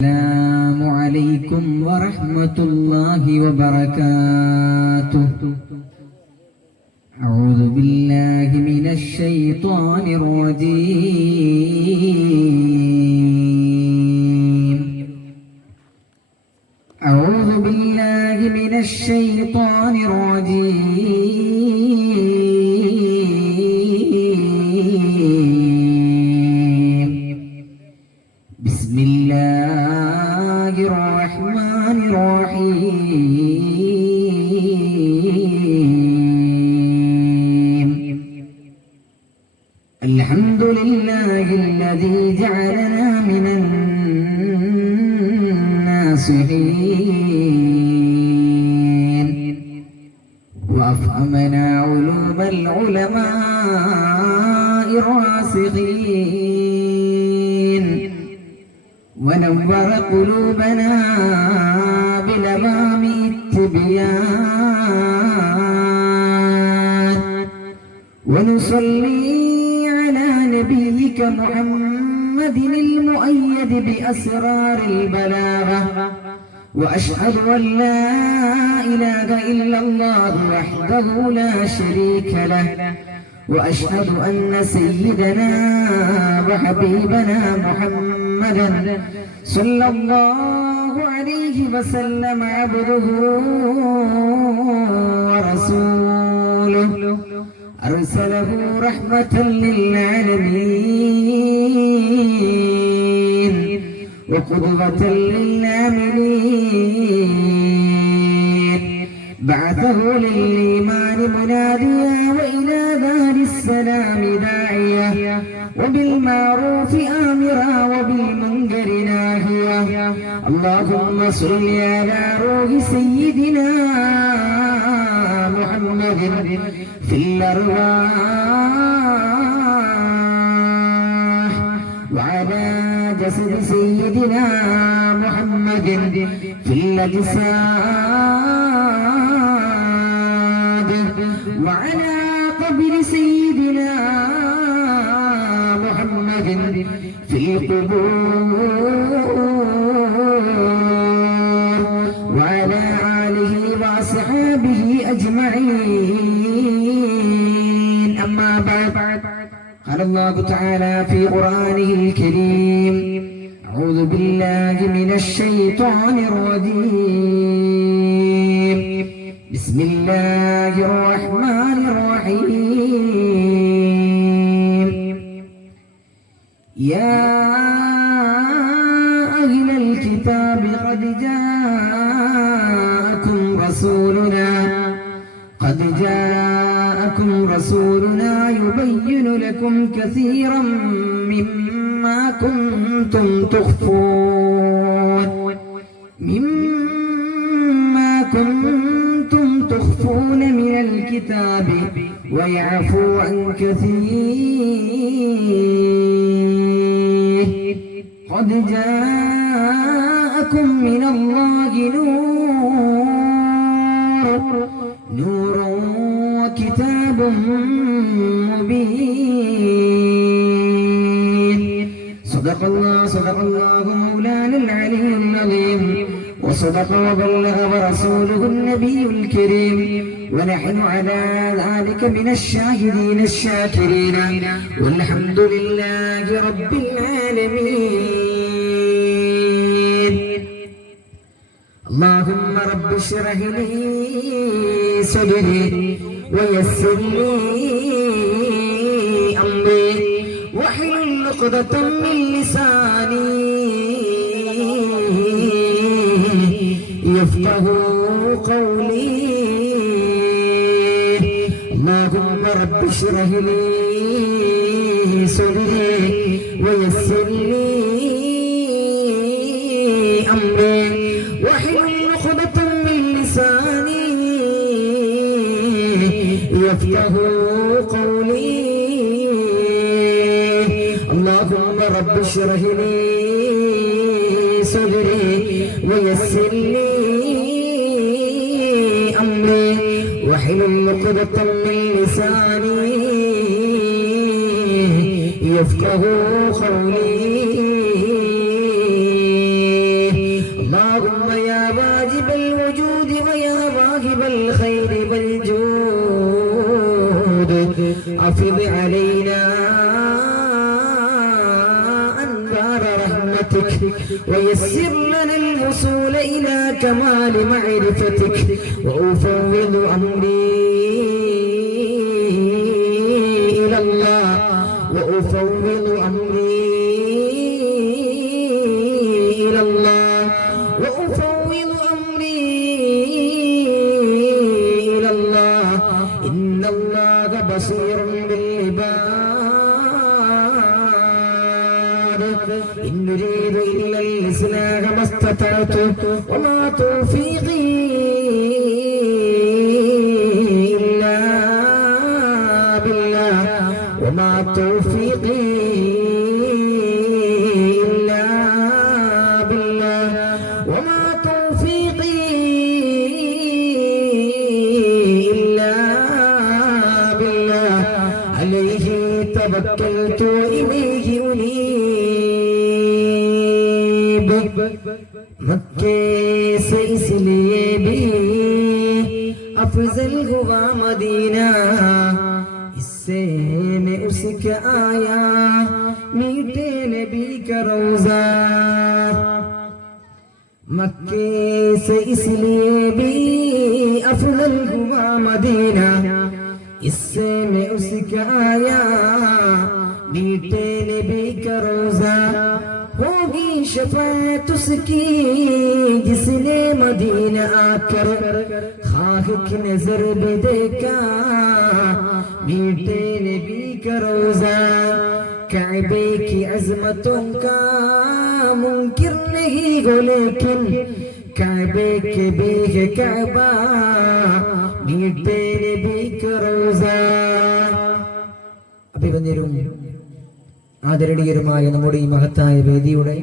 السلام عليكم ورحمة الله وبركاته. أعوذ بالله من الشيطان الرجيم. أعوذ بالله من الشيطان الرجيم. بسم الله الرحمن الرحيم. الحمد لله الذي جعلنا من الناصحين وأفهمنا علوم العلماء الراسخين ونور قلوبنا بلمام التبيان ونصلي على نبيك محمد المؤيد بأسرار البلاغة وأشهد أن لا إله إلا الله وحده لا شريك له وأشهد أن سيدنا وحبيبنا محمدا صلى الله عليه وسلم عبده ورسوله أرسله رحمة للعالمين وقدوة للآمنين بعثه للإيمان مناديا وإلى دار السلام داعيا وبالمعروف آمرا وبالمنكر ناهيا. اللهم صل على روح سيدنا محمد في الأرواح وعلى جسد سيدنا محمد في الأجساد وعلى قبر سيدنا محمد في القبور وعلى آله وأصحابه أجمعين. أما بعد، قال الله تعالى في قرآنه الكريم: أعوذ بالله من الشيطان الرجيم. بسم الله الرحمن الرحيم. يا أهل الكتاب قد جاءكم رسولنا يبين لكم كثيرا مما كنتم تخفون من الكتاب ويعفو عن كثير. قد جاءكم من الله نور وكتاب مبين. صدق الله مولانا العلي العظيم وصدق وبلغ ورسوله النبي الكريم ونحن على ذلك من الشاهدين الشاكرين والحمد لله رب العالمين. اللهم رب اشرح لي صدري ويسر لي أمري واحلل عقدة من لساني يفقه قولي. اللهم رب اشرح لي صدري ويسر لي أمري واحلل عقدة من لساني يفقه قولي. اللهم رب اشرح لي صدري ويسر لي أمري واحلل عقدة من لساني يفقه قولي. رحمتك ويسر لنا الوصول إلى كمال معرفتك وأفوض أمري إلى الله وأفوض أمري إلى الله وأفوض أمري إلى الله إن الله بصير بالعباد إن نريد إلا الإصلاح ما استطعت وما توفيقي إلا بالله وما توفيقي إلا بالله وما توفيقي إلا بالله عليه توكلت وإليه أنيب مكة سے اس لیے بھی افضل ہوا مدینہ اس سے میں اس کا آیا میٹھے نبی کا روزہ مکے سے اس لیے بھی افضل ہوا مدینہ اس سے میں اس کا آیا میٹھے نبی کا روزہ ہوگی شفاعت اس کی جس نے مدینہ آ کر خاک کی نظر بھی دیکھا میٹھے نبی کا روزہ کعبے کی عظمتوں کا منکر نہیں ہو لیکن کعبے کے بھی ہے کعبہ میٹھے نبی کا روزہ അഭിവന്ദരും ആദരണീയരുമായ നമ്മുടെ ഈ മഹത്തായ വേദിയുടെ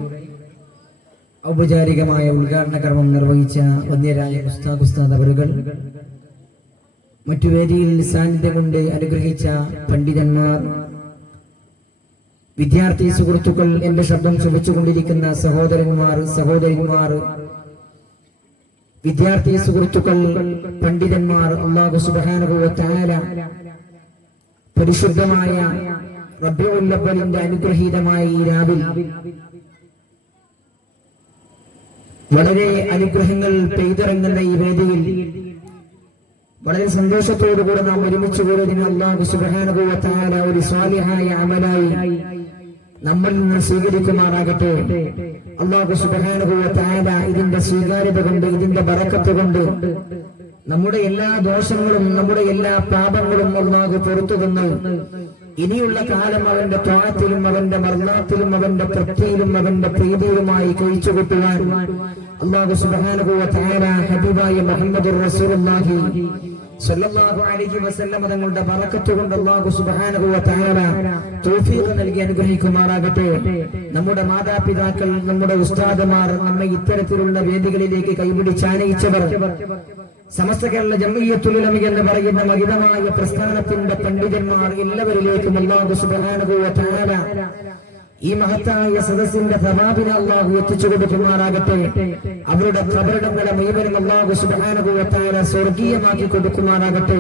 ഔപചാരികമായ ഉദ്ഘാടന കർമ്മം നിർവഹിച്ച വന്യരായ ഉസ്താദ് അവറുകൾ, മറ്റു വേദിയിൽ സാന്നിധ്യം കൊണ്ട് അനുഗ്രഹിച്ച പണ്ഡിതന്മാർ, വിദ്യാർത്ഥി സുഹൃത്തുക്കൾ, എന്റെ ശബ്ദം ശ്രവിച്ചുകൊണ്ടിരിക്കുന്ന സഹോദരന്മാർ, വിദ്യാർത്ഥി സുഹൃത്തുക്കൾ, പണ്ഡിതന്മാർ, അല്ലാഹു സുബ്ഹാനഹു വ തആല പരിശുദ്ധമായ റബീഉൽ അവ്വലിന്റെ അനുഗ്രഹീതമായ ഈ രാവിൽ വളരെ അനുഗ്രഹങ്ങൾ പെയ്തിറങ്ങുന്ന ഈ വേദിയിൽ വളരെ സന്തോഷത്തോടുകൂടെ നാം ഒരുമിച്ച് കൂടിയതിന് അല്ലാഹു സുബ്ഹാനഹു വ തആല ഒരു സ്വാലിഹായ അമലായി നമ്മളിൽ നിന്ന് സ്വീകരിക്കുമാറാകട്ടെ. അല്ലാഹു സുബ്ഹാനഹു വ തആല ഇതിന്റെ സ്വീകാര്യത കൊണ്ട്, ഇതിന്റെ ബറക്കത്ത് കൊണ്ട് നമ്മുടെ എല്ലാ ദോഷങ്ങളും നമ്മുടെ എല്ലാ പാപങ്ങളും അല്ലാഹു പുറത്തു തന്നു ഇനിയുള്ള കാലം അവന്റെ ത്വാഅത്തിലും അവന്റെ മർളാത്തിലും അവന്റെ തൃപ്തിയിലും അവന്റെ പ്രീതിയിലുമായി കഴിച്ചുകൂട്ടുവാൻ അല്ലാഹു സുബ്ഹാനഹു വ തആല ഹബീബായ മുഹമ്മദുർ റസൂലുള്ളാഹി സ്വല്ലല്ലാഹു അലൈഹി വസല്ലം തങ്ങളുടെ ബറക്കത്ത് കൊണ്ട് അല്ലാഹു സുബ്ഹാനഹു വ തആല തൗഫീഖ് നൽകി അനുഗ്രഹിക്കുമാറാകട്ടെ. നമ്മുടെ മാതാപിതാക്കൾ, നമ്മുടെ ഉസ്താദുമാർ, നമ്മെ ഇത്തരത്തിലുള്ള വേദികളിലേക്ക് കൈപിടിച്ചാനയിച്ചവർ, സമസ്ത കേരള ജംഇയ്യത്തുൽ ഉലമ എന്ന് പറയുന്ന മഹിതമായ പ്രസ്ഥാനത്തിന്റെ പണ്ഡിതന്മാർ, എല്ലാവരിലേക്കും അല്ലാഹു സുബ്ഹാനഹു വ തആല ഈ മഹത്തായ സദസ്സിന്റെ സവാബിനെ അല്ലാഹു എത്തിച്ചു കൊടുക്കുമാറാകട്ടെ. അവരുടെ ഖബറിടങ്ങളെ മുഴുവനും അല്ലാഹു സുബ്ഹാനഹു വ തആല സ്വർഗീയമാക്കി കൊടുക്കുമാറാകട്ടെ.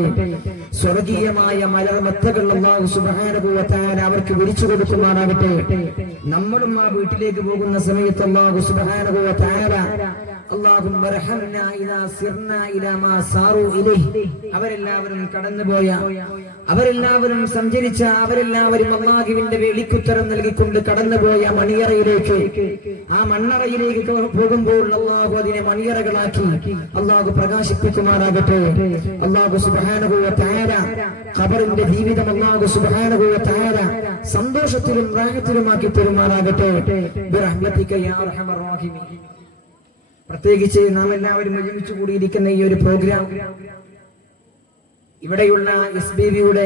സ്വർഗീയമായ മലർമത്തകൾ അല്ലാഹു സുബ്ഹാനഹു വ തആല അവർക്ക് വിരിച്ചു കൊടുക്കുമാറാകട്ടെ. നമ്മളും ആ വീട്ടിലേക്ക് പോകുന്ന സമയത്ത് അല്ലാഹു സുബ്ഹാനഹു വ തആല اللهم ارحمنا اذا سرنا الى ما ساروا اليه അവരെല്ലാവരും കടന്നുപോയ, അവരെല്ലാവരും സഞ്ചരിച്ച, അവരെല്ലാവരും അല്ലാഹുവിന്റെ വിളിക്കുത്തരം നൽകിക്കൊണ്ട് കടന്നുപോയ മണിയറയിലേക്ക്, ആ മണ്ണറയിലേക്ക് പോകുമ്പോൾ അല്ലാഹു അതിനെ മണിയറകളാക്കി അല്ലാഹു പ്രകാശിപ്പിക്കുമാറാകട്ടെ. അല്ലാഹു സുബ്ഹാനഹു വ തആല ഖബറിന്റെ ജീവിതം അല്ലാഹു സുബ്ഹാനഹു വ തആല സന്തോഷത്തിലും റാഹത്തിലുമാക്കി തരുമാറാകട്ടെ. ബിറഹ്മതിക യാ അർഹമർ റഹീമീൻ. പ്രത്യേകിച്ച് നാം എല്ലാവരും ഒരുമിച്ച് കൂടിയിരിക്കുന്ന ഈ ഒരു പ്രോഗ്രാം ഇവിടെയുള്ള SBBയുടെ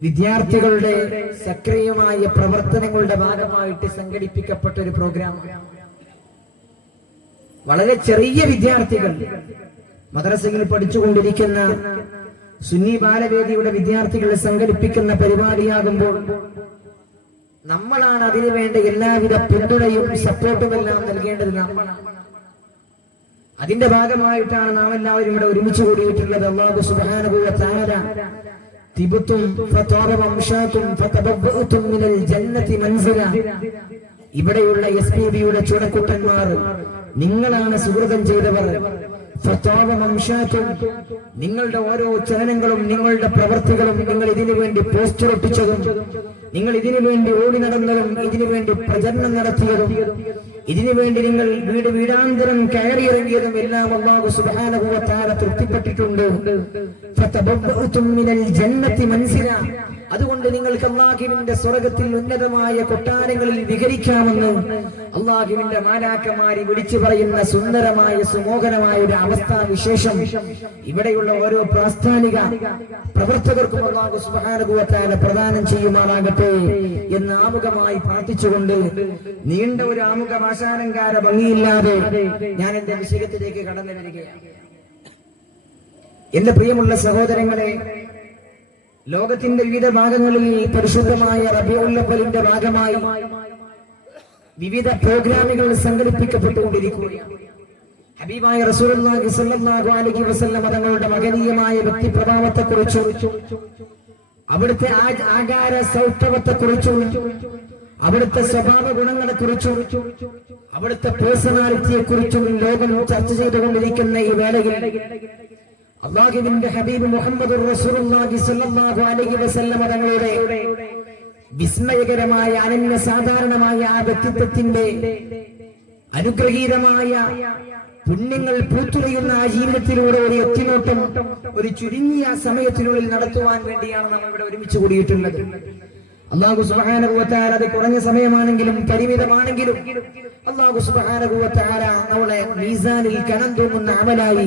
വിദ്യാർത്ഥികളുടെ സക്രിയമായ പ്രവർത്തനങ്ങളുടെ ഭാഗമായിട്ട് സംഘടിപ്പിക്കപ്പെട്ട ഒരു പ്രോഗ്രാം. വളരെ ചെറിയ വിദ്യാർത്ഥികൾ, മദ്രസയിൽ പഠിച്ചുകൊണ്ടിരിക്കുന്ന സുന്നി ബാലവേദിയുടെ വിദ്യാർത്ഥികൾ സംഘടിപ്പിക്കുന്ന പരിപാടിയാകുമ്പോൾ നമ്മളാണ് അതിനു വേണ്ട എല്ലാവിധ പിന്തുണയും സപ്പോർട്ടുമെല്ലാം നൽകേണ്ടത് നമ്മളാണ്. അതിന്റെ ഭാഗമായിട്ടാണ് നാം എല്ലാവരും ഇവിടെ ഒരുമിച്ച് കൂടിയിട്ടുള്ളത്. അല്ലാഹു സുബ്ഹാനഹു വ തആല തിബ്തും ഫതറ വംശാതും ഫതബവ്വഅതും മിനൽ ജന്നതി മൻസില ഇവിടെയുള്ള SPBയുടെ ചുണക്കുട്ടന്മാർ, നിങ്ങളാണ് സുഹൃതം ചെയ്തവർ. നിങ്ങളുടെ ഓരോ ചലനങ്ങളും നിങ്ങളുടെ പ്രവർത്തികളും നിങ്ങൾ ഇതിനു വേണ്ടി പോസ്റ്റർ ഒട്ടിച്ചതും, നിങ്ങൾ ഇതിനു വേണ്ടി ഓടി നടന്നതും, ഇതിനു വേണ്ടി പ്രചരണം നടത്തിയതും, ഇതിനു വേണ്ടി നിങ്ങൾ വീട് വീടാന്തരം കയറിയിറങ്ങിയതും എല്ലാം അല്ലാഹു സുബ്ഹാനഹു വ തആല തൃപ്തിപ്പെട്ടിട്ടുണ്ട്. ഫതബവ്വഅതും മിനൽ ജന്നത്തി മൻസില, അതുകൊണ്ട് നിങ്ങൾക്ക് അല്ലാഹുവിന്റെ സ്വർഗ്ഗത്തിൽ ഉന്നതമായ കൊട്ടാരങ്ങളിൽ വിഹരിക്കാമെന്ന് അല്ലാഹുവിന്റെ മാലാഖമാരി വിളിച്ചു പറയുന്ന സുന്ദരമായ സുമോഹനമായ ഒരു അവസ്ഥാവിശേഷം ഇവിടെയുള്ള ഓരോ പ്രാസ്ഥാനിക പ്രവർത്തകർക്കും അല്ലാഹു സുബ്ഹാനഹു വ തആല പ്രദാനം ചെയ്യുമാറാകട്ടെ എന്ന് ആമുഖമായി പ്രാർത്ഥിച്ചുകൊണ്ട്, നീണ്ട ഒരു ആമുഖ ഭാഷാലങ്കാര ഭംഗിയില്ലാതെ ഞാൻ എന്റെ വിഷയത്തിലേക്ക് കടന്നു വരികയാണ്. എന്റെ പ്രിയമുള്ള സഹോദരങ്ങളെ, ലോകത്തിന്റെ വിവിധ ഭാഗങ്ങളിൽ പരിശുദ്ധമായ റബീഉൽ അവ്വലിന്റെ ഭാഗമായി വിവിധ പ്രോഗ്രാമുകൾ സംഘടിപ്പിക്കപ്പെട്ടുകൊണ്ടിരിക്കുകയാണ്. ഹബീബായ റസൂലുള്ളാഹി സ്വല്ലല്ലാഹു അലൈഹി വസല്ലം തങ്ങളുടെ മഹനീയമായ വ്യക്തിപ്രഭാവത്തെക്കുറിച്ചും അവിടുത്തെ ആകാര സൗഷ്ഠവത്തെക്കുറിച്ചും അവിടുത്തെ സ്വഭാവ ഗുണങ്ങളെക്കുറിച്ചും അവിടുത്തെ പേഴ്സണാലിറ്റിയെക്കുറിച്ചും ലോകം ചർച്ച ചെയ്തുകൊണ്ടിരിക്കുന്ന ഈ വേളയിൽ അല്ലാഹുവിന്റെ ഹബീബ് മുഹമ്മദ് റസൂലുള്ളാഹി സ്വല്ലല്ലാഹു അലൈഹി വസല്ലം തങ്ങളുടെ വിസ്മയകരമായ അനന്യ സാധാരണമായ ആ വ്യക്തിത്വത്തിന്റെ അനുഗ്രഹീതമായ പുണ്യങ്ങൾ പൂത്തുലയുന്ന ആ ജീവിതത്തിലൂടെ ഒരു എത്തിനോട്ടം ഒരു ചുരുങ്ങിയ സമയത്തിനുള്ളിൽ നടത്തുവാൻ വേണ്ടിയാണ് നമ്മൾ ഇവിടെ ഒരുമിച്ച് കൂടിയിട്ടുള്ളത്. അല്ലാഹു സുബ്ഹാനഹു വ തആല അത് കുറഞ്ഞ സമയമാണെങ്കിലും പരിമിതമാണെങ്കിലും അല്ലാഹു സുബ്ഹാനഹു വ തആല നമ്മളെ മീസാനിൽ കനം തൂങ്ങുന്ന അമലായി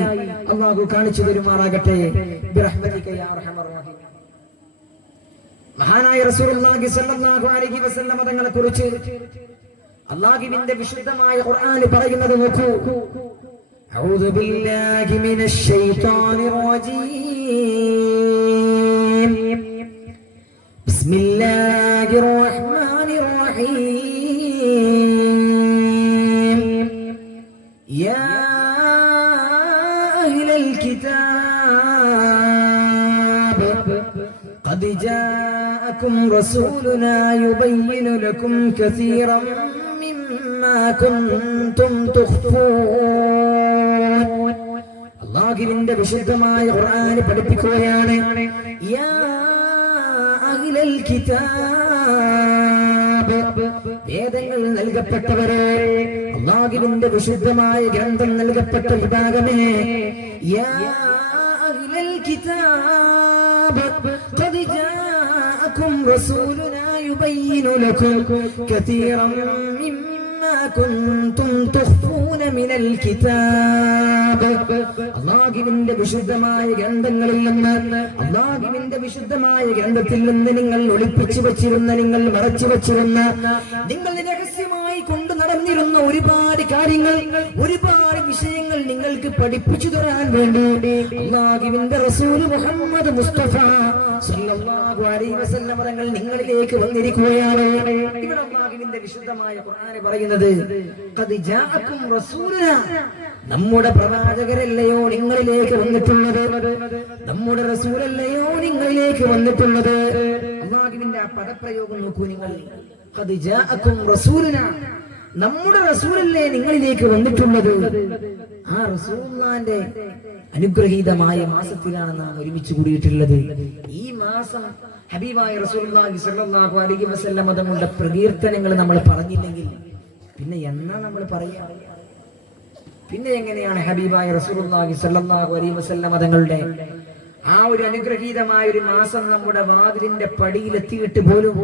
അല്ലാഹു കാണിച്ചു തരുമാറാകട്ടെ. ബിറഹ്മതിക യാ അർഹമർ റഹീം. മഹാനായ റസൂലുള്ളാഹി സ്വല്ലല്ലാഹു അലൈഹി വസല്ലം തങ്ങളെ കുറിച്ച് അല്ലാഹുവിന്റെ വിശുദ്ധമായ ഖുർആൻ പറയുന്നത് നോക്കൂ. അഊദു ബില്ലാഹി മിനശ് ശൈത്വാനിർ റജീം. ബിസ്മില്ലാഹിർ റഹ്മാനിർ റഹീം. യാ അഹ്ലൽ കിതാബ് ഖദ് ജാഅകും റസൂലുനാ യുബയ്യിനു ലക്കും കസീറൻ മിമ്മാ കുൻതും തുഖ്ഫൂൻ. അല്ലാഹുവിന്റെ വിശുദ്ധമായ ഖുർആൻ പഠിപ്പിക്കുകയാണ്. യാ അഹ്ലൽ കിതാബ്, വേദങ്ങൾ നൽകപ്പെട്ടവരെ, അല്ലാഹുവിന്റെ വിശുദ്ധമായ ഗ്രന്ഥം നൽകപ്പെട്ട വിഭാഗമേ. യാ അഹ്ലൽ കിതാബ് ഖദ് ജാഅകും റസൂലുനാ യുബയ്യിനു ലക്കും കസീറൻ മിമ്മാ കുൻതും തുഖ്ഫൂന മിനൽ കിതാബ്. അല്ലാഹുവിന്റെ വിശുദ്ധമായ ഗ്രന്ഥങ്ങളിൽ നിന്ന്, അല്ലാഹുവിന്റെ വിശുദ്ധമായ ഗ്രന്ഥത്തിൽ നിന്ന് നിങ്ങൾ ഒളിപ്പിച്ചു വച്ചിരുന്ന, നിങ്ങൾ മറച്ചു വച്ചിരുന്ന, നിങ്ങൾ രഹസ്യമായി കൊണ്ടു നടന്നിരുന്ന ഒരുപാട് കാര്യങ്ങൾ, ഒരുപാട് വിഷയങ്ങൾ നിങ്ങൾക്ക് പഠിപ്പിച്ചു തരാൻ വേണ്ടി അല്ലാഹുവിന്റെ റസൂൽ മുഹമ്മദ് മുസ്തഫ സല്ലല്ലാഹു അലൈഹി വസല്ലം തങ്ങൾ നിങ്ങളിലേക്ക് വന്നിരിക്കുകയാണ്. ഇവിടെ അല്ലാഹുവിന്റെ വിശുദ്ധമായ ഖുർആൻ പറയുന്നത്, ഖദ് ജാഅകും റസൂലുനാ, നമ്മുടെ പ്രവാചകരല്ലയോ നിങ്ങളിലേക്ക് വന്നിട്ടുള്ളത്, നമ്മുടെ റസൂലല്ലയോ നിങ്ങളിലേക്ക് വന്നിട്ടുള്ളത്. അല്ലാഹുവിന്റെ ആ പദപ്രയോഗം നോക്കൂ നിങ്ങൾ. ഖദ് ജാഅകും റസൂലുനാ, നമ്മുടെ റസൂലല്ലേ നിങ്ങളിലേക്ക് വന്നിട്ടുള്ളത്. ആ റസൂലുള്ളാഹിന്റെ അനുഗ്രഹീതമായ മാസത്തിലാണ് നാം ഒരുമിച്ച് കൂടിയിട്ടുള്ളത്. ഈ മാസം ഹബീബായ റസൂലുള്ളാഹി സ്വല്ലല്ലാഹു അലൈഹി വസല്ലം തങ്ങളുടെ പ്രകീർത്തനങ്ങൾ നമ്മൾ പറഞ്ഞില്ലെങ്കിൽ പിന്നെ എന്നാ നമ്മൾ പറയാ? പിന്നെ എങ്ങനെയാണ് ഹബീബായ റസൂലുള്ളാഹി സ്വല്ലല്ലാഹു അലൈഹി വസല്ലം തങ്ങളുടെ ആ ഒരു അനുഗ്രഹീതമായ ഒരു മാസം നമ്മുടെ വാതിലിന്റെ പടിയിലെത്തിയിട്ട് പോലും,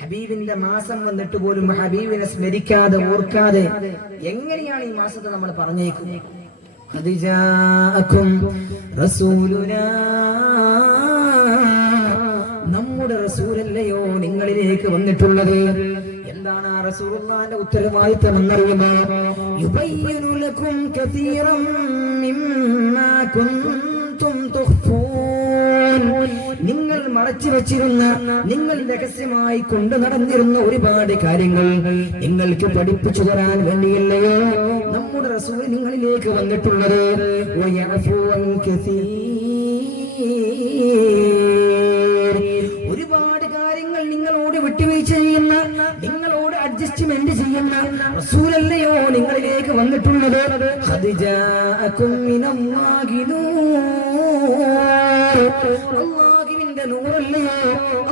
ഹബീബിന്റെ മാസം വന്നിട്ട് പോലും ഹബീബിനെ സ്മരിക്കാതെ ഓർക്കാതെ എങ്ങനെയാണ് ഈ മാസത്തെ നമ്മൾ പറഞ്ഞേക്കുന്നത്? ഖദ് ജാഅകും റസൂലുനാ, നമ്മുടെ റസൂലല്ലയോ നിങ്ങളിലേക്ക് വന്നിട്ടുള്ളത്. എന്താണ് ആ റസൂലുള്ളാഹിന്റെ ഉത്തരവാദിത്തം എന്നറിയുമോ? യുബയ്യിനു ലക്കും കസീറൻ മിമ്മാ കുൻതും തുഖ്ഫൂൻ, നിങ്ങൾ മറച്ചു വച്ചിരുന്ന, നിങ്ങൾ രഹസ്യമായി കൊണ്ടു നടന്നിരുന്ന ഒരുപാട് കാര്യങ്ങൾ നിങ്ങൾക്ക് പഠിപ്പിച്ചു തരാൻ വേണ്ടിയല്ലയോ നമ്മുടെ റസൂൽ നിങ്ങളിലേക്ക് വന്നിട്ടുള്ളത്. വയഅഫു അൻ കസീർ, ഒരുപാട് കാര്യങ്ങൾ നിങ്ങളോട് വിട്ടുവീഴ്ച ചെയ്യുന്ന, നിങ്ങളോട് അഡ്ജസ്റ്റ് അഡ്ജസ്റ്റ്മെന്റ് ചെയ്യുന്ന റസൂലല്ലയോ നിങ്ങളിലേക്ക് വന്നിട്ടുള്ളത്? ഖദ് ജാഅകും മിനല്ലാഹി അല്ലാഹുവിന്റെ നൂറല്ലയോ,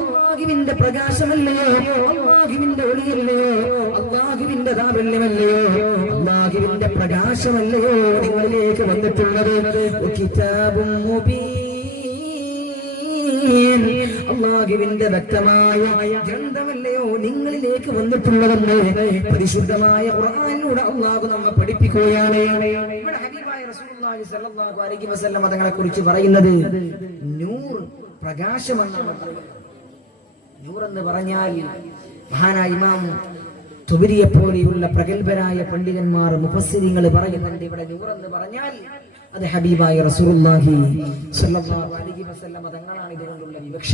അല്ലാഹുവിന്റെ പ്രകാശമല്ലയോ, അല്ലാഹുവിന്റെ ഒളിയല്ലയോ, അല്ലാഹുവിന്റെ ദാബല്യമല്ലയോ, അല്ലാഹുവിന്റെ പ്രകാശമല്ലയോ നിങ്ങളിലേക്ക് വന്നിട്ടുള്ളത്? കിതാബും മുബീൻ, അല്ലാഹുവിന്റെ വ്യക്തമായ ഗ്രന്ഥമല്ലയോ നിങ്ങളിലേക്ക് വന്നിട്ടുള്ളതെന്ന് പരിശുദ്ധമായ ഖുർആനിലൂടെ അല്ലാഹു നമ്മെ പഠിപ്പിക്കുകയാണ്. ഇവിടെ ഹബീബായ റസൂലുള്ളാഹി സ്വല്ലല്ലാഹു അലൈഹി വസല്ലം തങ്ങളെ കുറിച്ച് പറയുന്നത് നൂർ, പ്രകാശമെന്നാണ്. നൂർ എന്ന് പറഞ്ഞാൽ മഹാനായ ഇമാം തുബരിയെ പോലെയുള്ള പ്രഗത്ഭരായ പണ്ഡിതന്മാർ മുഫസ്സിരിങ്ങൾ പറയുന്നുണ്ട്, ഇവിടെ നൂർ എന്ന് പറഞ്ഞാൽ അത് ഹബീബായ റസൂലുള്ളാഹി സ്വല്ലല്ലാഹു അലൈഹി വസല്ലം തങ്ങളാണ് ഇതുകൊണ്ടുള്ള വിവക്ഷ.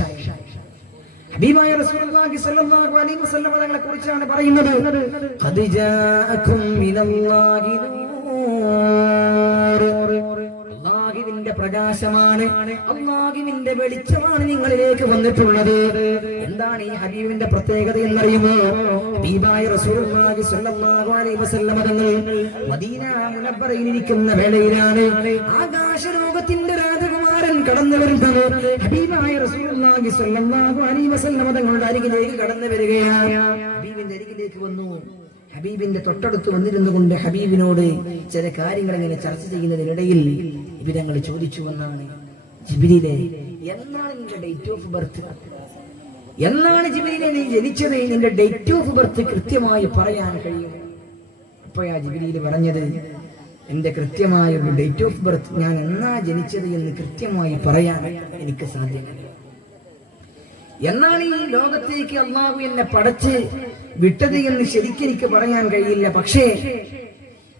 ഹബീബായ റസൂലുള്ളാഹി സ്വല്ലല്ലാഹു അലൈഹി വസല്ലം തങ്ങളെ കുറിച്ചാണ് പറയുന്നത്, ഖദ് ജാഅകും മിനല്ലാഹി നൂർ, അല്ലാഹുവിന്റെ പ്രകാശമാണ്, അല്ലാഹുവിന്റെ വെളിച്ചമാണ് നിങ്ങളിലേക്ക് വന്നിട്ടുള്ളത്. എന്താണ് ഈ ഹബീബിന്റെ പ്രത്യേകത എന്നറിയുമോ? ഹബീബായ റസൂലുള്ളാഹി സ്വല്ലല്ലാഹു അലൈഹി വസല്ലം തങ്ങൾ മദീന മുനവ്വറയിൽ ഇരിക്കുന്ന വേളയിലാണ് ആകാശലോകത്തിന്റെ രാജകുമാരൻ കടന്നു വരുന്നത്. ഹബീബായ റസൂലുള്ളാഹി സ്വല്ലല്ലാഹു അലൈഹി വസല്ലം തങ്ങളുടെ അരികിലേക്ക് കടന്നു വരികയാണ്. ഹബീബിന്റെ അരികിലേക്ക് വന്നു. ഹബീബിന്റെ തൊട്ടടുത്ത് വന്നിരുന്നു കൊണ്ട് ഹബീബിനോട് ചില കാര്യങ്ങൾ ഇങ്ങനെ ചർച്ച ചെയ്യുന്നതിനിടയിൽ ഇവരങ്ങൾ ചോദിച്ചു എന്നാണ്, ജിബ്രീലേ, എന്നാണ് നിന്റെ ഡേറ്റ് ഓഫ് ബർത്ത്? എന്നാണ് ജിബ്രീലേ നീ ജനിച്ചത്? നിന്റെ ഡേറ്റ് ഓഫ് ബർത്ത് കൃത്യമായി പറയാൻ കഴിയും? അപ്പോഴാ ജിബ്രീൽ പറഞ്ഞത്, എന്റെ കൃത്യമായ ഒരു ഡേറ്റ് ഓഫ് ബർത്ത്, ഞാൻ എന്നാ ജനിച്ചത് എന്ന് കൃത്യമായി പറയാൻ എനിക്ക് സാധ്യമല്ല. എന്നാണ് ഈ ലോകത്തേക്ക് അല്ലാഹു എന്നെ പടച്ച് വിട്ടത് എന്ന് ശരിക്കെനിക്ക് പറയാൻ കഴിയില്ല. പക്ഷേ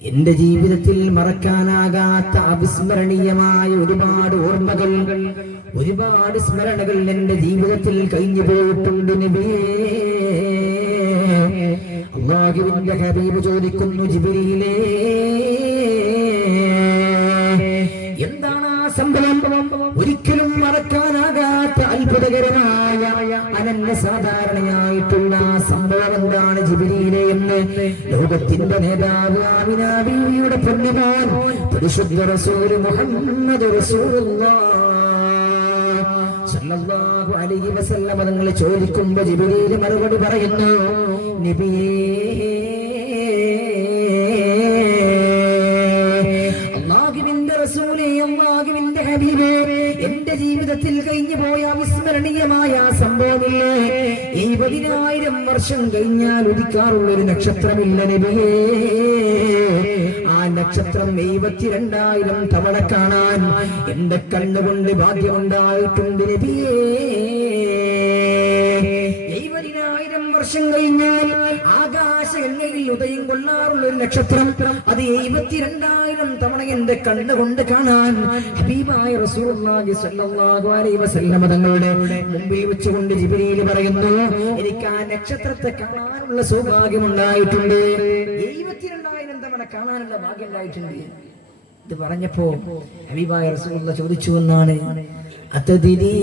എന്റെ ജീവിതത്തിൽ മറക്കാനാകാത്ത അവിസ്മരണീയമായ ഒരുപാട് ഓർമ്മകൾ, ഒരുപാട് സ്മരണകൾ എന്റെ ജീവിതത്തിൽ കഴിഞ്ഞു പോയിട്ടുണ്ട് നബിയേ. അല്ലാഹുവിന്റെ ഹബീബ് ചോദിക്കുന്നു, ജിബ്രീലേ, എന്താണ് ആ സംഭവം? ഒരിക്കലും മറക്കാനാകാത്ത അത്ഭുതകരമായ അനന്യ സാധാരണയായിട്ടുള്ള സംഭവം എന്താണ് ജിബ്രീലേ എന്ന് ലോകത്തിന്റെ നേതാവ് ആമിന ബീവിയുടെ പൊന്നുമോൻ പരിശുദ്ധ റസൂൽ മുഹമ്മദ് റസൂലുള്ളാഹി സ്വല്ലല്ലാഹു അലൈഹി വസല്ലം തങ്ങൾ ചോദിക്കുമ്പോൾ ജിബ്രീൽ മറുപടി പറയുന്നു, നബിയേ, അല്ലാഹുവിന്റെ ഹബീബേ, എന്റെ ജീവിതത്തിൽ കഴിഞ്ഞു പോയ അവിസ്മരണീയമായ സംഭവമില്ലേ? 70,000 വർഷം കഴിഞ്ഞാൽ ഉദിക്കാറുള്ള ഒരു നക്ഷത്രമില്ല നബിയേ. ആ നക്ഷത്രം 72,000 തവണ കാണാൻ എന്റെ കണ്ണുകൊണ്ട് ഭാഗ്യമുണ്ടായിട്ടുണ്ട് നബിയേ. 70,000 വർഷം കഴിഞ്ഞാൽ ആകാശഗംഗയിൽ ഉദയം കൊള്ളാറുള്ള ഒരു നക്ഷത്രം, അത് 72,000 തവണ എന്റെ കണ്ണുകൊണ്ട് കാണാൻ ഹബീബായ റസൂലുള്ളാഹി സ്വല്ലല്ലാഹു അലൈഹി വസല്ലം തങ്ങളുടെ മുമ്പിൽ വെച്ചുകൊണ്ട് ജിബ്രീൽ പറയുന്നു, എനിക്ക് ആ നക്ഷത്രത്തെ കാണാനുള്ള സൗഭാഗ്യം ഉണ്ടായിട്ടുണ്ട്. 72,000 തവണ കാണാനുള്ള ഭാഗ്യം ഉണ്ടായിട്ടുണ്ട്. ഇത് പറഞ്ഞപ്പോ ഹബീബായ റസൂലുള്ളാഹി ചോദിച്ചു എന്നാണ്, അതദിരി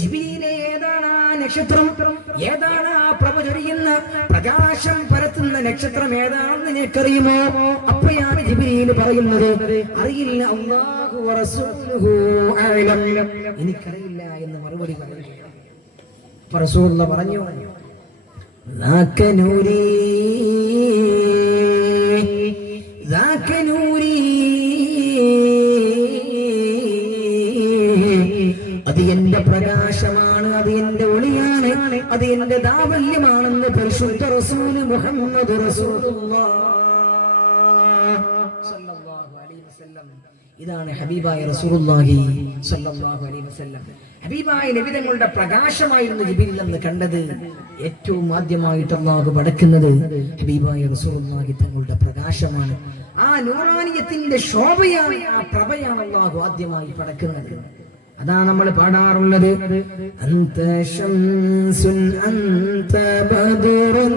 ജിബ്രീലേ, ഏതാണ് ആ നക്ഷത്രം? ഏതാണ് ആ പ്രഭ ചൊരിയുന്ന പ്രകാശം പരത്തുന്ന നക്ഷത്രം ഏതാണെന്ന് നിനക്കറിയുമോ? അപ്പോഴാണ് ജിബ്രീൽ പറയുന്നത്, അറിയില്ല, അല്ലാഹു വറസൂലുഹു അഅലം, എനിക്കറിയില്ല എന്ന് മറുപടി പറഞ്ഞു. റസൂലുള്ളാഹി പറഞ്ഞു, ذاك نوري ذاك نوري, അത് എന്റെ പ്രകാശമാണ്, അത് എന്റെ ഒളിയാണ്, അത് എന്റെ ദാവല്യമാണെന്ന് പരിശുദ്ധ റസൂൽ മുഹമ്മദ് റസൂലുള്ളാഹി സ്വല്ലല്ലാഹു അലൈഹി വസല്ലം. ഇതാണ് ഹബീബായ റസൂലുള്ളാഹി സ്വല്ലല്ലാഹു അലൈഹി വസല്ലം. ഹബീബായ നബി തങ്ങളുടെ പ്രകാശമായിരുന്നു ജിബ്രീൽ എന്ന് കണ്ടത്. ഏറ്റവും ആദ്യമായിട്ട് അല്ലാഹു പടക്കുന്നത് ഹബീബായ റസൂലുള്ളാഹി തങ്ങളുടെ പ്രകാശമാണ്. ആ നൂറാനിയത്തിന്റെ ശോഭയാണ്, ആ പ്രഭയാണ് അല്ലാഹു ആദ്യമായി പടക്കുന്നത്. അതാ നമ്മൾ പാടാറുള്ളത്, അന്ത ശംസുൻ അന്ത ബദറുൻ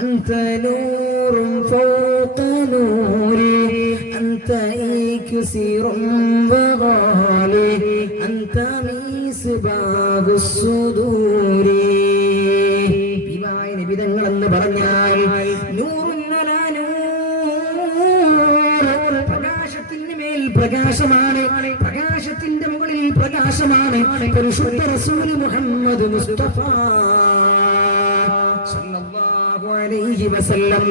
അന്ത നൂറുൻ ഫൗഖ നൂരി അന്ത ഇക്സിറുൻ വഗാലി അന്ത മിസ്ബാഹുസ് സുദൂരി. തങ്ങൾ എന്ന് പറഞ്ഞാൽ പ്രകാശത്തിന് മേൽ പ്രകാശമാണ്, പ്രകാശത്തിന്റെ മുകളിൽ പ്രകാശമാണ് പരിശുദ്ധ റസൂൽ മുഹമ്മദ് മുസ്തഫ സല്ലല്ലാഹു അലൈഹി വസല്ലം.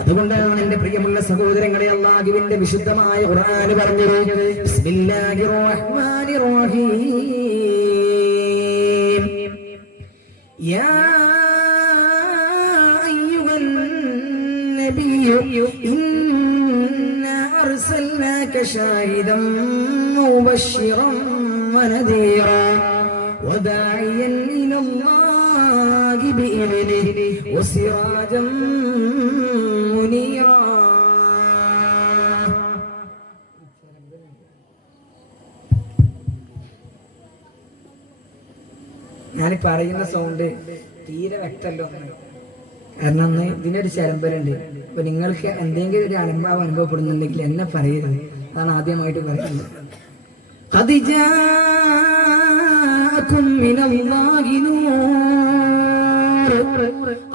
അതുകൊണ്ടാണ് എന്റെ പ്രിയമുള്ള സഹോദരങ്ങളെ അല്ലാഹുവിന്റെ വിശുദ്ധമായ ഖുർആൻ പറഞ്ഞത് ബിസ്മില്ലാഹിർ റഹ്മാനിർ റഹീം യാ അയ്യുഹൻ നബിയ്യു ഇന്നാ അർസൽനാക ഷാഹിദൻ മുബശ്ശിറൻ വനദീറാ വദാഇയൻ ഇലല്ലാഹി ബിഇذنിഹി വസിറാജൻ മുനീറാ. ഞാൻ പറയുന്ന സൗണ്ട് തീരെ വ്യക്തമല്ലോ, കാരണം ഇതിനൊരു ചരമ്പലുണ്ട്. അപ്പൊ നിങ്ങൾക്ക് എന്തെങ്കിലും ഒരു അനുഭവം അനുഭവപ്പെടുന്നുണ്ടെങ്കിൽ എന്നെ പറയരുത്, അതാണ് ആദ്യമായിട്ട് പറയുന്നത്.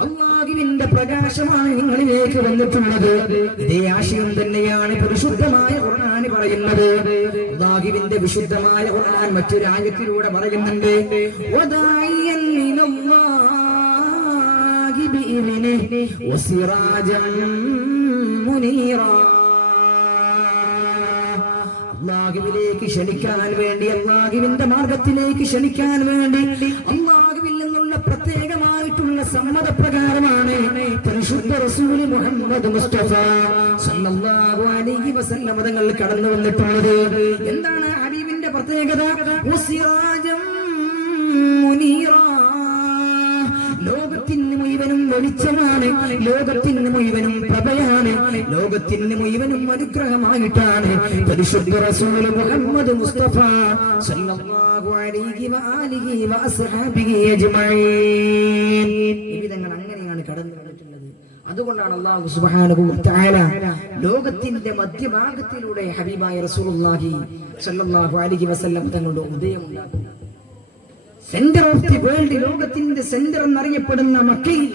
അല്ലാഹുവിന്റെ പ്രകാശമാണ് നിങ്ങളിലേക്ക് വന്നിട്ടുള്ളത്. ഇതേ ആശയം തന്നെയാണ് പരിശുദ്ധമായ ഖുർആൻ പറയുന്നത്. അല്ലാഹുവിന്റെ വിശുദ്ധമായ ഖുർആൻ മറ്റൊരു ആയത്തിലൂടെ പറയുന്നുണ്ട് വദാഇയൻ ഇലല്ലാഹി ബിഇذനിഹി വസിറാജൻ മുനീറാ. അല്ലാഹുവിലേക്ക് ക്ഷണിക്കാൻ വേണ്ടി, അല്ലാഹുവിന്റെ മാർഗത്തിലേക്ക് ക്ഷണിക്കാൻ വേണ്ടി അല്ലാഹുവിൽ നിന്നുള്ള പ്രത്യേകമായിട്ടുള്ള സമ്മതപ്രകാരമാണ് പരിശുദ്ധ റസൂൽ മുഹമ്മദ് മുസ്തഫ സല്ലല്ലാഹു അലൈഹി വസല്ലം തങ്ങൾ കടന്നു വന്നിട്ടുള്ളത്. എന്താണ് ഹബീബിന്റെ പ്രത്യേകത? വസിറാജൻ മുനീറാ. ലോകത്തിന് മുഴുവനും വെളിച്ചമാണ്, ലോകത്തിന് മുഴുവനും പ്രഭയാണ്, ലോകത്തിന് മുഴുവനും അനുഗ്രഹമായിട്ടാണ് പരിശുദ്ധ റസൂൽ മുഹമ്മദ് മുസ്തഫ സല്ലല്ലാഹു അലൈഹി വആലിഹി വഅസ്ഹാബിഹി അജ്മഈൻ. ഇവിധങ്ങൾ അങ്ങനെയാണ് കടന്നു വന്നിട്ടുള്ളത്. അതുകൊണ്ടാണ് അല്ലാഹു സുബ്ഹാനഹു വ തആല ലോകത്തിന്റെ മധ്യഭാഗത്തിലൂടെ ഹബീബായ റസൂലുള്ളാഹി സല്ലല്ലാഹു അലൈഹി വസല്ലം തങ്ങളുടെ ഉദയം ഉണ്ടാക്കുന്നത്. സെന്റർ ഓഫ് ദി വേൾഡ്, ലോകത്തിന്റെ സെന്റർ എന്നറിയപ്പെടുന്ന മക്കയിൽ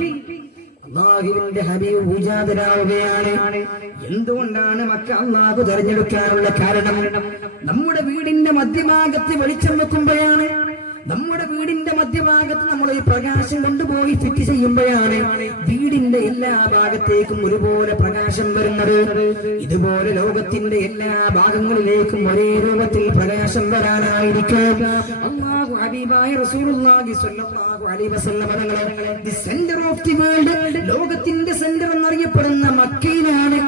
അല്ലാഹുവിന്റെ ഹബീബ് പൂജാതരാവുകയാണ്. എന്തുകൊണ്ടാണ് മക്ക അല്ലാഹു തെരഞ്ഞെടുക്കാനുള്ള കാരണം? നമ്മുടെ വീടിന്റെ മധ്യഭാഗത്ത് വെളിച്ചം വെക്കുമ്പോഴാണ്, നമ്മുടെ വീടിന്റെ മധ്യഭാഗത്ത് നമ്മൾ ഈ പ്രകാശം കൊണ്ടുപോയി ഫിറ്റ് ചെയ്യുമ്പോഴാണ് വീടിന്റെ എല്ലാ ഭാഗത്തേക്കും ഒരുപോലെ പ്രകാശം വരുന്നത്. ഇതുപോലെ ലോകത്തിന്റെ എല്ലാ ഭാഗങ്ങളിലേക്കും ഒരേ രൂപത്തിൽ പ്രകാശം വരാനായിരിക്കും അല്ലാഹു ഹബീബായ റസൂലുള്ളാഹി സ്വല്ലല്ലാഹു അലൈഹി വസല്ലം തങ്ങളെ the centre of the world, ലോകത്തിന്റെ സെന്റർ എന്നറിയപ്പെടുന്ന മക്കയിലാണ്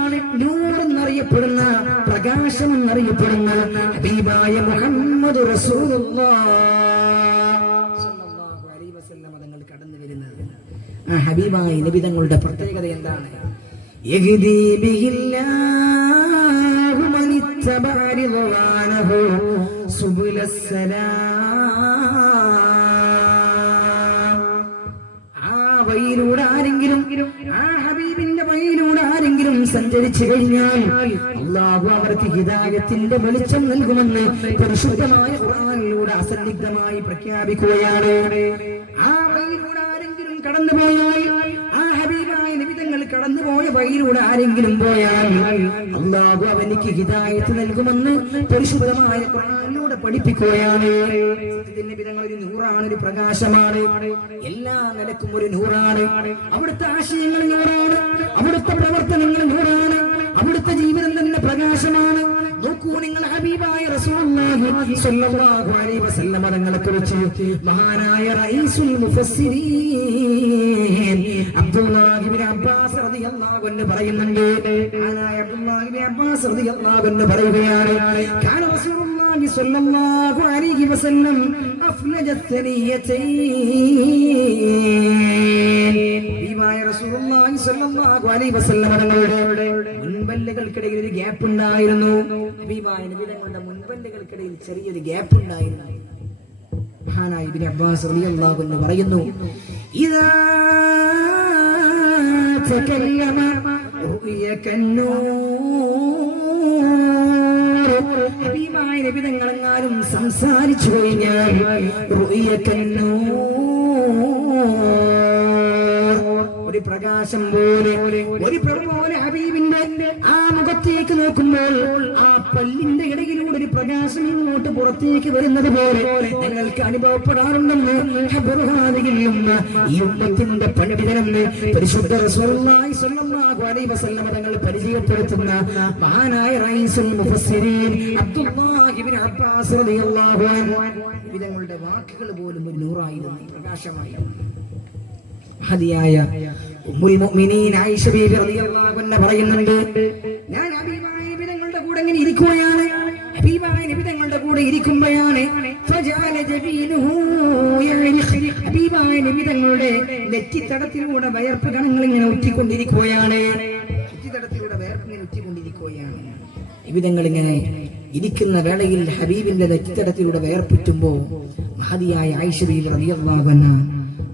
നൂർ എന്നറിയപ്പെടുന്ന, പ്രകാശം എന്നറിയപ്പെടുന്ന ഹബീബായ മുഹമ്മദ് റസൂലുള്ളാഹി കടന്നു വരുന്നത്. ആ ഹബീബായ നബി തങ്ങളുടെ പ്രത്യേകത എന്താണ്? യഹ്ദീ ബിഹില്ലാഹു മൻ ഇത്തബഅ റിദ്വാനഹു സുബുലസ്സലാം. ആ വഴിയിലൂടെ ആരെങ്കിലും, ആ ഹബീബിന്റെ വഴിയിലൂടെ ആരെങ്കിലും സഞ്ചരിച്ചു കഴിഞ്ഞാൽ അല്ലാഹു അവർക്ക് ഹിദായത്തിന്റെ വെളിച്ചം നൽകുമെന്ന് പരിശുദ്ധമായ ഖുർആനിലൂടെ അസന്നിഗ്ധമായി പ്രഖ്യാപിക്കുകയാണ്. ആ വഴിയിലൂടെ ആരെങ്കിലും കടന്നുപോയാൽ, ആ ഹബീബായ നബി തങ്ങൾ കടന്നുപോയ വഴിയിലൂടെ ആരെങ്കിലും പോയാൽ അല്ലാഹു അവനിക്ക് ഹിദായത്ത് നൽകുമെന്ന് പരിശുദ്ധമായ ഖുർആനിലൂടെ പഠിപ്പിക്കുകയാണ്. നബി തങ്ങൾ ഒരു നൂറാണ്, ഒരു പ്രകാശമാണ്, എല്ലാ നിലക്കും ഒരു നൂറാണ്. അവിടുത്തെ ആശയങ്ങൾ നൂറാണ്, അവിടുത്തെ പ്രവർത്തനങ്ങൾ നൂറാണ്, അവിടുത്തെ ജീവിതം തന്നെ പ്രകാശമാണ്. നോക്കൂ നിങ്ങൾ, ഹബീബായ റസൂലുള്ളാഹി സ്വല്ലല്ലാഹു അലൈഹി വസല്ലം തങ്ങളെ കുറിച്ച് മഹാനായ റഈസുൽ മുഫസ്സിരീൻ അബ്ദുല്ലാഹി ഇബ്നു അബ്ബാസ് റളിയല്ലാഹു അൻഹു പറയുന്നുണ്ട്. മഹാനായ അബ്ദുല്ലാഹി ഇബ്നു അബ്ബാസ് റളിയല്ലാഹു അൻഹു പറയുകയാണ്, കാന റസൂലുള്ളാഹി സ്വല്ലല്ലാഹു അലൈഹി വസല്ലം അഫ്ലജ ത്സനിയതൈൻ. ഹബീബായ റസൂലുള്ളാഹി സ്വല്ലല്ലാഹു അലൈഹി വസല്ലം തങ്ങളുടെ മുൻപല്ലുകൾക്കിടയിൽ ഒരു ഗ്യാപ്പ് ഉണ്ടായിരുന്നു. ഹബീബായ നബി തങ്ങളുടെ മുൻപല്ലുകൾക്കിടയിൽ ചെറിയൊരു ഗ്യാപ്പ് ഉണ്ടായിരുന്നു. മഹാനായ ഇബ്നു അബ്ബാസ് റളിയല്ലാഹു അൻഹു പറയുന്നു, ഇദാ തകല്ലമ റുഅയകന്നൂർ. ഹബീബായ നബി തങ്ങളെങ്ങാനും സംസാരിച്ചു കഴിഞ്ഞാൽ റുഅയകന്നൂർ, ഒരു ഒരു പ്രകാശം പോലെ, ഒരു പ്രഭ പോലെ ഹബീബിന്റെ ആ മുഖത്തേക്ക് നോക്കുമ്പോൾ ആ പല്ലിന്റെ ഇടയിലൂടെ ഒരു പ്രകാശം ഇങ്ങോട്ട് പുറത്തേക്ക് വരുന്നത് പോലെ ഞങ്ങൾക്ക് അനുഭവപ്പെടാറുണ്ടെന്ന് ഈ ഉമ്മത്തിന്റെ പണ്ഡിതനെന്ന് പരിശുദ്ധ റസൂലുള്ളാഹി സ്വല്ലല്ലാഹു അലൈഹി വസല്ലം തങ്ങൾ പരിചയപ്പെടുത്തുന്ന മഹാനായ റഈസുൽ മുഫസ്സിരീൻ അബ്ദുല്ലാഹി ഇബ്നു അബ്ബാസ് റളിയല്ലാഹു അൻഹു വിധങ്ങളുടെ വാക്കുകൾ പോലും ഒരു നൂറായിരുന്നു, പ്രകാശമായിരുന്നു. ഹദിയായ ഉമ്മുൽ മുഅ്മിനീൻ ആയിഷ ബീവി റളിയല്ലാഹു അൻഹ പറയുന്നുണ്ട്, ഞാൻ ഹബീബായ നബി തങ്ങളുടെ കൂടെ ഇങ്ങനെ ഇരിക്കുകയാണ്. ഹബീബായ നബി തങ്ങളുടെ കൂടെ ഇരിക്കുമ്പോഴാണ് ഹബീബായ നബി തങ്ങളുടെ നെറ്റിത്തടത്തിലൂടെ വയർപ്പ് കണങ്ങൾ ഇങ്ങനെ ഉറ്റിക്കൊണ്ടിരിക്കുകയാണ്. നെറ്റിത്തടത്തിലൂടെ വയർപ്പ് ഇങ്ങനെ ഉറ്റിക്കൊണ്ടിരിക്കുകയാണ്. നിബിതങ്ങൾ ഇങ്ങനെ ഇരിക്കുന്ന വേളയിൽ ഹബീബിന്റെ നെറ്റിത്തടത്തിലൂടെ വയർപ്പിറ്റുമ്പോ മഹദിയായ ആയിഷ ബീവി റളിയല്ലാഹു അൻഹ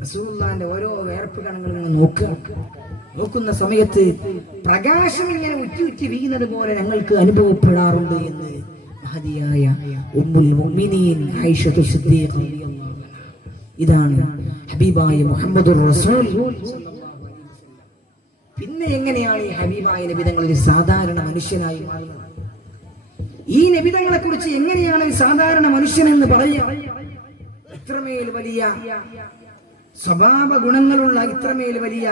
റസൂലുള്ളാഹിന്റെ ഓരോ വയർപ്പ് കണങ്ങളും നോക്കുന്ന സമയത്ത് പ്രകാശം ഇങ്ങനെ ഉറ്റി വീഴുന്നത് പോലെ ഞങ്ങൾക്ക് അനുഭവപ്പെടാറുണ്ട് എന്ന് മഹദിയായ ഉമ്മുൽ മുഅ്മിനീൻ ആയിഷ സിദ്ദീഖ റളിയല്ലാഹു അൻഹ. ഇതാണ് ഹബീബായ മുഹമ്മദുർ റസൂൽ. പിന്നെ എങ്ങനെയാണ് ഈ ഹബീബായ നബി തങ്ങൾ ഒരു സാധാരണ മനുഷ്യനായി മാറുന്നത്? ഈ നബി തങ്ങളെ കുറിച്ച് എങ്ങനെയാണ് സാധാരണ മനുഷ്യൻ എന്ന് പറയുക? ഇത്രമേൽ വലിയ സ്വഭാവ ഗുണങ്ങളുള്ള, ഇത്രമേൽ വലിയ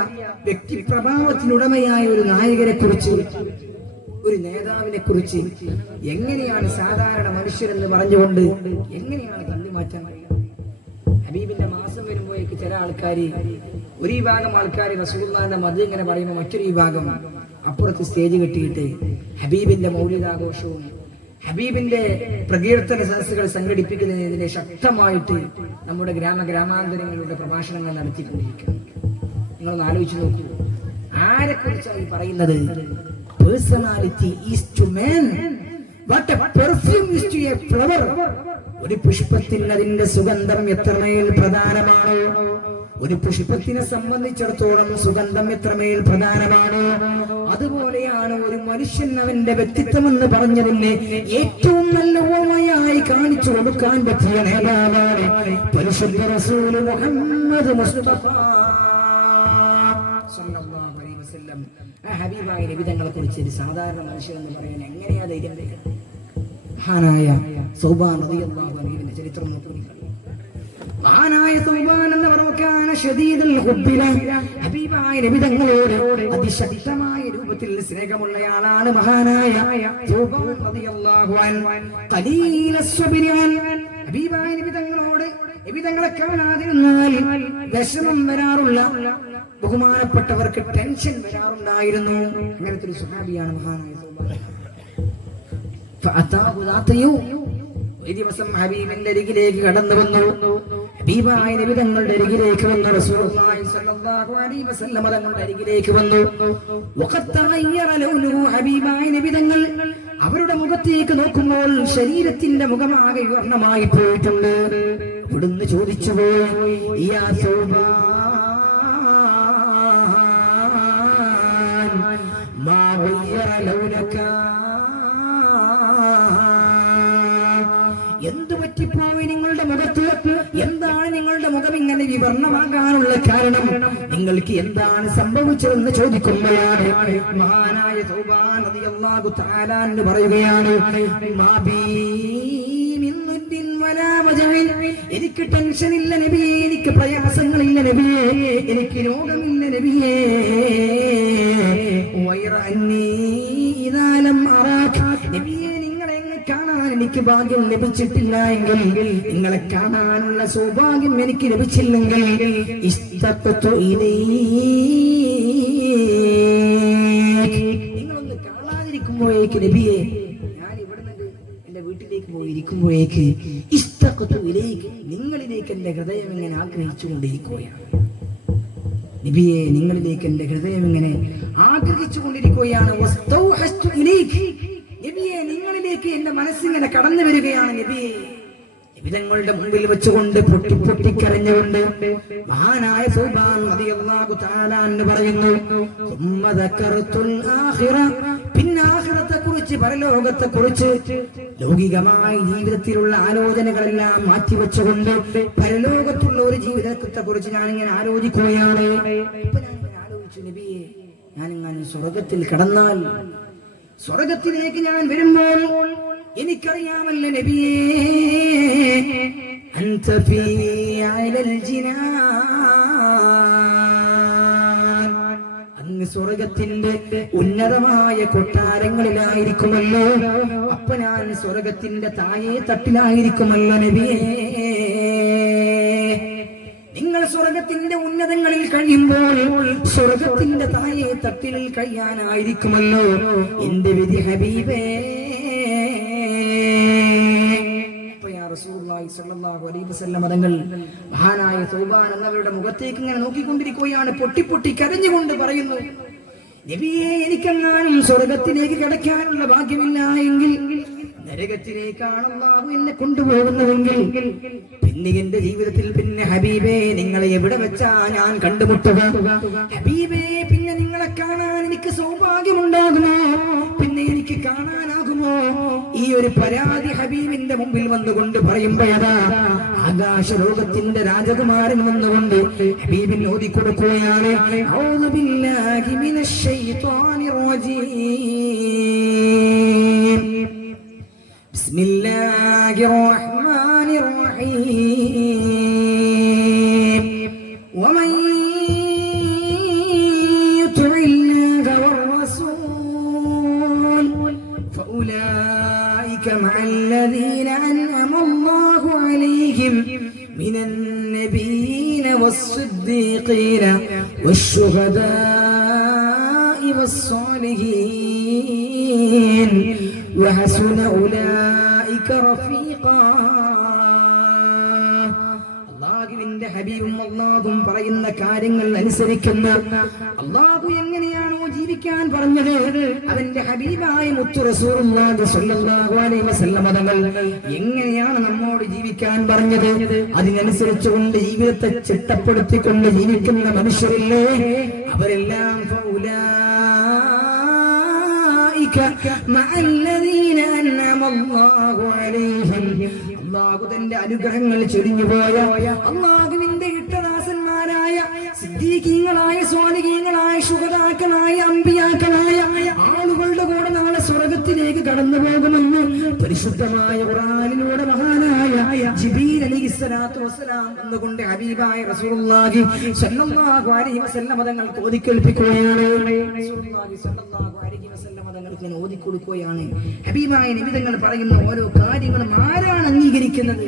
വ്യക്തിപ്രഭാവത്തിനുടമയായ ഒരു നായകനെ കുറിച്ച്, ഒരു നേതാവിനെ കുറിച്ച് എങ്ങനെയാണ് സാധാരണ മനുഷ്യരെന്ന് പറഞ്ഞുകൊണ്ട് എങ്ങനെയാണ് തള്ളിമാറ്റാൻ കഴിയുക? ഹബീബിന്റെ മാസം വരുമ്പോഴേക്ക് ചില ആൾക്കാര്, ഒരു വിഭാഗം ആൾക്കാർ റസൂലുള്ളാഹിന്റെ മദ് ഇങ്ങനെ പറയുമ്പോൾ മറ്റൊരു വിഭാഗം അപ്പുറത്ത് സ്റ്റേജ് കെട്ടിയിട്ട് ഹബീബിന്റെ മൗലിദാഘോഷവും ഹബീബിന്റെ പ്രകീർത്തന സദസ്സുകൾ സംഘടിപ്പിക്കുന്നതിനെ ശക്തമായിട്ട് നമ്മുടെ ഗ്രാമാന്തരങ്ങളിലൂടെ പ്രഭാഷണങ്ങൾ നടത്തിക്കൊണ്ടിരിക്കുക. നിങ്ങളൊന്ന് ആലോചിച്ച് നോക്കൂ, ആരെ കുറിച്ചാണ് പറയുന്നത്? Personality is to man what a perfume is to a flower. ഒരു പുഷ്പത്തിന് അതിന്റെ സുഗന്ധം എത്രമേൽ പ്രധാനമാണോ, ഒരു പുഷ്പത്തിനെ സംബന്ധിച്ചിടത്തോളം സുഗന്ധം എത്രമേൽ പ്രധാനമാണ്, അതുപോലെയാണ് ഒരു മനുഷ്യൻ അവന്റെ വ്യക്തിത്വം എന്ന് പറഞ്ഞതിന് ഏറ്റവും നല്ല ഓമയായി കാണിച്ചു കൊടുക്കാൻ പറ്റിയ നേതാവാണ് പരിശുദ്ധ റസൂൽ മുഹമ്മദ് മുസ്തഫ സല്ലല്ലാഹു അലൈഹി വസല്ലം. ആ ഹബീബായ നബി തങ്ങളെ കുറിച്ച് ഒരു സാധാരണ മനുഷ്യൻ എന്ന് പറയാൻ എങ്ങനെയാ ധൈര്യം വരിക? മഹാനായ സൗബാൻ റളിയല്ലാഹു അൻഹുവിന്റെ ചരിത്രം നോക്കൂ. മഹാനായ സൗബാൻ എന്നവരൊക്കെയാണ് ശദീദുൽ ഹുബ്ബില, ഹബീബായ നബി തങ്ങളോട് അതിശക്തമായ രൂപത്തിൽ സ്നേഹമുള്ളയാളാണ് മഹാനായ സൗബാൻ റളിയല്ലാഹു അൻഹു. ഖലീലസ് സ്വബ്രി അൻ, ഹബീബായ നബി തങ്ങളോട് നബി തങ്ങളെ കാണാതിരുന്നാൽ വിഷമം വരാറുള്ള, ബഹുമാനപ്പെട്ടവർക്ക് ടെൻഷൻ വരാറുണ്ടായിരുന്നു. അങ്ങനത്തെ ഒരു സ്വഹാബിയാണ് മഹാനായ സൗബാൻ. ഫഅതാഹു ദാത യൗം, ഒരു ദിവസം ഹബീബിന്റെ അരികിലേക്ക് കടന്നു വന്നു. ഹബീബായ നബി തങ്ങളുടെ അരികിലേക്ക് വന്നു. റസൂലുള്ളാഹി സ്വല്ലല്ലാഹു അലൈഹി വസല്ലം തങ്ങളുടെ അരികിലേക്ക് വന്നു. വഖദ് തഗയ്യറ ലൗനുഹു, ഹബീബായ നബി തങ്ങൾ അവരുടെ മുഖത്തേക്ക് നോക്കുമ്പോൾ ശരീരത്തിന്റെ മുഖമാകെ വർണ്ണമായി പോയിട്ടുണ്ട്. ഇവിടുന്ന് ചോദിച്ചു പോയി, യാ സൗബാൻ മാ ഗയ്യറ ലൗനക, എന്തു പറ്റിപ്പോയി നിങ്ങളുടെ മുഖത്ത്? എന്താണ് നിങ്ങളുടെ മുഖം ഇങ്ങനെ വിവർണമാകാനുള്ള കാരണം? നിങ്ങൾക്ക് എന്താണ് സംഭവിച്ചതെന്ന് ചോദിക്കുമ്പോഴാണ് മഹാനായ സൗബാൻ റളിയല്ലാഹു തആല അൻഹു പറയുകയാണ്, എനിക്ക് ടെൻഷനില്ല നബിയേ, എനിക്ക് പ്രയാസങ്ങളില്ല നബിയേ, എനിക്ക് രോഗമില്ല നബിയേ. നബിയേ, കാണാൻ എനിക്ക് ഭാഗ്യം ലഭിച്ചിട്ടില്ല എങ്കിൽ, നിങ്ങളെ കാണാനുള്ള സൗഭാഗ്യം എനിക്ക് ലഭിച്ചില്ലെങ്കിൽ, നിങ്ങളൊന്ന് കാണാതിരിക്കുമ്പോഴേക്ക് നബിയെ, ഞാൻ ഇവിടെ നിന്ന് എന്റെ വീട്ടിലേക്ക് പോയിരിക്കുമ്പോഴേക്ക് നിങ്ങളിലേക്ക് എന്റെ ഹൃദയം ഇങ്ങനെ ആഗ്രഹിച്ചുകൊണ്ടിരിക്കുകയാണ്. നബിയെ, നിങ്ങളിലേക്ക് എന്റെ ഹൃദയം ഇങ്ങനെ ആഗ്രഹിച്ചുകൊണ്ടിരിക്കുകയാണ്. നബിയെ, നിങ്ങളിലേക്ക് എന്റെ മനസ്സിങ്ങനെ കടന്നു വരികയാണ്. നബിയെ, നബിതങ്ങളുടെ മുമ്പിൽ വെച്ചുകൊണ്ട് പൊട്ടിക്കരഞ്ഞുകൊണ്ട് മഹാനായ സൗബാൻ റളിയല്ലാഹു തആല അൻഹു പറയുന്നു, പിന്നെ ആഖിറത്തെ കുറിച്ച്, പരലോകത്തെ കുറിച്ച്, ലൗകികമായ ജീവിതത്തിലുള്ള ആലോചനകളെല്ലാം മാറ്റിവെച്ചുകൊണ്ട് പരലോകത്തുള്ള ഒരു ജീവിതത്തെ കുറിച്ച് ഞാനിങ്ങനെ ആലോചിക്കുകയാണ്. നബിയെ, ഞാനിങ്ങനെ സ്വർഗത്തിൽ കടന്നാൽ, സ്വർഗത്തിലേക്ക് ഞാൻ വരുമ്പോൾ എനിക്കറിയാമല്ലോ നബിയേ, അൻത ഫീ അലൽ ജിനാൻ, അങ്ങ് സ്വർഗത്തിന്റെ ഉന്നതമായ കൊട്ടാരങ്ങളിലായിരിക്കുമല്ലോ. അപ്പൊ ഞാൻ സ്വർഗത്തിന്റെ താഴെ തട്ടിലായിരിക്കുമല്ലോ നബിയേ. നിങ്ങൾ സ്വർഗത്തിന്റെ ഉന്നതങ്ങളിൽ കഴിയുമ്പോൾ സ്വർഗത്തിന്റെ താഴെ തട്ടിൽ കഴിയാനായിരിക്കുമല്ലോ എന്റെ വിധി ഹബീബേ. റസൂലുള്ളാഹി സ്വല്ലല്ലാഹു അലൈഹി വസല്ലം തങ്ങൾ മഹാനായ സൗബാൻ എന്നവരുടെ മുഖത്തേക്ക് ഇങ്ങനെ നോക്കിക്കൊണ്ടിരിക്കുകയാണ്. പൊട്ടി പൊട്ടി കരഞ്ഞുകൊണ്ട് പറയുന്നു, നബിയേ, എനിക്കെങ്ങാനും സ്വർഗത്തിലേക്ക് കടക്കാനുള്ള ഭാഗ്യമില്ല എങ്കിൽ, നരകത്തിലേക്കാണ് അല്ലാഹു എന്നെ കൊണ്ടുപോകുന്നതെങ്കിൽ, പിന്നെ എന്റെ ജീവിതത്തിൽ പിന്നെ ഹബീബേ നിങ്ങളെ എവിടെ വെച്ചാ ഞാൻ കണ്ടുമുട്ടുക? ഹബീബേ, പിന്നെ നിങ്ങളെ കാണാൻ എനിക്ക് സൗഭാഗ്യമുണ്ടാകുമോ? പിന്നെ എനിക്ക് കാണാനാകുമോ? ഈ ഒരു പരാതി ഹബീബിന്റെ മുമ്പിൽ വന്നുകൊണ്ട് പറയുമ്പോഴതാ ആകാശലോകത്തിന്റെ രാജകുമാരൻ വന്നുകൊണ്ട് ഹബീബിന് ഓതിക്കൊടുക്കുകയാണ്, ഔദു ബില്ലാഹി മിനശ് ശൈത്വാനിർ റജീം, ബിസ്മില്ലാഹിർ റഹ്മാനിർ റഹീം, വമൻ യുതിഇല്ലാഹ വർ-റസൂൽ ഫഉലൈക മഅല്ലദീന അൻഅമ അല്ലാഹു അലൈഹിം മിനൻ നബിയ്യീന വസ്-സിദ്ദീഖീന വശ്-ശുഹദാഇ വസ്-സാലിഹീൻ വഹസുന ഉലൈക റഫീഖാ. അല്ലാഹുവിന്റെ ഹബീബും അല്ലാഹും പറയുന്ന കാര്യങ്ങൾ അനുസരിക്കുന്ന, അല്ലാഹു എങ്ങനെയാണോ ജീവിക്കാൻ പറഞ്ഞത് അവന്റെ ഹബീബായ മുത്തു റസൂലുള്ളാഹി സ്വല്ലല്ലാഹു അലൈഹി വസല്ലം തങ്ങൾ എങ്ങനെയാണ് നമ്മോട് ജീവിക്കാൻ പറഞ്ഞത് അതിനനുസരിച്ചുകൊണ്ട് ജീവിതത്തെ ചിട്ടപ്പെടുത്തിക്കൊണ്ട് ജീവിക്കുന്ന മനുഷ്യരില്ലേ, അവരെല്ലാം അല്ലാഹു തന്റെ അനുഗ്രഹങ്ങൾ ചൊരിഞ്ഞുപോയ അല്ലാഹുവിന്റെ ഇഷ്ടദാസന്മാരായ സിദ്ദീഖീങ്ങളായ സ്വാലിഹീങ്ങളായ ശുഹദാക്കളായ അമ്പിയാക്കളായ ആളുകളുടെ കൂടെ നാളെ സ്വർഗത്തിലേക്ക് കടന്നു പോകുമെന്ന് പരിശുദ്ധമായ ഖുർആനിലൂടെ മഹാനായ ജിബ്രീൽ അലൈഹിസ്സലാത്തു വസ്സലാം എന്നുകൊണ്ട് ഹബീബായ റസൂലുള്ളാഹി സ്വല്ലല്ലാഹു അലൈഹി വസല്ലം തങ്ങൾ ഓതിക്കേൽപ്പിക്കുകയാണ്. റസൂലുള്ളാഹി സ്വല്ലല്ലാഹു അലൈഹി വസല്ലം തങ്ങൾ ഇങ്ങനെ ഓതിക്കൊടുക്കുകയാണ്. ഹബീബായ നബി തങ്ങൾ പറയുന്ന ഓരോ കാര്യങ്ങളും ആരാണ് അംഗീകരിക്കുന്നത്,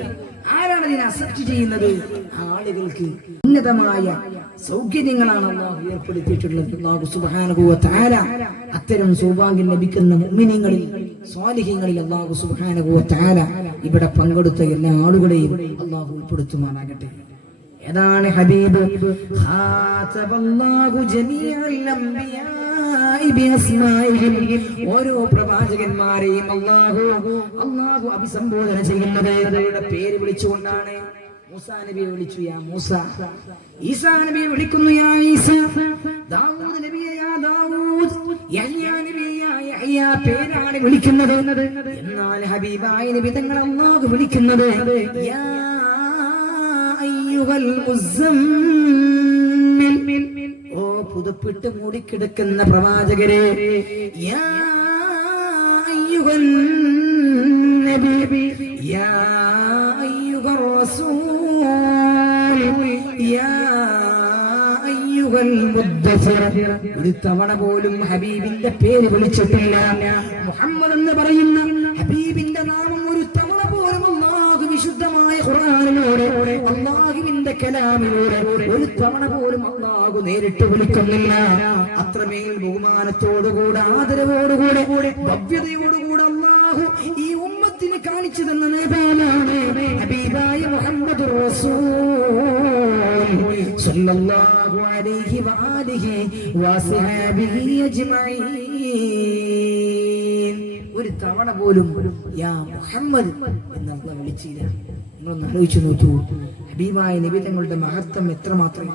ആരാണ് ഇതിനെ അക്സെപ്റ്റ് ചെയ്യുന്നത്? ആളുകൾക്ക് ഉന്നതമായ സൗകര്യങ്ങളാണ് അല്ലാഹു ഏർപ്പെടുത്തിയിട്ടുള്ളത്. അല്ലാഹു സുബ്ഹാനഹു വ തആല അത്തരം സൗഭാഗ്യം ലഭിക്കുന്ന മുഅ്മിനീങ്ങളിൽ സ്വാലിഹീങ്ങളിൽ അല്ലാഹു സുബ്ഹാനഹു വ തആല ഇവിടെ പങ്കെടുത്ത എല്ലാ ആളുകളെയും അല്ലാഹു ഉൾപ്പെടുത്തുമാറാകട്ടെ. ഏതാണ് ഹബീബ്? ഖാതബല്ലാഹു ജമീഅൽ അംബിയാ ബിഅസ്മാഇഹിം, ഓരോ പ്രവാചകന്മാരെയും അല്ലാഹു അഭിസംബോധന ചെയ്യുന്നത് അവരുടെ പേര് വിളിച്ചുകൊണ്ടാണ്. മൂസാ നബിയെ വിളിച്ചു യാ മൂസ, ഈസാ നബിയെ വിളിക്കുന്നു യാ ഈസ, ദാവൂദ് നബിയെ യാ ദാവൂദ്, യഹ്യാ നബിയെ യാ യഹ്യാ, പേരാണ് വിളിക്കുന്നത്. എന്നാൽ ഹബീബായ നബി തങ്ങൾ അല്ലാഹു വിളിക്കുന്നത് യാ അയ്യുഹൽ മുസമ്മിൽ, ഓ പുതപ്പിട്ട് മൂടിക്കിടക്കുന്ന പ്രവാചകരെ, യാ അയ്യുഹൻ നബി, യാ അയ്യുഹർ റസൂൽ, യാ അയ്യുഹൽ മുദ്ദസിർ. ഒരു തവണ പോലും ഹബീബിന്റെ പേര് വിളിച്ചിട്ടില്ല. മുഹമ്മദ് എന്ന് പറയുന്ന ഹബീബിന്റെ നാമം ഒരു തവണ പോലും അല്ലാഹു വിശുദ്ധമായ ഖുർആനിലൂടെ അല്ലാഹുവിന്റെ കലാമിലൂടെ ഒരു തവണ പോലും അല്ലാഹു നേരിട്ട് വിളിക്കുന്നില്ല. അത്രമേൽ ബഹുമാനത്തോടുകൂടെ ആദരവോടുകൂടെ ഭവ്യതയോടുകൂടെ അല്ലാഹു ഈ ഉമ്മത്തിന് കാണിച്ചു തന്ന നേതാവാണ് ഹബീബായ മുഹമ്മദുർ റസൂൽ സ്വല്ലല്ലാഹു അലൈഹി വആലിഹി വസഹബിഹി അജ്മഈൻ. ഒരു തവണ പോലും യാ മുഹമ്മദ് എന്ന് അല്ലാഹു വിളിച്ചില്ല. നിങ്ങളൊന്ന് ആലോചിച്ചു നോക്കൂ, ഹബീബായ നബി തങ്ങളുടെ മഹത്വം എത്രമാത്രം.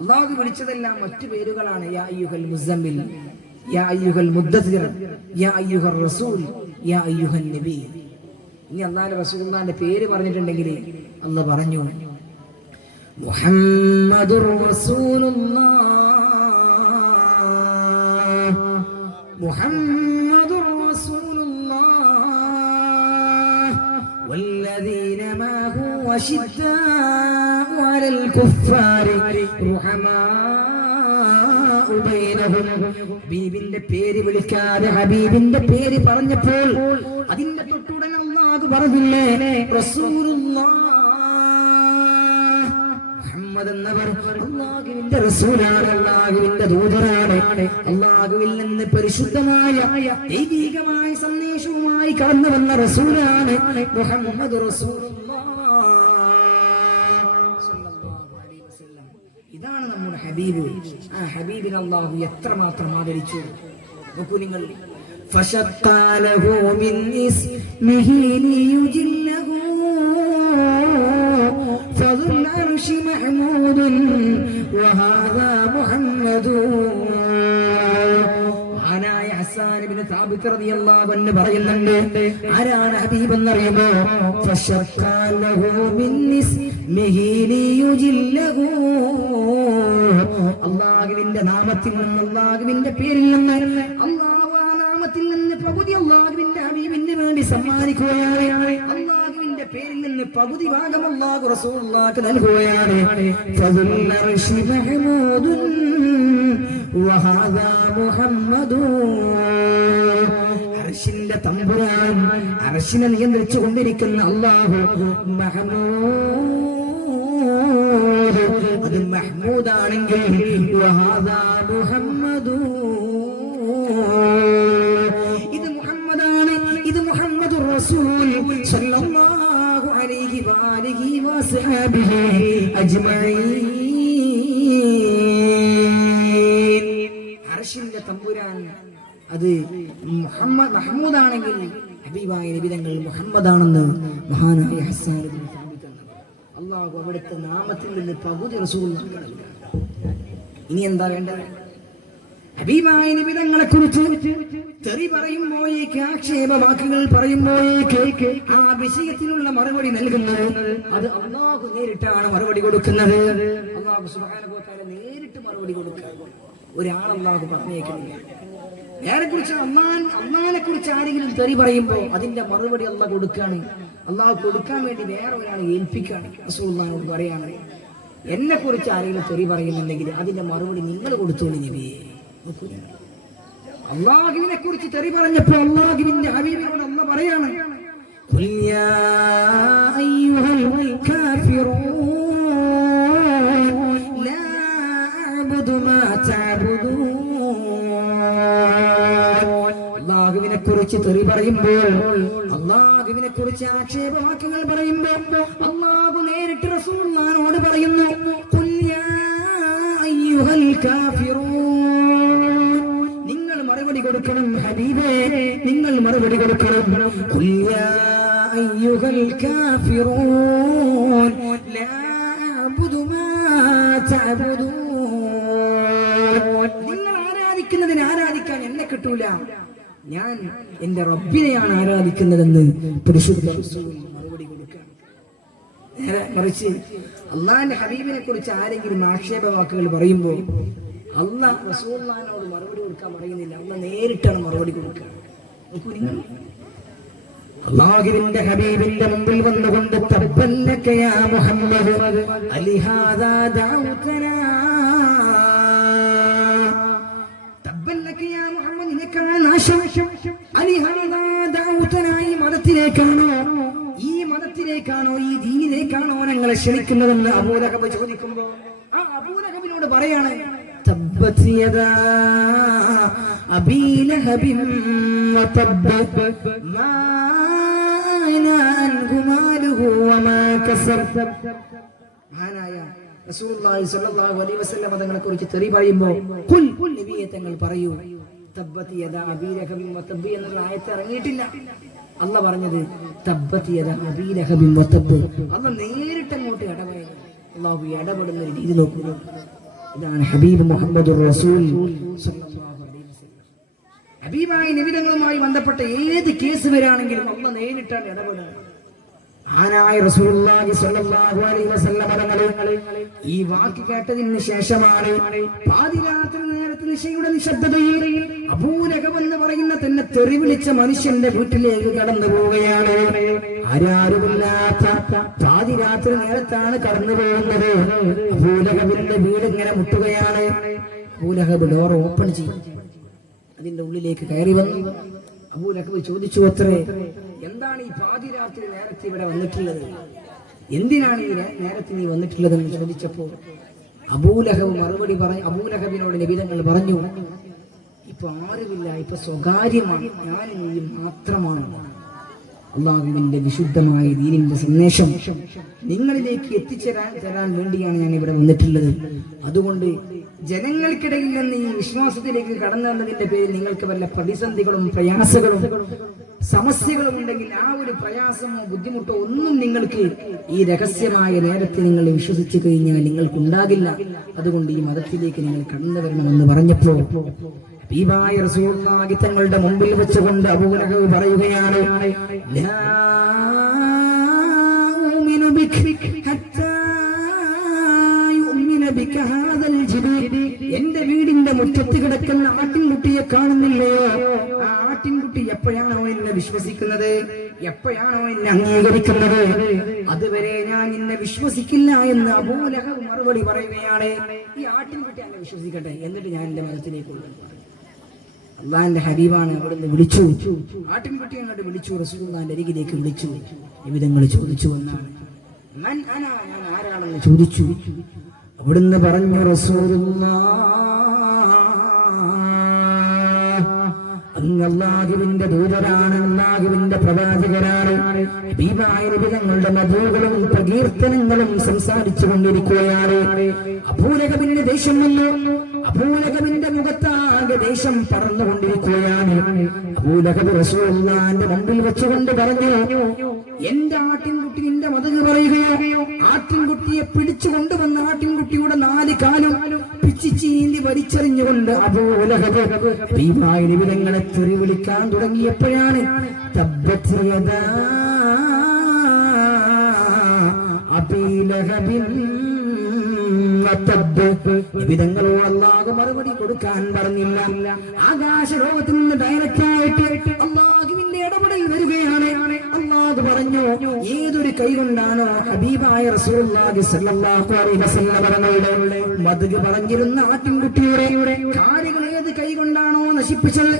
അല്ലാഹു വിളിച്ചതെല്ലാം മറ്റു പേരുകളാണ്. യാ അയ്യുഹൽ മുസമ്മിൽ, യാ അയ്യുഹൽ മുദ്ദസിർ, യാ അയ്യുഹർ റസൂൽ, യാ അയ്യുഹൻ നബി. ഇനി അല്ലാഹുവിന്റെ റസൂലുള്ളാഹിന്റെ പേര് പറഞ്ഞിട്ടുണ്ടെങ്കിൽ അല്ലാഹു പറഞ്ഞു മുഹമ്മദുർ റസൂലുള്ളാഹ് മുഹമ്മദുർ റസൂലുള്ളാഹ് വല്ലദീന മാഹു അശിദ്ദാഉ അലൽ കുഫാരി റുഹമാഉ ബൈനഹും. ഹബീബിന്റെ പേര് വിളിക്കാതെ ഹബീബിന്റെ പേര് പറഞ്ഞപ്പോൾ അതിന്റെ തൊട്ടുടൻ അല്ലാഹു പറഞ്ഞില്ലേ റസൂലുള്ളാഹ്. മുഹമ്മദ് എന്നവർ അല്ലാഹുവിന്റെ റസൂലാണ്, അല്ലാഹുവിന്റെ ദൂതനാണ്. അല്ലാഹുവിൽ നിന്ന് പരിശുദ്ധമായ ദൈവികമായ സന്ദേശവുമായി കടന്നു വന്ന റസൂലാണ് മുഹമ്മദ് റസൂലുള്ളാഹ്. ഇതാണ് നമ്മുടെ ഹബീബ്. ആ ഹബീബിനെ അല്ലാഹു എത്രമാത്രം ആദരിച്ചു നോക്കൂ നിങ്ങൾ. فشقى له من اسمه ليجله فذو العرش محمود وهذا محمد. മഹാനായ ഹസ്സാൻ ഇബ്നു സാബിത്ത് റളിയല്ലാഹു അൻഹു പറയുന്നുണ്ട്, ആരാണ് ഹബീബ് എന്നറിയുമോ? ഫശഖാ ലഹു മിൻ ഇസ്മിഹി ലിയുജില്ലഹു. അല്ലാഹുവിന്റെ നാമത്തിൽ നിന്ന്, അല്ലാഹുവിന്റെ പേരിൽ നിന്ന്, അല്ലാഹുവിൽ നിന്ന് പകുതി അല്ലാഹുവിന്റെ ഹബീബിന് വേണ്ടി സമ്മാനിക്കുകയാണ്. അല്ലാഹുവിന്റെ പേരിൽ നിന്ന് പകുതി ഭാഗം അല്ലാഹു റസൂലുള്ളാഹിക്ക് നൽകുകയാണ്. ഫദുൽ അർശി മഹ്മൂദുൻ വഹാദാ മുഹമ്മദുൻ. അർശിന്റെ തമ്പുരാൻ, അർശിനെ നിയന്ത്രിച്ചു കൊണ്ടിരിക്കുന്ന അല്ലാഹു മഹ്മൂദ്, അത് മഹ്മൂദാണെങ്കിൽ വഹാദാ മുഹമ്മദുൻ, ഇത് മുഹമ്മദാണ്, ഇത് മുഹമ്മദുർ റസൂൽ സല്ലല്ലാഹു അലൈഹി വആലിഹി വസഹബിഹി അജ്മഈൻ. അർശിന്റെ തമ്പുരാൻ അത് മുഹമ്മദ് മഹ്മൂദാണെങ്കിൽ ഹബീബായ നബി തങ്ങൾ മുഹമ്മദാണെന്ന് മഹാനായ ഹസ്സാൻ ഇബ്നു സാബിത്ത് അല്ലാഹു അവിടുത്തെ നാമത്തിൽ നിന്ന് പകുതി റസൂലുള്ളാഹിക്ക് നൽകുക. ഇനി എന്താ വേണ്ടത്? ഹബീബായ നബി തങ്ങളെ കുറിച്ച് തെറി പറയുമ്പോഴേക്ക്, ആക്ഷേപ വാക്കുകൾ പറയുമ്പോഴേക്ക് ആ വിഷയത്തിനുള്ള മറുപടി നൽകുന്നത് അത് അല്ലാഹു നേരിട്ടാണ് മറുപടി കൊടുക്കുന്നത്. അല്ലാഹു സുബ്ഹാനഹു വ തആല നേരിട്ട് മറുപടി കൊടുക്കുക. ഒരാൾ അല്ലാഹു പറഞ്ഞേക്കുന്നില്ല. നേരെ കുറിച്ച് അള്ളാഹിനെ കുറിച്ച് ആരെങ്കിലും തെറി പറയുമ്പോൾ അതിന്റെ മറുപടി അല്ലാഹു കൊടുക്കുകയാണ്. അല്ലാഹു കൊടുക്കാൻ വേണ്ടി വേറെ ഒരാളെ ഏൽപ്പിക്കുകയാണ്. റസൂലുള്ളാഹിനോട് പറയാണ്, എന്നെ കുറിച്ച് ആരെങ്കിലും തെറി പറയുന്നുണ്ടെങ്കിൽ അതിന്റെ മറുപടി നിങ്ങൾ കൊടുത്തോളൂ നബിയെ. അല്ലാഹുവിനെ കുറിച്ച് തെറി പറഞ്ഞപ്പോൾ അല്ലാഹുവിന്റെ ഹബീബിനോട് അല്ലാഹു പറയാണ്, ഖുൽ യാ അയ്യുഹൽ കാഫിറൂൻ ലാ അഅ്ബുദു മാ തഅ്ബുദൂൻ. അല്ലാഹുവിനെ കുറിച്ച് തെറി പറയുമ്പോൾ, അല്ലാഹുവിനെ കുറിച്ച് ആക്ഷേപവാക്കുകൾ പറയുമ്പോൾ അല്ലാഹു നേരിട്ട് റസൂലുള്ളാഹിനോട് പറയുന്നു, ഖുൽ യാ അയ്യുഹൽ കാഫിറൂൻ. മറുപടി കൊടുക്കണം ഹബീബേ, നിങ്ങൾ മറുപടി കൊടുക്കണം. ഖുൽ യാ അയ്യുഹൽ കാഫിറൂൻ ലാ അഅ്ബുദു മാ തഅ്ബുദൂൻ. നിങ്ങൾ ആരാധിക്കുന്നതിനെ ആരാധിക്കാൻ എന്നെ കിട്ടൂല, ഞാൻ എന്റെ റബ്ബിനെയാണ് ആരാധിക്കുന്നതെന്ന് പരിശുദ്ധ റസൂൽ മറുപടി കൊടുക്കുക. മറിച്ച് അല്ലാഹുവിന്റെ ഹബീബിനെ കുറിച്ച് ആരെങ്കിലും ആക്ഷേപ വാക്കുകൾ പറയുമ്പോൾ അല്ലാഹ് റസൂലുള്ളാഹിനോട് മറുപടി കൊടുക്കാൻ പറയുന്നില്ല, അല്ലാഹ് നേരിട്ടാണ് മറുപടി കൊടുക്കുക. നോക്കൂ നിങ്ങൾ, അല്ലാഹുവിന്റെ ഹബീബിന്റെ മുമ്പിൽ വന്നുകൊണ്ട് തബ്ബല്ലക യാ മുഹമ്മദ് അലിഹാദാ ദഅവതനാ, തബ്ബല്ലക യാ മുഹമ്മദ് നിനക്കാണ് നാശം, അലിഹാദാ ദഅവതനാ, ഈ മതത്തിലേക്കാണോ, ഈ മതത്തിലേക്കാണോ, ഈ ദീനിലേക്കാണോ ഞങ്ങളെ ക്ഷണിക്കുന്നതെന്ന് അബൂലഹബ് ചോദിക്കുമ്പോ ആ അബൂലഹബിനോട് പറയാണ്, തബ്ബത് യദാ അബീ ലഹബിൻ വതബ്ബ മാ അഗ്നാ അൻഹു മാലുഹു വമാ കസബ. മഹാനായ റസൂലുള്ളാഹി സ്വല്ലല്ലാഹു അലൈഹി വസല്ലം തങ്ങളെ കുറിച്ച് തെറി പറയുമ്പോൾ ഖുൽ നബിയെ തങ്ങൾ പറയൂ, തബ്ബത് യദാ അബീ ലഹബിൻ വതബ്ബ എന്നുള്ള ആയത്ത് ഇറങ്ങിയിട്ടില്ല. അല്ലാഹ് പറഞ്ഞത് തബ്ബത് യദാ അബീ ലഹബിൻ വതബ്ബ. അല്ലാഹ് നേരിട്ട് അങ്ങോട്ട് ഇടപെടുന്നു. അല്ലാഹു ഇടപെടുന്ന രീതി നോക്കുന്നു. ഇതാണ് ഹബീബ് മുഹമ്മദ് റസൂൽ സ്വല്ലല്ലാഹു അലൈഹി വസല്ലം. ഹബീബായ നബിതങ്ങളുമായി ബന്ധപ്പെട്ട ഏത് കേസ് വരാണെങ്കിലും അല്ലാഹ് നേരിട്ടാണ് ഇടപെടുന്നത്. ആനായ റസൂലുള്ളാഹി സ്വല്ലല്ലാഹു അലൈഹി വസല്ലം തങ്ങൾ ഈ വാക്ക് കേട്ടതിന് ശേഷമാണ് പാതിരാത്രി നേരത്ത് നിശയുടെ നിശബ്ദതയിൽ അബൂലഹബ് എന്ന് പറയുന്ന തന്നെ തെറി വിളിച്ച മനുഷ്യന്റെ വീട്ടിലേക്ക് കടന്നു പോവുകയാണ്. ആരാരുമില്ലാത്ത പാതിരാത്രി നേരത്താണ് കടന്നു പോകുന്നത്. അബൂലഹബിന്റെ വീട് ഇങ്ങനെ മുട്ടുകയാണ്. അബൂലഹബ് ഡോർ ഓപ്പൺ ചെയ്തു, അതിന്റെ ഉള്ളിലേക്ക് കയറി വന്നു. അബൂലഹബ് ചോദിച്ചു, അത്രേ, എന്താണ് ഈ പാതിരാത്രി നേരത്തെ ഇവിടെ വന്നിട്ടുള്ളത്? എന്തിനാണ് ഈ നേരത്തെ നീ വന്നിട്ടുള്ളതെന്ന് ചോദിച്ചപ്പോൾ അബൂലഹബ് മറുപടി പറഞ്ഞു. അബൂലഹബിനോട് നബി തങ്ങൾ പറഞ്ഞു, ഇപ്പൊ ആരുമില്ല, ഇപ്പൊ സ്വകാര്യമാണ്, ഞാൻ നീയും മാത്രമാണ്. അള്ളാഹുവിന്റെ വിശുദ്ധമായ ദീനിന്റെ സന്ദേശം നിങ്ങളിലേക്ക് എത്തിച്ചേരാൻ വേണ്ടിയാണ് ഞാൻ ഇവിടെ വന്നിട്ടുള്ളത്. അതുകൊണ്ട് ജനങ്ങൾക്കിടയിൽ നിന്ന് ഈ വിശ്വാസത്തിലേക്ക് കടന്നു വന്നതിന്റെ പേരിൽ നിങ്ങൾക്ക് വല്ല പ്രതിസന്ധികളും പ്രയാസങ്ങളും സമസ്യകളും ഉണ്ടെങ്കിൽ ആ ഒരു പ്രയാസമോ ബുദ്ധിമുട്ടോ ഒന്നും നിങ്ങൾക്ക് ഈ രഹസ്യമായ നേരത്തെ നിങ്ങൾ വിശ്വസിച്ചു കഴിഞ്ഞാൽ നിങ്ങൾക്കുണ്ടാകില്ല. അതുകൊണ്ട് ഈ മതത്തിലേക്ക് നിങ്ങൾ കടന്നു വരണമെന്ന് പറഞ്ഞപ്പോൾ ഹബീബായ റസൂലുള്ളാഹി തങ്ങളുടെ മുമ്പിൽ വെച്ചുകൊണ്ട് അബൂലഹബ് പറയുകയാണ്, ലാ ഉമിനു ബിക ഹത്താ യുമിന ബിക ഹാദൽ ജിബീൽ. എന്റെ വീടിന്റെ മുറ്റത്ത് കിടക്കുന്ന ആട്ടിൻകുട്ടിയെ കാണുന്നില്ലയോ? ആ ആട്ടിൻകുട്ടി എപ്പോഴാണോ എന്നെ വിശ്വസിക്കുന്നത്, എപ്പോഴാണോ എന്നെ അംഗീകരിക്കുന്നത്, അതുവരെ ഞാൻ എന്നെ വിശ്വസിക്കില്ല എന്ന് അബൂലഹബ് മറുപടി പറയുകയാണ്. ഈ ആട്ടിൻകുട്ടി എന്നെ വിശ്വസിക്കട്ടെ, എന്നിട്ട് ഞാൻ എന്റെ മതത്തിലേക്ക് കൊണ്ടുപോകും. അള്ളാന്റെ ഹബീബാണ്. അവിടുന്ന് വിളിച്ചു, ആട്ടിൻകുട്ടി അങ്ങോട്ട് വിളിച്ചു, റസൂലുള്ളാഹിന്റെ അരികിലേക്ക് വിളിച്ചു. നിബിധങ്ങൾ ചോദിച്ചു എന്നാണ്, ഞാൻ ആരാണെന്ന് ചോദിച്ചു. അവിടുന്ന് പറഞ്ഞു, അങ്ങ് അല്ലാഹുവിന്റെ ദൂതരാണ്, അല്ലാഹുവിന്റെ പ്രവാചകരാണ്. ഹബീബായ നബി തങ്ങളുടെ മധുകളും പ്രകീർത്തനങ്ങളും സംസാരിച്ചു കൊണ്ടിരിക്കുകയാണ്. അബൂലഹബിന്റെ ദേഷ്യം വന്നു. അബൂലഹബിന്റെ മുഖത്താകെ ദേഷ്യം പറന്നുകൊണ്ടിരിക്കുകയാണ്. അബൂലഹബ് റസൂലുള്ളാഹിന്റെ മുമ്പിൽ വെച്ചുകൊണ്ട് പറഞ്ഞു, എന്റെ ആട്ടിൻകുട്ടി നിന്റെ മതക് പറയുകയോ? ആട്ടിൻകുട്ടിയെ പിടിച്ചു കൊണ്ടുവന്ന ആട്ടിൻകുട്ടിയുടെ 4 കാലും പിച്ചിച്ചീന്തി വലിച്ചെറിഞ്ഞുകൊണ്ട് അബൂലഹബ് ഹബീബായ നബി തങ്ങളെ തെറി വിളിക്കാൻ തുടങ്ങിയപ്പോഴാണ് തബ്ബത് യദാ അബീ ലഹബിൻ വിധങ്ങളോ അല്ലാഹു മറുപടി കൊടുക്കാൻ പറഞ്ഞില്ല. ആകാശ ലോകത്തിൽ നിന്ന് ഡയറക്റ്റ് ആയിട്ട് അല്ലാഹുവിന്റെ ഇടപെടൽ വരികയാണ്. അല്ലാഹു പറഞ്ഞു, ഏതൊരു കൈ കൊണ്ടാണോ ഹബീബായ റസൂലുള്ളാഹി സ്വല്ലല്ലാഹു അലൈഹി വസല്ലം പറഞ്ഞവരുടെ മദ്ഹ് പറഞ്ഞിരുന്ന ആട്ടിൻകുട്ടിയുടെ കാലുകൾ ഏത് കൈ കൊണ്ടാണോ നശിപ്പിച്ചത്,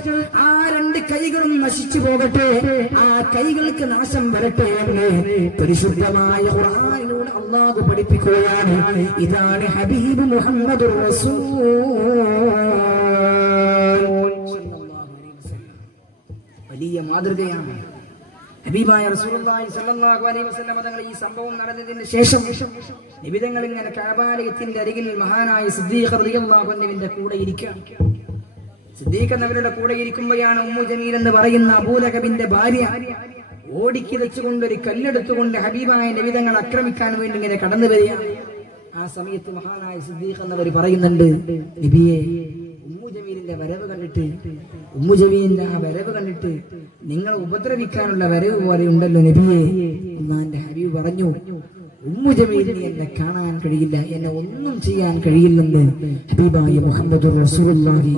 ആ 2 കൈകളും നശിച്ചു പോകട്ടെ, ആ കൈകൾക്ക് നാശം വരട്ടെ എന്ന് പരിശുദ്ധമായ ഖുർആനിലൂടെ അല്ലാഹു പഠിപ്പിക്കുകയാണ്. ഇതാണ് ഹബീബ് മുഹമ്മദുർ റസൂൽ. വലിയ മാതൃകയാണ് ഹബീബായ റസൂലുള്ളാഹി സ്വല്ലല്ലാഹു അലൈഹി വസല്ലം തങ്ങൾ. ഈ സംഭവം നടന്നതിന് ശേഷം നിബിധങ്ങൾ ഇങ്ങനെ കഅബാലയത്തിന്റെ അരികിൽ മഹാനായ സിദ്ദീഖ് റളിയല്ലാഹു അൻഹുവിന്റെ കൂടെ ഇരിക്കുകയാണ്. സിദ്ദീഖ് എന്നവരുടെ കൂടെ ഇരിക്കുമ്പോഴാണ് ഉമ്മു ജമീൽ എന്ന് പറയുന്ന അബൂലഹബിന്റെ ഭാര്യ ഓടിക്കിതച്ചുകൊണ്ട് ഒരു കല്ലെടുത്തുകൊണ്ട് ഹബീബായ നബിതങ്ങൾ ആക്രമിക്കാൻ വേണ്ടി ഇങ്ങനെ കടന്നു വരികയാണ്. ആ സമയത്ത് മഹാനായ സിദ്ദീഖ് എന്നവർ പറയുന്നുണ്ട്, നബിയെ, ഉമ്മു ജമീലിന്റെ വരവ് കണ്ടിട്ട്, ഉമ്മു ജമീലിന്റെ ആ വരവ് കണ്ടിട്ട് നിങ്ങൾ ഉപദ്രവിക്കാനുള്ള വരവ് പോലെ ഉണ്ടല്ലോ നബിയെ. അല്ലാഹുവിന്റെ ഹബീബ് പറഞ്ഞു, ഉമ്മു ജമീലിനെ എന്നെ കാണാൻ കഴിയില്ല, എന്നെ ഒന്നും ചെയ്യാൻ കഴിയില്ലെന്ന് ഹബീബായ മുഹമ്മദുർ റസൂലുള്ളാഹി.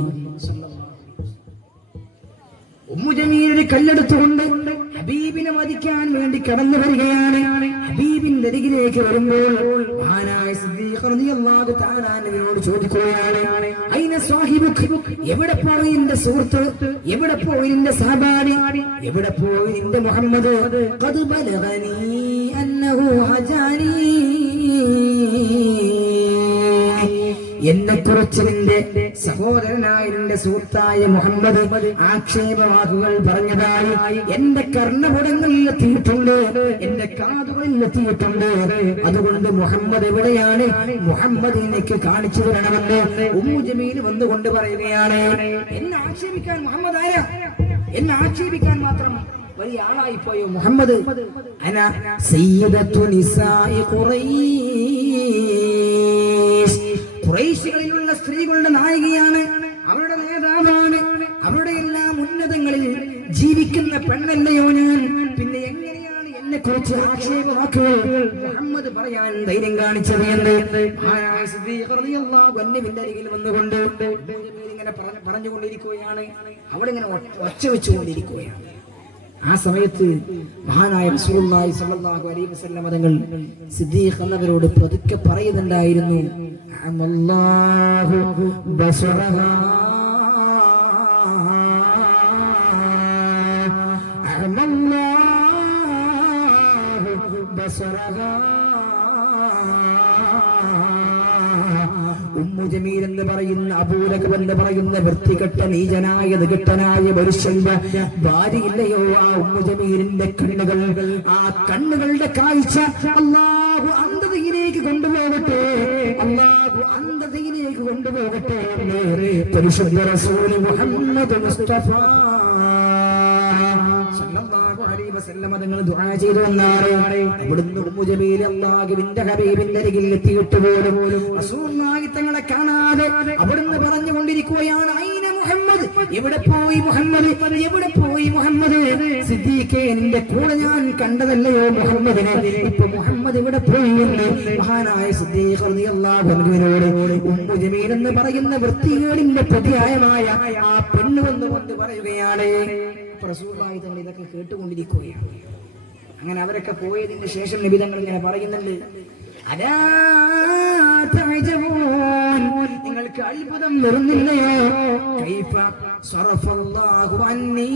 ഉമ്മു ജമീലിനെ കല്ലെടുത്തുകൊണ്ട് ഹബീബിനെ വധിക്കാൻ വേണ്ടി കടന്നു വരികയാണ്. ഹബീബിന്റെ അരികിലേക്ക് വരുമ്പോൾ മഹാനായ സിദ്ദീഖ് റളിയല്ലാഹു തആല അൻഹുവിനോട് ചോദിക്കുകയാണ്, ഐന സാഹിബുക്, എവിടെ പോയി നിന്റെ സുഹൃത്ത്, എവിടെ പോയി നിന്റെ സഹബാനി, എവിടെ പോയി നിന്റെ മുഹമ്മദ്? ഖദ് ബലഗനി അന്നഹു ഹജാനി, എന്നെ കുറിച്ച് നിന്റെ സഹോദരനായ നിന്റെ സുഹൃത്തായ മുഹമ്മദ് ആക്ഷേപവാക്കുകൾ പറഞ്ഞതായി എന്റെ കർണപുടങ്ങളിൽ എത്തിയിട്ടുണ്ട്, എന്റെ കാതുകളിൽ എത്തിയിട്ടുണ്ട്. അതുകൊണ്ട് മുഹമ്മദ് എവിടെയാണ്, മുഹമ്മദ് എനിക്ക് കാണിച്ചു തരണമെന്ന് ഉമ്മു ജമീൽ വന്നുകൊണ്ട് പറയുകയാണ്. എന്നെ ആക്ഷേപിക്കാൻ മുഹമ്മദ് ആരാ? എന്നെ ആക്ഷേപിക്കാൻ മാത്രം വലിയ ആളായിപ്പോയോ മുഹമ്മദ്? അന സയ്യിദത്തു നിസാഇ ഖുറൈശ്, ഖുറൈശികളിലുള്ള സ്ത്രീകളുടെ നായികയാണ്, അവരുടെ നേതാവാണ്, അവരുടെ എല്ലാം ഉന്നതങ്ങളിൽ ജീവിക്കുന്ന പെണ്ണല്ലയോ ഞാൻ? പിന്നെ എങ്ങനെയാണ് എന്നെ കുറിച്ച് ആക്ഷേപവാക്കുകൾ മുഹമ്മദ് പറയാൻ ധൈര്യം കാണിച്ചത് എന്ന് മഹാനായ സിദ്ദീഖ് റളിയല്ലാഹു അൻഹുവിന്റെ അരികിൽ വന്നുകൊണ്ട് ഇങ്ങനെ ഇങ്ങനെ പറഞ്ഞുകൊണ്ടിരിക്കുകയാണ്. അവിടെ ഇങ്ങനെ ഒച്ച വെച്ചുകൊണ്ടിരിക്കുകയാണ്. ആ സമയത്ത് മഹാനായ റസൂലുള്ളാഹി സ്വല്ലല്ലാഹു അലൈഹി വസല്ലം തങ്ങൾ സിദ്ദീഖ് എന്നവരോട് പതുക്കെ പറയുന്നുണ്ടായിരുന്നു, അമല്ലാഹു ബസറഹാ അമല്ലാഹു ബസറഹാ. ഉമ്മു ജമീൽ എന്ന് പറയുന്ന അബൂലഹബ് എന്ന് പറയുന്ന വൃത്തികെട്ട നീചനായ നികട്ടനായ മനുഷ്യന്റെ ഭാര്യയില്ലയോ ആ ഉമ്മു ജമീലിന്റെ കണ്ണുകൾ, ആ കണ്ണുകളുടെ കാഴ്ച അല്ലാഹു അന്ധതയിലേക്ക് കൊണ്ടുപോകട്ടെ, അല്ലാഹു അന്ധതയിലേക്ക് കൊണ്ടുപോകട്ടെ എന്ന് പരിശുദ്ധ റസൂൽ മുഹമ്മദ് മുസ്തഫ സല്ലല്ലാഹു അലൈഹി വസല്ലം തങ്ങൾ ദുആ ചെയ്തു എന്നാണ്. അവിടുന്ന് ഉമ്മു ജമീൽ അല്ലാഹുവിന്റെ ഹബീബിന്റെ അരികിൽ എത്തിയിട്ട് പോലും റസൂലുള്ളാഹി തങ്ങളെ കാണാതെ അവിടുന്ന് പറഞ്ഞുകൊണ്ടിരിക്കുകയാണ്, ഐന മുഹമ്മദ്, എവിടെ പോയി മുഹമ്മദ്, എവിടെ പോയി മുഹമ്മദ്? സിദ്ദീഖേ, നിന്റെ കൂടെ ഞാൻ കണ്ടതല്ലയോ മുഹമ്മദിനെ, ഇപ്പൊ മുഹമ്മദ് ഇവിടെ പോയി എന്ന് മഹാനായ സിദ്ദീഖ് റളിയല്ലാഹു അൻഹുവിനോട് ഉമ്മു ജമീൽ എന്ന് പറയുന്ന വൃത്തികേടിന്റെ പ്രതിയായമായ ആ പെണ്ണ് വന്നുകൊണ്ട് പറയുകയാണ്. റസൂലുള്ളാഹി തങ്ങൾ ഇതൊക്കെ കേട്ടുകൊണ്ടിരിക്കുകയാണ്. അങ്ങനെ അവരൊക്കെ പോയതിന് ശേഷം നബി തങ്ങൾ ഇങ്ങനെ പറയുന്നുണ്ട്, അലാ തഅജബൂൻ, നിങ്ങൾക്ക് അത്ഭുതം വരുന്നില്ലയോ? കൈഫ സറഫല്ലാഹു അന്നീ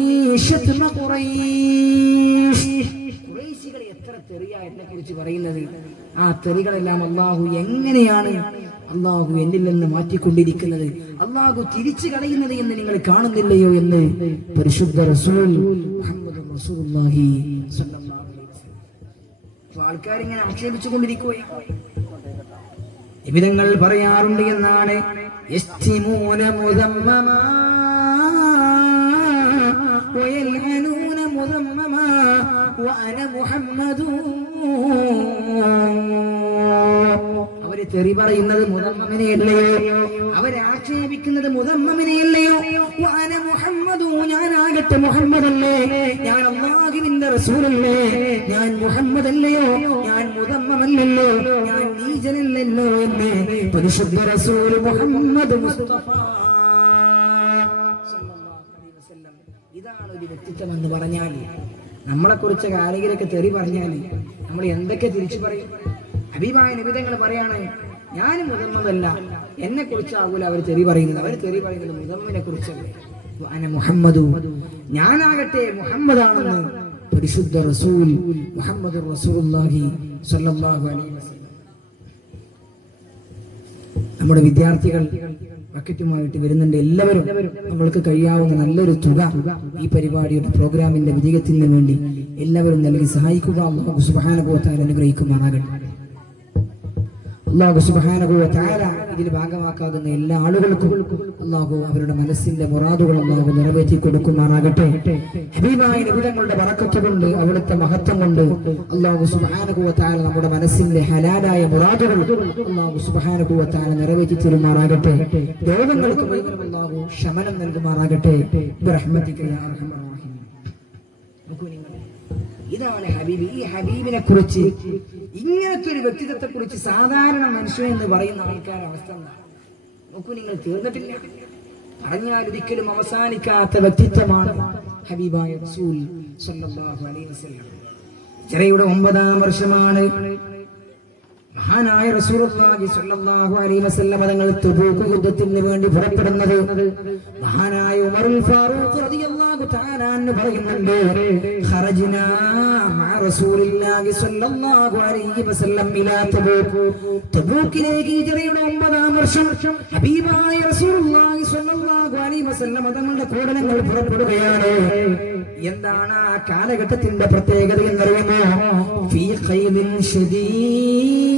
ശത്മ ഖുറൈശ്, ഖുറൈശികളെ എത്ര തെറിയാ എന്നെ കുറിച്ച് പറയുന്നത്. ആ തെറികളെല്ലാം അല്ലാഹു എങ്ങനെയാണ് അല്ലാഹു എന്നിൽ നിന്ന് മാറ്റിക്കൊണ്ടിരിക്കുന്നത്, അല്ലാഹു തിരിച്ചു കളയുന്നത് എന്ന് നിങ്ങൾ കാണുന്നില്ലയോ എന്ന് പരിശുദ്ധ റസൂൽ മുഹമ്മദ് റസൂലുള്ളാഹി സ്വല്ലല്ലാഹു അലൈഹി വസല്ലം. ആൾക്കാരിങ്ങനെ ആക്ഷേപിച്ചുകൊണ്ടിരിക്കുകയാണ്. നിബിധങ്ങൾ പറയാറുണ്ട് എന്നാണ്, യസ്തിമൂന മുദമ്മമാ വയൽഅനൂന മുദമ്മമാ വഅന മുഹമ്മദു. അവര് തെറി പറയുന്നത് മുദമ്മമിനെയല്ലയോ, അവരെ ആക്ഷേപിക്കുന്നത് മുദമ്മമിനെയല്ലയോ? വഅന മുഹമ്മദു, ഞാനാകട്ടെ മുഹമ്മദല്ലേ, ഞാൻ അല്ലാഹുവിന്റെ റസൂലല്ലേ, ഞാൻ മുഹമ്മദല്ലയോ, ഞാൻ മുദമ്മമല്ലല്ലോ, ഞാൻ നീചനല്ലല്ലോ എന്ന് പരിശുദ്ധ റസൂൽ മുഹമ്മദ് മുസ്തഫ സല്ലല്ലാഹു അലൈഹി വസല്ലം. ഇതാണ് ഒരു വ്യക്തിത്വം എന്ന് പറഞ്ഞാൽ. നമ്മളെ കുറിച്ച് ആരെങ്കിലൊക്കെ തെറി പറഞ്ഞാൽ നമ്മൾ എന്തൊക്കെ തിരിച്ചു പറയും? ഹബീബായ നബി തങ്ങൾ പറയാണ്, ഞാൻ മുദമ്മമല്ല, എന്നെ കുറിച്ചാകൂല അവർ തെറി പറയുന്നത്, അവർ തെറി പറയുന്നത് മുദമ്മമിനെ കുറിച്ചല്ലേ. അന മുഹമ്മദു, ഞാനാകട്ടെ മുഹമ്മദാണെന്ന് പരിശുദ്ധ റസൂൽ മുഹമ്മദ് റസൂലുള്ളാഹി സ്വല്ലല്ലാഹു അലൈഹി വസല്ലം. നമ്മുടെ വിദ്യാർത്ഥികൾ ബക്കറ്റുമായിട്ട് വരുന്നുണ്ട്. എല്ലാവരും നമ്മൾക്ക് കഴിയാവുന്ന നല്ലൊരു തുക ഈ പരിപാടിയുടെ പ്രോഗ്രാമിന്റെ വിജയത്തിന് വേണ്ടി എല്ലാവരും നൽകി സഹായിക്കുക. അല്ലാഹു സുബ്ഹാനഹു വ തആല അനുഗ്രഹിക്കുമാറാകട്ടെ. അല്ലാഹു സുബ്ഹാനഹു വ തആല ഇതിൽ ഭാഗമാക്കാകുന്ന എല്ലാ ആളുകൾക്കും അല്ലാഹു അവരുടെ മനസ്സിന്റെ മുറാദുകൾ അല്ലാഹു നിറവേറ്റി കൊടുക്കുമാറാകട്ടെ. ഹബീബായ നബി തങ്ങളുടെ ബറക്കത്ത് കൊണ്ട്, അവിടുത്തെ മഹത്വം കൊണ്ട് അല്ലാഹു സുബ്ഹാനഹു വ തആല നമ്മുടെ മനസ്സിന്റെ ഹലാലായ മുറാദുകൾ അല്ലാഹു സുബ്ഹാനഹു വ തആല നിറവേറ്റി തരുമാറാകട്ടെ. രോഗങ്ങൾക്ക് മുഴുവനും അല്ലാഹു ശമനം നൽകുമാറാകട്ടെ. ബിറഹ്മതിക യാ അർഹമർ റഹീം. ഇതാണ് ഹബീബ്. ഈ ഹബീബിനെ കുറിച്ച്, ഇങ്ങനത്തെ ഒരു വ്യക്തിത്വത്തെ കുറിച്ച് സാധാരണ മനുഷ്യൻ എന്ന് പറയുന്ന ആൾക്കാരുടെ അവസ്ഥ നോക്കൂ. നിങ്ങൾ തീർന്നിട്ടില്ല. പറഞ്ഞാൽ ഒരിക്കലും അവസാനിക്കാത്ത വ്യക്തിത്വമാണ് ഹബീബായ റസൂൽ സ്വല്ലല്ലാഹു അലൈഹി വസല്ലം. ഹിജ്റയുടെ 9-ാം വർഷമാണ് മഹാനായ റസൂലുള്ളാഹി സ്വല്ലല്ലാഹു അലൈഹി വസല്ലം തങ്ങൾ തബൂക്ക് യുദ്ധത്തിന് വേണ്ടി പുറപ്പെടുന്നത്. മഹാനായ ഉമറുൽ ഫാറൂഖ് റളിയല്ലാഹു തആല അൻഹു പറയുന്നുണ്ട്, ഖറജ്നാ മഅ റസൂലില്ലാഹി സ്വല്ലല്ലാഹു അലൈഹി വസല്ലം ഇലാ തബൂക്ക്. തബൂക്കിലേക്ക് ഹിജ്റയുടെ 9-ാം വർഷം ഹബീബായ റസൂലുള്ളാഹി സ്വല്ലല്ലാഹു അലൈഹി വസല്ലം തങ്ങളുടെ കൂടെ ഞങ്ങൾ പുറപ്പെടുകയാണ്. എന്താണ് ആ കാലഘട്ടത്തിന്റെ പ്രത്യേകത എന്നറിയുമോ? ഫീ ഖൈലിൻ ഷദീദ്,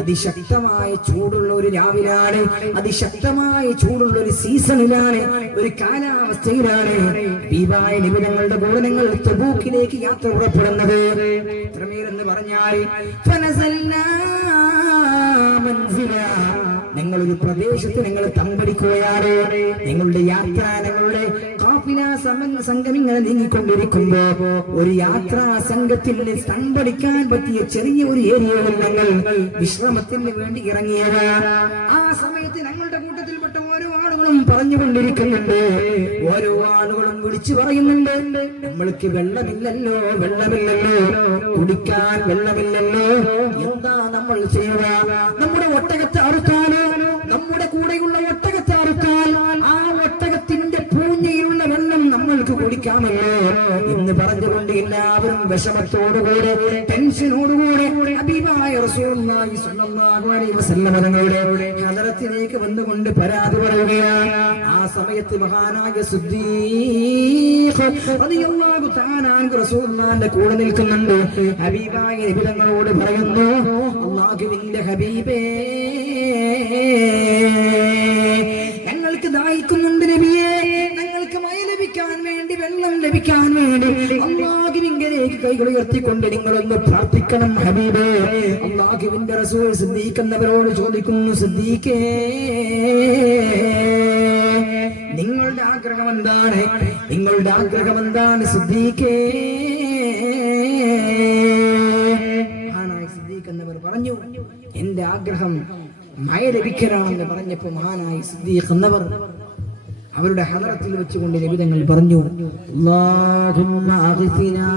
അതിശക്തമായ ചൂടുള്ള ഒരു രാവിലാണ്, അതിശക്തമായ ചൂടുള്ള ഒരു സീസണിലാണ്, ഒരു കാലാവസ്ഥയിലാണ് ഹബീബായ നബി തങ്ങളുടെ കൂടെ ഞങ്ങൾ തബൂക്കിലേക്ക് യാത്ര പുറപ്പെടുന്നത്. എത്രമേലെന്ന് പറഞ്ഞാൽ ഫനസൽനാ മൻസില, ഞങ്ങളൊരു പ്രദേശത്ത് നിങ്ങൾ തമ്പടിക്കുകയാണ്. ഞങ്ങളുടെ യാത്ര, ഞങ്ങളുടെ കാഫില സംഘം ഇങ്ങനെ നീങ്ങിക്കൊണ്ടിരിക്കുമ്പോ ഒരു യാത്രാ സംഘത്തിന് തമ്പടിക്കാൻ പറ്റിയ ചെറിയ ഒരു ഏരിയയിൽ ഞങ്ങൾ വിശ്രമത്തിന് വേണ്ടി ഇറങ്ങിയത്. ആ സമയത്ത് പറഞ്ഞുകൊണ്ടിരിക്കുന്നുണ്ട്. ഓരോ ആളുകളും വിളിച്ചു പറയുന്നുണ്ട്, നമ്മൾക്ക് വെള്ളമില്ലല്ലോ, കുടിക്കാൻ വെള്ളമില്ലല്ലോ, എന്താ നമ്മൾ ചെയ്യുക? നമ്മുടെ ഒട്ടകത്തെ അറുത്താലോ, നമ്മുടെ കൂടെയുള്ള ഒട്ടകത്തെ അറുത്താൽ ആ ഒട്ടകത്തിന്റെ പൂഞ്ഞയിലുള്ള വെള്ളം നമ്മൾക്ക് കുടിക്കാമല്ലോ എന്ന് പറഞ്ഞുകൊണ്ട് എല്ലാവരും വിഷമത്തോടുകൂടെ, ടെൻഷനോടുകൂടെ ഹബീബായ റസൂലുള്ളാഹി സ്വല്ലല്ലാഹു അലൈഹി വസല്ലം തങ്ങളുടെ ഹദറത്തിലേക്ക് വന്നുകൊണ്ട് പരാതി പറയുകയാണ്. ആ സമയത്ത് മഹാനായ സിദ്ദീഖ് റളിയല്ലാഹു തആല അൻഹു റസൂലുള്ളാഹിന്റെ കൂടെ നിൽക്കുന്നുണ്ട്. ഹബീബായ നബി തങ്ങളോട് പറയുന്നു, അല്ലാഹുവിന്റെ ഹബീബേ, ഞങ്ങൾക്ക് ദാഹിക്കുന്നുണ്ട് നബിയേ, ഞങ്ങൾക്ക് മഴ ലഭിക്കാൻ വേണ്ടി, വെള്ളം ലഭിക്കാൻ വേണ്ടി അല്ലാഹുവിങ്കലേക്ക് കൈകൾ ഉയർത്തിക്കൊണ്ട് നിങ്ങളൊന്ന് പ്രാർത്ഥിക്കണം ഹബീബേ. അല്ലാഹുവിന്റെ റസൂൽ സിദ്ദീഖ് എന്നവരോട് ചോദിക്കുന്നു, സിദ്ദീഖേ, നിങ്ങളുടെ ആഗ്രഹം എന്താണ്? നിങ്ങളുടെ ആഗ്രഹം എന്താണ് സിദ്ദീഖേ? സിദ്ദീഖ് എന്നവർ പറഞ്ഞു, എന്റെ ആഗ്രഹം മഴ ലഭിക്കലാണെന്ന് പറഞ്ഞപ്പോ മഹാനായ സിദ്ദീഖ് എന്നവർ അവരുടെ ഹദറത്തിൽ വെച്ചുകൊണ്ട് നബി തങ്ങൾ പറഞ്ഞു, അല്ലാഹുമ്മ അഗ്സിനാ,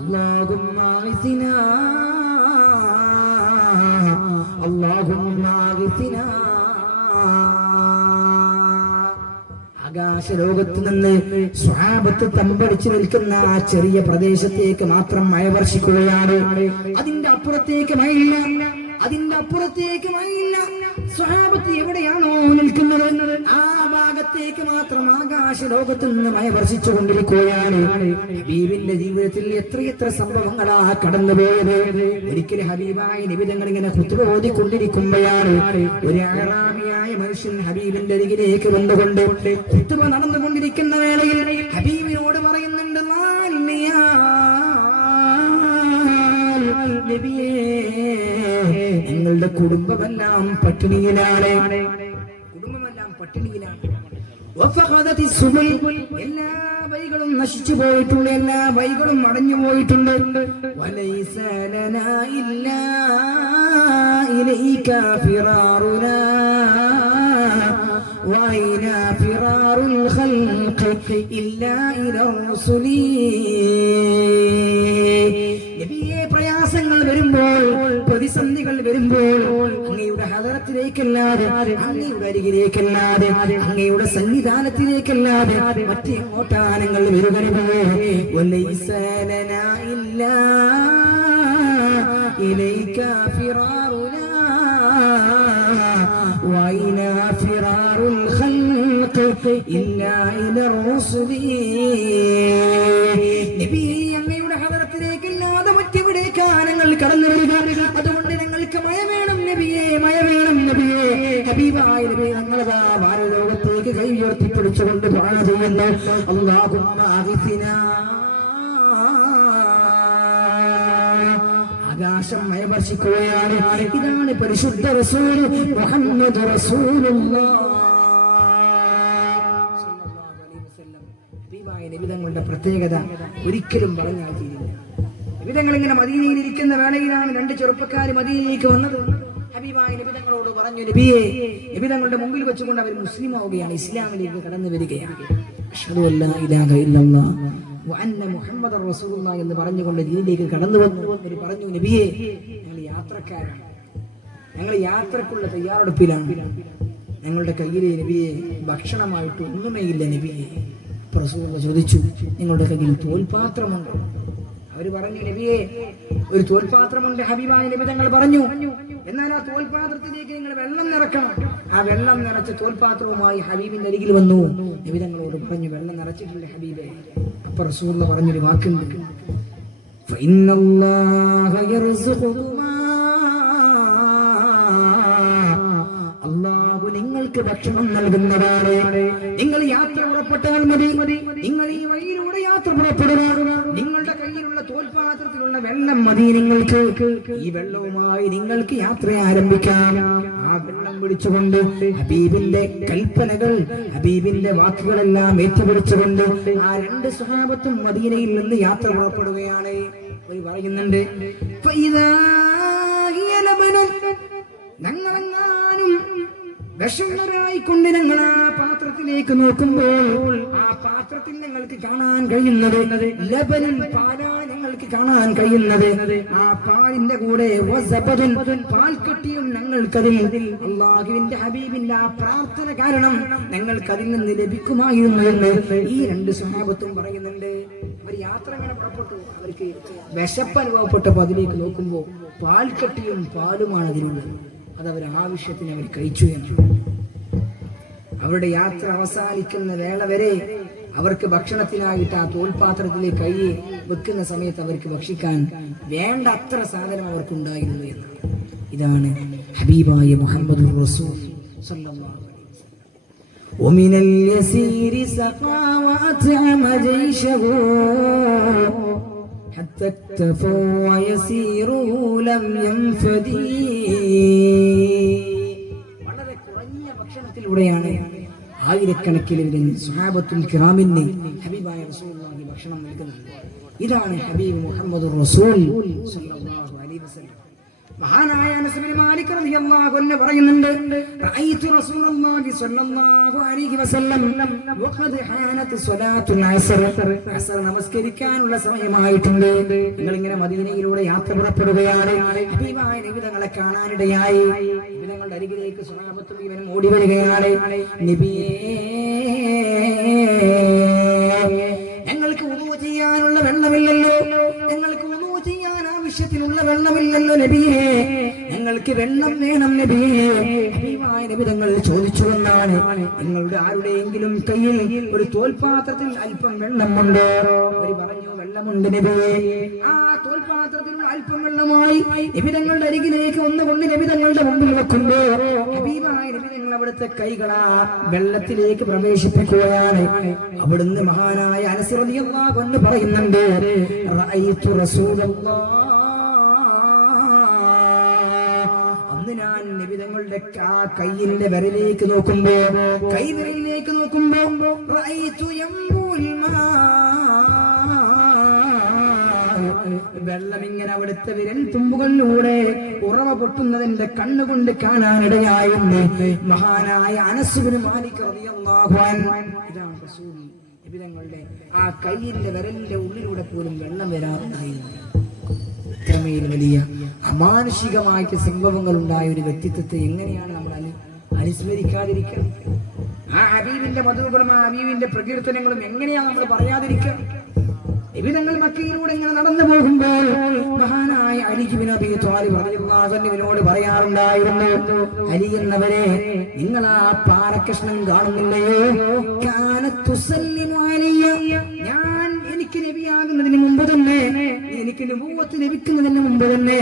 അല്ലാഹുമ്മ അഗ്സിനാ, അല്ലാഹുമ്മ അഗ്സിനാ. ആകാശലോകത്ത് നിന്ന് സ്വഹാബത്ത് തമ്പടിച്ചു നിൽക്കുന്ന ആ ചെറിയ പ്രദേശത്തേക്ക് മാത്രം മഴ വർഷിക്കുകയാണ്. അതിന്റെ അപ്പുറത്തേക്ക് മഴയില്ല, അതിന്റെ അപ്പുറത്തേക്ക് മഴയില്ല. സ്വഹാബത്ത് എവിടെയാണോ നിൽക്കുന്നത് ആ ഭാഗത്തേക്ക് മാത്രം ആകാശലോകത്ത് നിന്ന് മഴ വർഷിച്ചു കൊണ്ടിരിക്കുകയാണ്. ഹബീബിന്റെ ജീവിതത്തിൽ എത്രയെത്ര സംഭവങ്ങളാ കടന്നുപോയത്. ഒരിക്കലും ഹബീബായ നബി തങ്ങൾ ഇങ്ങനെ ഖുത്ബ ഓതിക്കൊണ്ടിരിക്കുമ്പോഴാണ് ഒരു അഅറാബിയായ മനുഷ്യൻ ഹബീബിന്റെ അരികിലേക്ക് വന്നുകൊണ്ട് ഖുത്ബ നടന്നുകൊണ്ടിരിക്കുന്ന വേളയിൽ ഹബീബിനോട് പറയുന്നുണ്ട്, നബിയേ, ഞങ്ങളുടെ കുടുംബമെല്ലാം പട്ടിണിയിലാണ്, കുടുംബമെല്ലാം പട്ടിണിയിലാണ്. എല്ലാ വഴികളും നശിച്ചു പോയിട്ടുണ്ട്, എല്ലാ വഴികളും അടഞ്ഞു പോയിട്ടുണ്ട്. വലൈസ ലനാ ഇല്ലാ ഇലൈക ഫിറാറുനാ വൈനാ ഫിറാറുൽ ഖൽഖി ഇല്ലാ ഇലാ റസൂലി. പ്രയാസങ്ങൾ വരുമ്പോൾ, പ്രതിസന്ധികൾ വരുമ്പോൾ അങ്ങയുടെ ഹദറത്തിലേക്കല്ലാതെ, അങ്ങയുടെ അരികിലേക്കല്ലാതെ, അങ്ങയുടെ സന്നിധാനത്തിലേക്കല്ലാതെ മറ്റെങ്ങോട്ടാണ് ഞങ്ങൾ വരുന്നത്? വലൈസ ലനാ ഇല്ലാ ഇലൈക ഫിറാറുനാ വൈനാ ഫിറാറുൽ ഖൽഖി ഇല്ലാ ഇലാ റസൂലി. നബിയേ, അങ്ങയുടെ ഹദറത്തിലേക്കല്ലാതെ മറ്റെവിടെ കാലങ്ങൾ കടന്നു വരിക. അതുകൊണ്ട് ഞങ്ങൾക്ക് മഴ വേണം നബിയേ, മഴ വേണം നബിയേ. ഹബീബായ നബി ഞങ്ങളതാ ഭാരതലോകത്തേക്ക് കൈ ഉയർത്തിപ്പിടിച്ചുകൊണ്ട് ദുആ ചെയ്യുന്നു, അല്ലാഹുമ്മ അഗ്സിനാ. ആകാശം മഴ വർഷിക്കുകയാണ്. ഇതാണ് പരിശുദ്ധ റസൂൽ മുഹമ്മദ് റസൂലുള്ളാഹ്. നിബിതങ്ങളുടെ പ്രത്യേകത ഒരിക്കലും പറഞ്ഞാൽ തീരില്ല. നിബിതങ്ങൾ ഇങ്ങനെ മദീനയിൽ ഇരിക്കുന്ന വേളയിലാണ് രണ്ട് ചെറുപ്പക്കാർ മദീനയിലേക്ക് വന്നത്. ഹബീബായ നിബിതങ്ങളോട് പറഞ്ഞു, നബിയെ, നിബിതങ്ങളുടെ മുമ്പിൽ വെച്ചുകൊണ്ട് അവർ മുസ്ലിം ആവുകയാണ്, ഇസ്ലാമിലേക്ക് കടന്നു വരികയാണ്. അശ്ഹദു അല്ലാ ഇലാഹ ഇല്ലല്ലാഹ് വ അന്ന മുഹമ്മദർ റസൂലുള്ളാഹ് എന്ന് പറഞ്ഞുകൊണ്ട് ദീനിലേക്ക് കടന്നു വന്നു. അവർ പറഞ്ഞു, നബിയെ, ഞങ്ങൾ യാത്രക്കാരാണ്, ഞങ്ങൾ യാത്രക്കുള്ള തയ്യാറെടുപ്പിലാണ്, ഞങ്ങളുടെ കയ്യിലെ നബിയെ ഭക്ഷണമായിട്ട് ഒന്നുമേ ഇല്ല നബിയെ. റസൂലുള്ളാഹി ചോദിച്ചു, നിങ്ങളുടെ കയ്യിൽ തോൽപാത്രമുണ്ട്? അവർ പറഞ്ഞു, നബിയെ, ഒരു തോൽപാത്രമുണ്ട്. ഹബീബായ നബി തങ്ങൾ പറഞ്ഞു, എന്നാൽ ആ തോൽപാത്രത്തിലേക്ക് നിങ്ങൾ വെള്ളം നിറക്കണം. ആ വെള്ളം നിറച്ച തോൽപാത്രവുമായി ഹബീബിന്റെ അരികിൽ വന്നു. നബി തങ്ങളോട് പറഞ്ഞു, വെള്ളം നിറച്ചിട്ടില്ല ഹബീബേ. അപ്പൊ റസൂലുള്ളാഹി പറഞ്ഞൊരു വാക്കുണ്ട്, ഫഇന്നല്ലാഹ യർസുഖു അല്ലാഹു നിങ്ങൾക്ക് ഭക്ഷണം നൽകുന്നതാണ്. നിങ്ങൾ യാത്ര പുറപ്പെട്ടാൽ മതി, നിങ്ങൾ ഈ വഴിയിലൂടെ യാത്ര പുറപ്പെടുക. നിങ്ങളുടെ കയ്യിലുള്ള തോൽപാത്രത്തിലുള്ള വെള്ളം മതി നിങ്ങൾക്ക്. ഈ വെള്ളവുമായി നിങ്ങൾക്ക് യാത്ര ആരംഭിക്കാം. ആ വെള്ളം പിടിച്ചുകൊണ്ട് ഹബീബിന്റെ കൽപ്പനകൾ, ഹബീബിന്റെ വാക്കുകളെല്ലാം ഏറ്റുപിടിച്ചുകൊണ്ട് ആ രണ്ട് സ്വഹാബത്തും മദീനയിൽ നിന്ന് യാത്ര പുറപ്പെടുകയാണ്. ഒരു പറയുന്നുണ്ട്, ഞങ്ങളെങ്ങാനും വിഷമരായിക്കൊണ്ട് ഞങ്ങൾ ആ പാത്രത്തിലേക്ക് നോക്കുമ്പോൾ ആ പാത്രത്തിൽ ഞങ്ങൾക്ക് കാണാൻ കഴിയുന്നത് ലബനൻ പാലാണ് ഞങ്ങൾക്ക് കാണാൻ കഴിയുന്നത്. ആ പാലിന്റെ കൂടെ പാൽക്കട്ടിയും ഞങ്ങൾക്കതിൽ അല്ലാഹുവിന്റെ ഹബീബിന്റെ ആ പ്രാർത്ഥന കാരണം ഞങ്ങൾക്കതിൽ നിന്ന് ലഭിക്കുമായിരുന്നു എന്ന് ഈ രണ്ട് സ്വഹാബത്തും പറയുന്നുണ്ട്. അവർ യാത്ര ഇങ്ങനെ പുറപ്പെട്ടു, അവർക്ക് വിശപ്പ് അനുഭവപ്പെട്ടപ്പോൾ അതിലേക്ക് നോക്കുമ്പോൾ പാൽക്കട്ടിയും പാലുമാണ് അതിലുള്ളത്. അതവർ ആവശ്യത്തിന് അവർ കഴിച്ചു എന്ന്. അവരുടെ യാത്ര അവസാനിക്കുന്ന വേള വരെ അവർക്ക് ഭക്ഷണത്തിനായിട്ട് ആ തോൽപാത്രത്തിലേക്ക് കൈ വെക്കുന്ന സമയത്ത് അവർക്ക് ഭക്ഷിക്കാൻ വേണ്ട അത്ര സാധനം അവർക്കുണ്ടായിരുന്നു എന്ന്. ഇതാണ് ഹബീബായ മുഹമ്മദുർ റസൂൽ സല്ലല്ലാഹു അലൈഹി വസല്ലം. ومن اليسير سقى وأطعم جيشه حتى اكتفوا ويسيره لم ينفدي. വളരെ കുറഞ്ഞ ഭക്ഷണത്തിലൂടെയാണ് ആയിരക്കണക്കിന് സ്വഹാബത്തുൽ കിറാമിന് ഹബീബായ റസൂലുള്ളാഹി ഭക്ഷണം നൽകുന്നത്. ഇതാണ് ഹബീബ് മുഹമ്മദുർ റസൂൽ സല്ലല്ലാഹു അലൈഹി വസല്ലം. മഹാനായ അനസ് ബിൻ മാലിക് റളിയല്ലാഹു അൻഹു പറയുന്നുണ്ട്, റഅയ്തു റസൂലുള്ളാഹി സ്വല്ലല്ലാഹു അലൈഹി വസല്ലം വഖദ് ഹാനത് സ്വലാത്തുൽ അസ്ർ. അസ്ർ നമസ്കരിക്കാനുള്ള സമയമായിട്ടുണ്ട്. നിങ്ങൾ ഇങ്ങനെ മദീനയിലൂടെ യാത്ര പുറപ്പെടുകയാണ്. ഹബീബായ നബി തങ്ങളെ കാണാനിടയായി. നബി തങ്ങളുടെ അരികിലേക്ക് സ്വഹാബത്ത് മുഴുവനും ഓടി വരികയാണ്. നബിയേ, ഞങ്ങൾക്ക് വുളൂ ചെയ്യാനുള്ള വെള്ളമില്ലല്ലോ, ഞങ്ങൾക്ക് വുളൂ ചെയ്യാൻ ആവശ്യത്തിനുള്ള വെള്ളമില്ലല്ലോ നബിയേ, ഞങ്ങൾക്ക് വെള്ളം വേണം നബിയേ. ഹബീബായ നബി തങ്ങൾ ചോദിച്ചു എന്നാണ്, നിങ്ങളുടെ ആരുടെയെങ്കിലും കയ്യിൽ ഒരു തോൽപാത്രത്തിൽ അല്പം വെള്ളമുണ്ടോ? അവർ പറഞ്ഞു, വെള്ളമുണ്ട് നബിയേ. ആ തോൽപാത്രത്തിൽ അല്പം വെള്ളമായി നബി തങ്ങളുടെ അരികിലേക്ക് ഒന്നുകൊണ്ട് നബി തങ്ങളുടെ മുമ്പിൽ വെക്കുമ്പോ ഹബീബായ നബി തങ്ങൾ അവിടുത്തെ കൈകളാ വെള്ളത്തിലേക്ക് പ്രവേശിപ്പിക്കുകയാണ്. അവിടുന്ന് മഹാനായ അനസ് റളിയല്ലാഹു അൻഹു പറയുന്നുണ്ട്, റഅയ്തു റസൂലല്ലാഹ്, അന്ന് ഞാൻ നബി തങ്ങളുടെ ആ കൈയിന്റെ വിരലിലേക്ക് നോക്കുമ്പോ, കൈവിരലിലേക്ക് നോക്കുമ്പോ റഅയ്തു യംബുൽ മാ, വെള്ളം ഇങ്ങനെ അവിടുത്തെ വിരൽ തുമ്പുകളിലൂടെ ഉറവ പൊട്ടുന്നതിന്റെ കണ്ണുകൊണ്ട് കാണാനിടയായിരുന്നു. മഹാനായ അനസ് ബിൻ മാലിക് റളിയല്ലാഹു അൻഹു, ഇതാണ് റസൂൽ നബി തങ്ങളുടെ ആ കൈയിന്റെ വിരലിന്റെ ഉള്ളിലൂടെ പോലും വെള്ളം വരാറുണ്ടായിരുന്നു. ഇത്രമേൽ വലിയ അമാനുഷികമായിട്ട് സംഭവങ്ങൾ ഉണ്ടായ ഒരു വ്യക്തിത്വത്തെ എങ്ങനെയാണ് നമ്മൾ അനുസ്മരിക്കാതിരിക്കുക? ആ ഹബീബിന്റെ മധുഗുണം, ആ ഹബീബിന്റെ പ്രകീർത്തനങ്ങളും എങ്ങനെയാണ് നമ്മൾ പറയാതിരിക്കുക? നബിതങ്ങൾ മക്കയിലൂടെ ഇങ്ങനെ നടന്നു പോകുമ്പോൾ മഹാനായ അലി ഇബ്നു അബീ ത്വാലിബ് റളിയല്ലാഹു അൻഹുവിനോട് പറയാറുണ്ടായിരുന്നു, അലി എന്നവരെ, നിങ്ങൾ ആ പാറക്കഷ്ണം കാണുന്നില്ലയോ? കാനത്ത് തുസല്ലിമു അലയ്യ, ഞാൻ എനിക്ക് നബിയാകുന്നതിന് മുമ്പ് തന്നെ, എനിക്ക് നബുവത്ത് ലഭിക്കുന്നതിന് മുമ്പ് തന്നെ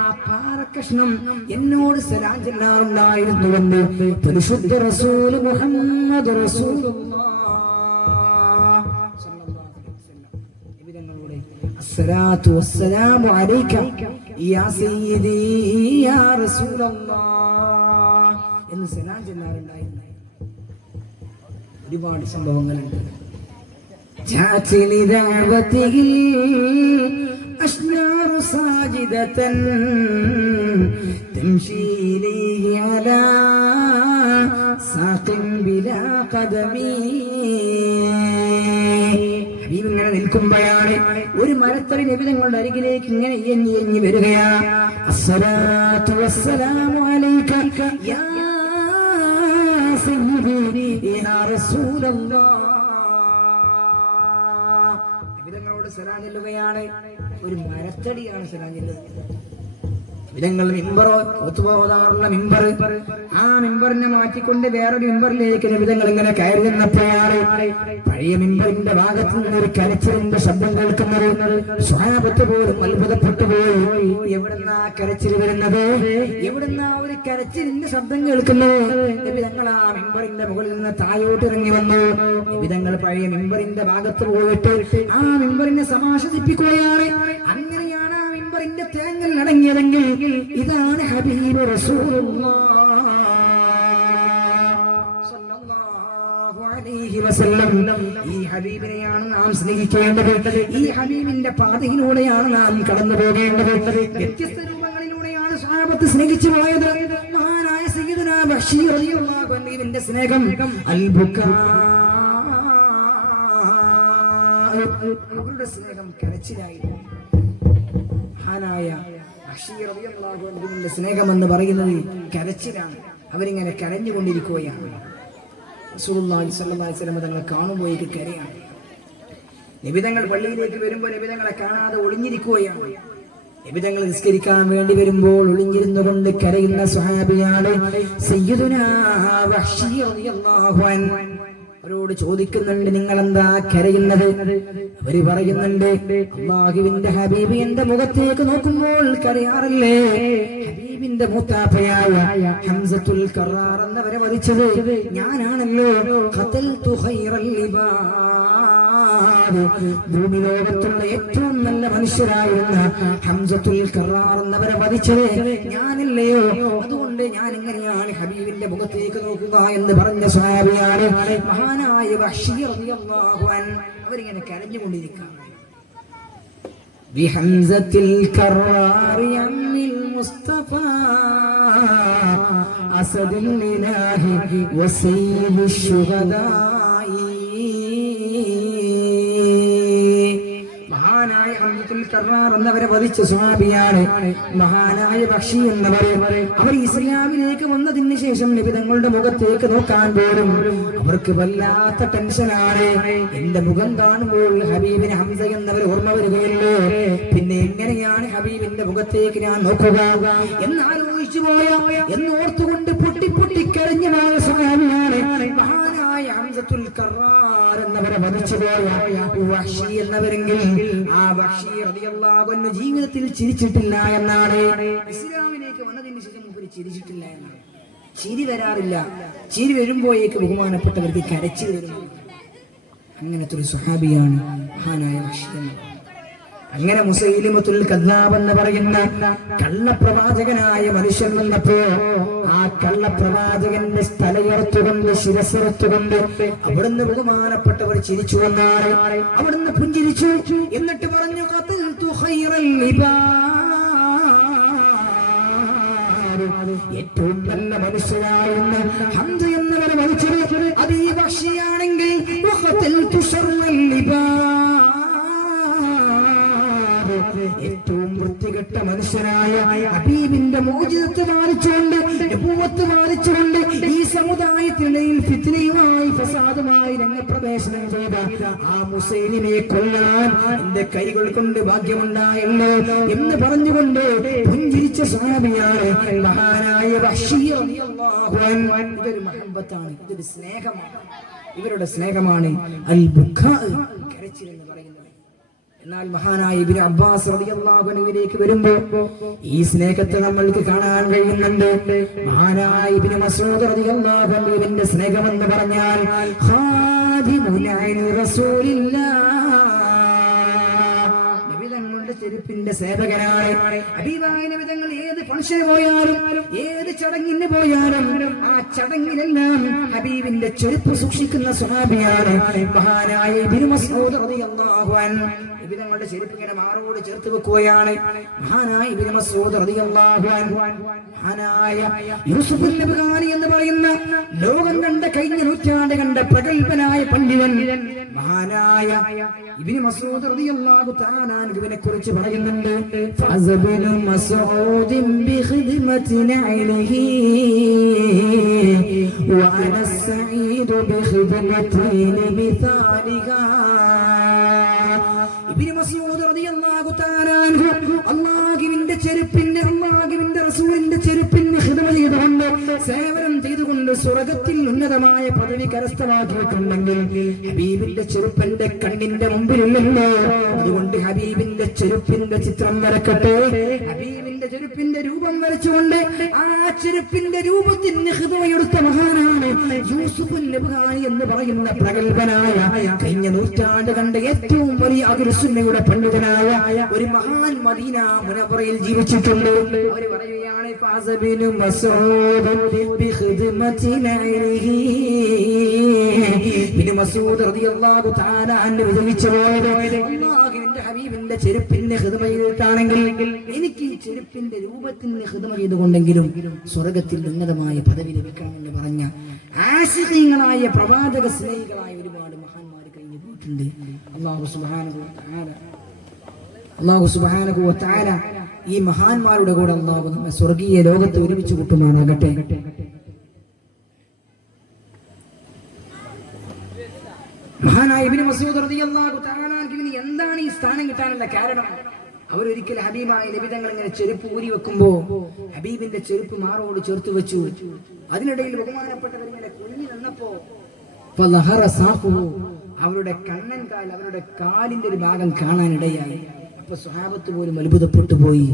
ആ പാറക്കഷ്ണം എന്നോട് സലാം ചൊല്ലാറുണ്ടായിരുന്നുവെന്ന് പരിശുദ്ധ റസൂൽ മുഹമ്മദ് റസൂലുള്ളാഹ്. الصلاة والسلام عليك يا سيدي يا رسول الله എന്ന് സലാം ചൊല്ലാറുണ്ടായിരുന്നു. ഒരുപാട് സംഭവങ്ങളുണ്ട്. جاءت لدعوته الأشجار ساجدة تمشي إليه على ساق بلا قدم. ഇങ്ങനെ നിൽക്കുമ്പോഴാണ് ഒരു മരത്തടി നബി തങ്ങളുടെ അരികിലേക്ക് ഇങ്ങനെ എഞ്ഞി വരികയാണ്. അസ്സലാത്തു വസ്സലാമു അലൈക യാ സയ്യിദി യാ റസൂലല്ലാഹ്. നബി തങ്ങളോട് സലാം ചൊല്ലുകയാണ്. ഒരു മരത്തടിയാണ് സലാം ചൊല്ലുന്നത്. വിധങ്ങൾ മിമ്പറോ ഒത്തുപോകാറുള്ള മിമ്പർ, ആ മിമ്പറിനെ മാറ്റിക്കൊണ്ട് വേറൊരു മിമ്പറിലേക്ക് വിധങ്ങൾ ഇങ്ങനെ കയറി നിന്നപ്പോഴാണ് പഴയ മിമ്പറിന്റെ ഭാഗത്ത് നിന്ന് ഒരു കരച്ചിലിന്റെ ശബ്ദം കേൾക്കുന്നത്. സ്വഹാബത്ത് പോലും അത്ഭുതപ്പെട്ടു പോയി. എവിടുന്നാ കരച്ചിൽ വരുന്നത്? എവിടുന്നാ ഒരു കരച്ചിലിന്റെ ശബ്ദം കേൾക്കുന്നത്? വിധങ്ങൾ ആ മിമ്പറിന്റെ മുകളിൽ നിന്ന് താഴോട്ട് ഇറങ്ങി വന്നു. വിധങ്ങൾ പഴയ മിമ്പറിന്റെ ഭാഗത്ത് പോയിട്ട് ആ മിമ്പറിനെ സമാശ്വസിപ്പിക്കുകയാണ്. അങ്ങനെയാണ് മിമ്പറിന്റെ തേങ്ങൽ അടങ്ങിയതെങ്കിൽ ഇതാണ് ഹബീബ് റസൂലുള്ളാഹ് സ്വല്ലല്ലാഹു അലൈഹി വസല്ലം. ഈ ഹബീബിനെയാണ് നാം സ്നേഹിക്കേണ്ടത്. ഈ ഹബീബിന്റെ പാതയിലൂടെയാണ് നാം കടന്നു പോകേണ്ടത്. വ്യത്യസ്ത രൂപങ്ങളിലൂടെയാണ് സ്വഹാബത്ത് സ്നേഹിച്ചു പോയത്. മഹാനായ സയ്യിദുനാ വഹ്ശി റളിയല്ലാഹു അൻഹുവിന്റെ സ്നേഹം അൽബുക്കാ, അവരുടെ സ്നേഹം കരച്ചിലായിരുന്നു. മഹാനായ വഹ്ശി റളിയല്ലാഹു അൻഹുവിന്റെ സ്നേഹം എന്ന് പറയുന്നത് കരച്ചിലാണ്. അവരിങ്ങനെ കരഞ്ഞുകൊണ്ടിരിക്കുകയാണ്. റസൂലുള്ളാഹി സ്വല്ലല്ലാഹു അലൈഹി വസല്ലം തങ്ങളെ കാണുമ്പോഴേക്ക് കരയാണ്. നബിതങ്ങൾ പള്ളിയിലേക്ക് വരുമ്പോൾ നബിതങ്ങളെ കാണാതെ ഒളിഞ്ഞിരിക്കുകയാണ്. നബിതങ്ങൾ നിസ്കരിക്കാൻ വേണ്ടി വരുമ്പോൾ ഒളിഞ്ഞിരുന്നു കൊണ്ട് കരയുന്ന സ്വഹാബിയാണ് സയ്യിദുനാ വഹ്ശി റളിയല്ലാഹു അൻഹു. അവരോട് ചോദിക്കുന്നുണ്ട്, നിങ്ങൾ എന്താ കരയുന്നത്? അവര് പറയുന്നുണ്ട്, അല്ലാഹുവിന്റെ ഹബീബ് എന്റെ മുഖത്തേക്ക് നോക്കുമ്പോൾ കരയാറില്ലേ? ഹബീബിന്റെ മൂത്താപ്പയായ ഹംസത്തുൽ കറാർ എന്നവരെ വധിച്ചത് ഞാനാണല്ലോ. ഖതൽതു ഖൈറൽ ഇബാദ്, ഭൂമി ലോകത്തുള്ള ഏറ്റവും നല്ല മനുഷ്യരായിരുന്ന ഹംസത്തുൽ കറാർ എന്നവരെ വധിച്ചത് ഞാനല്ലയോ? അതുകൊണ്ട് ഞാൻ എങ്ങനെയാണ് ഹബീബിന്റെ മുഖത്തേക്ക് നോക്കുക എന്ന് പറഞ്ഞ സ്വഹാബിയാണ് മഹാനായ വഹ്ശി റളിയല്ലാഹു അൻഹു. അവരിങ്ങനെ കരഞ്ഞുകൊണ്ടിരിക്കുകയാണ്. ബിഹംസത്തിൽ കറാർ അമ്മിൽ മുസ്തഫ അസദുൽ ഇലാഹി വസയ്യിദുശ് ശുഹദാഇ. എന്നവരെ വധിച്ച സ്വഹാബിയാണ് മഹാനായ വഹ്ശി എന്നവർ. അവർ ഇസ്ലാമിലേക്ക് വന്നതിന് ശേഷം നബി തങ്ങളുടെ മുഖത്തേക്ക് നോക്കാൻ പോലും അവർക്ക് വല്ലാത്ത ടെൻഷനാണ്. എന്റെ മുഖം കാണുമ്പോൾ ഹബീബിന് ഹംസ എന്നവർ ഓർമ്മ വരികയല്ലോ, പിന്നെ എങ്ങനെയാണ് ഹബീബിന്റെ മുഖത്തേക്ക് ഞാൻ നോക്കുക എന്നാലോചിച്ചു പോയ എന്നോർത്തുകൊണ്ട് പൊട്ടി പൊട്ടി കരഞ്ഞമായ സ്വഹാബിയാണ് മഹാനായ ഹംസത്തുൽ കറാർ എന്നവരെ വധിച്ചു പോയ വഹ്ശി എന്നവരെങ്കിൽ ആ വഹ്ശി റളിയല്ലാഹു അൻഹു ജീവിതത്തിൽ ചിരിച്ചിട്ടില്ല എന്നാണ്. ഇസ്ലാമിലേക്ക് വന്നതിന് ശേഷം ഇവർ ചിരിച്ചിട്ടില്ല എന്നാണ്. ചിരി വരാറില്ല. ചിരി വരുമ്പോഴേക്ക് ബഹുമാനപ്പെട്ടവർക്ക് കരച്ചിൽ വരുന്നു. അങ്ങനത്തെ ഒരു സ്വഹാബിയാണ് മഹാനായ വഹ്ശി. അങ്ങനെ മുസൈലിമത്തുൽ കദ്ദാബ് എന്ന് പറയുന്ന കള്ളപ്രവാചകനായ മനുഷ്യൻ വന്നപ്പോ ആ കള്ളപ്രവാചകന്റെ തലയുറത്തുകൊണ്ട് ശിരസ്സുറത്തുകൊണ്ട് അവിടുന്ന് ബഹുമാനപ്പെട്ടവർ ചിരിച്ചു വന്നാണ്. അവിടുന്ന് പുഞ്ചിരിച്ചു. എന്നിട്ട് പറഞ്ഞു, ഖതൽതു ഖൈറൽ ഇബാദ്, ഏറ്റവും നല്ല മനുഷ്യനായിരുന്ന ഹംസ എന്നവരെ വധിച്ചത് അത് ഈ വഹ്ശിയാണെങ്കിൽ ഖതൽതു ശർറൽ ഇബാദ്, ഏറ്റവും വൃത്തികെട്ട മനുഷ്യനായ ഹബീബിന്റെ മോചിതത്ത് പാലിച്ചുകൊണ്ട് നബുവത്ത് പാലിച്ചുകൊണ്ട് ഈ സമുദായത്തിനിടയിൽ ഫിത്നയുമായി ഫസാദുമായി രംഗപ്രവേശനം ചെയ്ത ആ മുസൈലിനെ കൊല്ലാൻ എന്റെ കൈകൾ കൊണ്ട് ഭാഗ്യമുണ്ടായല്ലോ എന്ന് പറഞ്ഞുകൊണ്ട് പുഞ്ചിരിച്ച സ്വഹാബിയാണ് മഹാനായ വഹ്ശി റളിയല്ലാഹു അൻഹു. ഇതൊരു മഹബ്ബത്താണ്, ഇതൊരു സ്നേഹമാണ്. ഇവരുടെ സ്നേഹമാണ് അൽ ബുക്കാ, കരച്ചിൽ എന്ന് പറയുന്നത്. എന്നാൽ മഹാനായ ഇബ്നു അബ്ബാസ് റളിയല്ലാഹു അൻഹുവിലേക്ക് വരുമ്പോൾ ഈ സ്നേഹത്തെ നമ്മൾക്ക് കാണാൻ കഴിയുന്നുണ്ട്. മഹാനായ ഇബ്നു മസ്ഊദ് റളിയല്ലാഹു അൻഹുവിന്റെ സ്നേഹമെന്ന് പറഞ്ഞാൽ ഖാദിമുൽ റസൂലില്ലാഹ്, ചെരുപ്പിന്റെ സേവകനാണ്. ഹബീബായ നബി തങ്ങൾ ഏത് ഫംഗ്ഷന് പോയാലും ഏത് ചടങ്ങിന് പോയാലും ആ ചടങ്ങിലെല്ലാം ഹബീബിന്റെ ചെരുപ്പ് സൂക്ഷിക്കുന്ന സ്വഹാബിയാണ് മഹാനായ ഇബ്നു മസ്ഊദ് റളിയല്ലാഹു അൻഹു. നബി തങ്ങളുടെ ചെരുപ്പ് ഇങ്ങനെ മാറോട് ചേർത്ത് വെക്കുകയാണ് മഹാനായ ഇബ്നു മസ്ഊദ് റളിയല്ലാഹു അൻഹു. മഹാനായ യൂസുഫുൽ നബ്ഹാനി എന്ന് പറയുന്ന ലോകം കണ്ട കഴിഞ്ഞ നൂറ്റാണ്ട് കണ്ട പ്രഗൽഭനായ പണ്ഡിതൻ മഹാനായ ഇബ്നു മസ്ഊദ് റളിയല്ലാഹു തആല അൻഹുവിനെ കുറിച്ച് പറയുന്നുണ്ട്. ഫഅസബിനു മസ്ഊദിൻ ബിഖിദ്മതി നഅലിഹി വഅന സഈദു ബിഖിദ്മതി ലിമിസാലിഹാ. ഇബ്നു മസ്ഊദ് റളിയല്ലാഹു തആല അൻഹു അല്ലാഹുവിന്റെ ചെരുപ്പിന്റെ അല്ലാഹുവിന്റെ റസൂലിന്റെ ചെരുപ്പിന് ഖിദ്മ ചെയ്തുകൊണ്ട് സേവനം ചെയ്തുകൊണ്ട് സ്വർഗ്ഗത്തിൽ ഉന്നതമായ പദവി കരസ്ഥമാക്കിയിട്ടുണ്ടെങ്കിൽ ഹബീബിന്റെ ചെരുപ്പിന്റെ കണ്ണിന്റെ മുമ്പിലില്ലല്ലോ. അതുകൊണ്ട് ഹബീബിന്റെ ചെരുപ്പിന്റെ ചിത്രം വരക്കട്ടെ, ഹബീബിന്റെ ചെരുപ്പിന്റെ രൂപം വരച്ചുകൊണ്ട് ആ ചെരുപ്പിന്റെ രൂപത്തിന് ഖിദ്മയെടുത്ത മഹാനാണ് യൂസുഫുൽ നബ്ഹാനി എന്ന് പറയുന്ന പ്രഗൽഭനായ കഴിഞ്ഞ നൂറ്റാണ്ട് കണ്ട ഏറ്റവും വലിയ അഹ്ലുസുന്നയുടെ പണ്ഡിതനായ ഒരു മഹാൻ മദീന മുനവ്വറയിൽ ജീവിച്ചിട്ടുണ്ട്. അവർ പറയുകയാണ് ഫഅസബിനു മസ്ഊദ് ബിഖിദ്മതി നഅലിഹി. ഇബ്നു മസ്ഊദ് റളിയല്ലാഹു തആല അൻഹു വിജയിച്ചു പോയത് അല്ലാഹുവിന്റെ ഹബീബിന്റെ എന്റെ ചെരുപ്പിന്റെ ഖിദ്മ ചെയ്തിട്ടാണെങ്കിൽ എനിക്ക് ഈ ചെരുപ്പിന്റെ രൂപത്തിന് ഖിദ്മ ചെയ്തുകൊണ്ടെങ്കിലും സ്വർഗത്തിൽ ഉന്നതമായ പദവി ലഭിക്കണമെന്ന് പറഞ്ഞ ആശിഖീങ്ങളായ പ്രവാചക സ്നേഹികളായ ഒരുപാട് മഹാന്മാർ കഴിഞ്ഞു പോയിട്ടുണ്ട്. അല്ലാഹു സുബ്ഹാനഹു വ തആല ഈ മഹാന്മാരുടെ കൂടെ അല്ലാഹു നമ്മെ സ്വർഗീയ ലോകത്ത് ഒരുമിച്ച് കൂട്ടുമാറാകട്ടെ. മഹാനായ ഇബ്നു മസ്ഊദ് റളിയല്ലാഹു തആല അൻഹുവിന് എന്താണ് ഈ സ്ഥാനം കിട്ടാനുള്ള കാരണം? അവരൊരിക്കൽ ഹബീബായ നബി തങ്ങൾ ഇങ്ങനെ ചെരുപ്പ് ഊരി വെക്കുമ്പോ ഹബീബിന്റെ ചെരുപ്പ് മാറോട് ചേർത്ത് വെച്ചു. അതിനിടയിൽ ബഹുമാനപ്പെട്ടവർ ഇങ്ങനെ കുഞ്ഞി നിന്നപ്പോ അവരുടെ കണ്ണൻകാൽ, അവരുടെ കാലിന്റെ ഒരു ഭാഗം കാണാനിടയായി. അപ്പൊ സ്വഹാബത്ത് പോലും അത്ഭുതപ്പെട്ടു പോയി.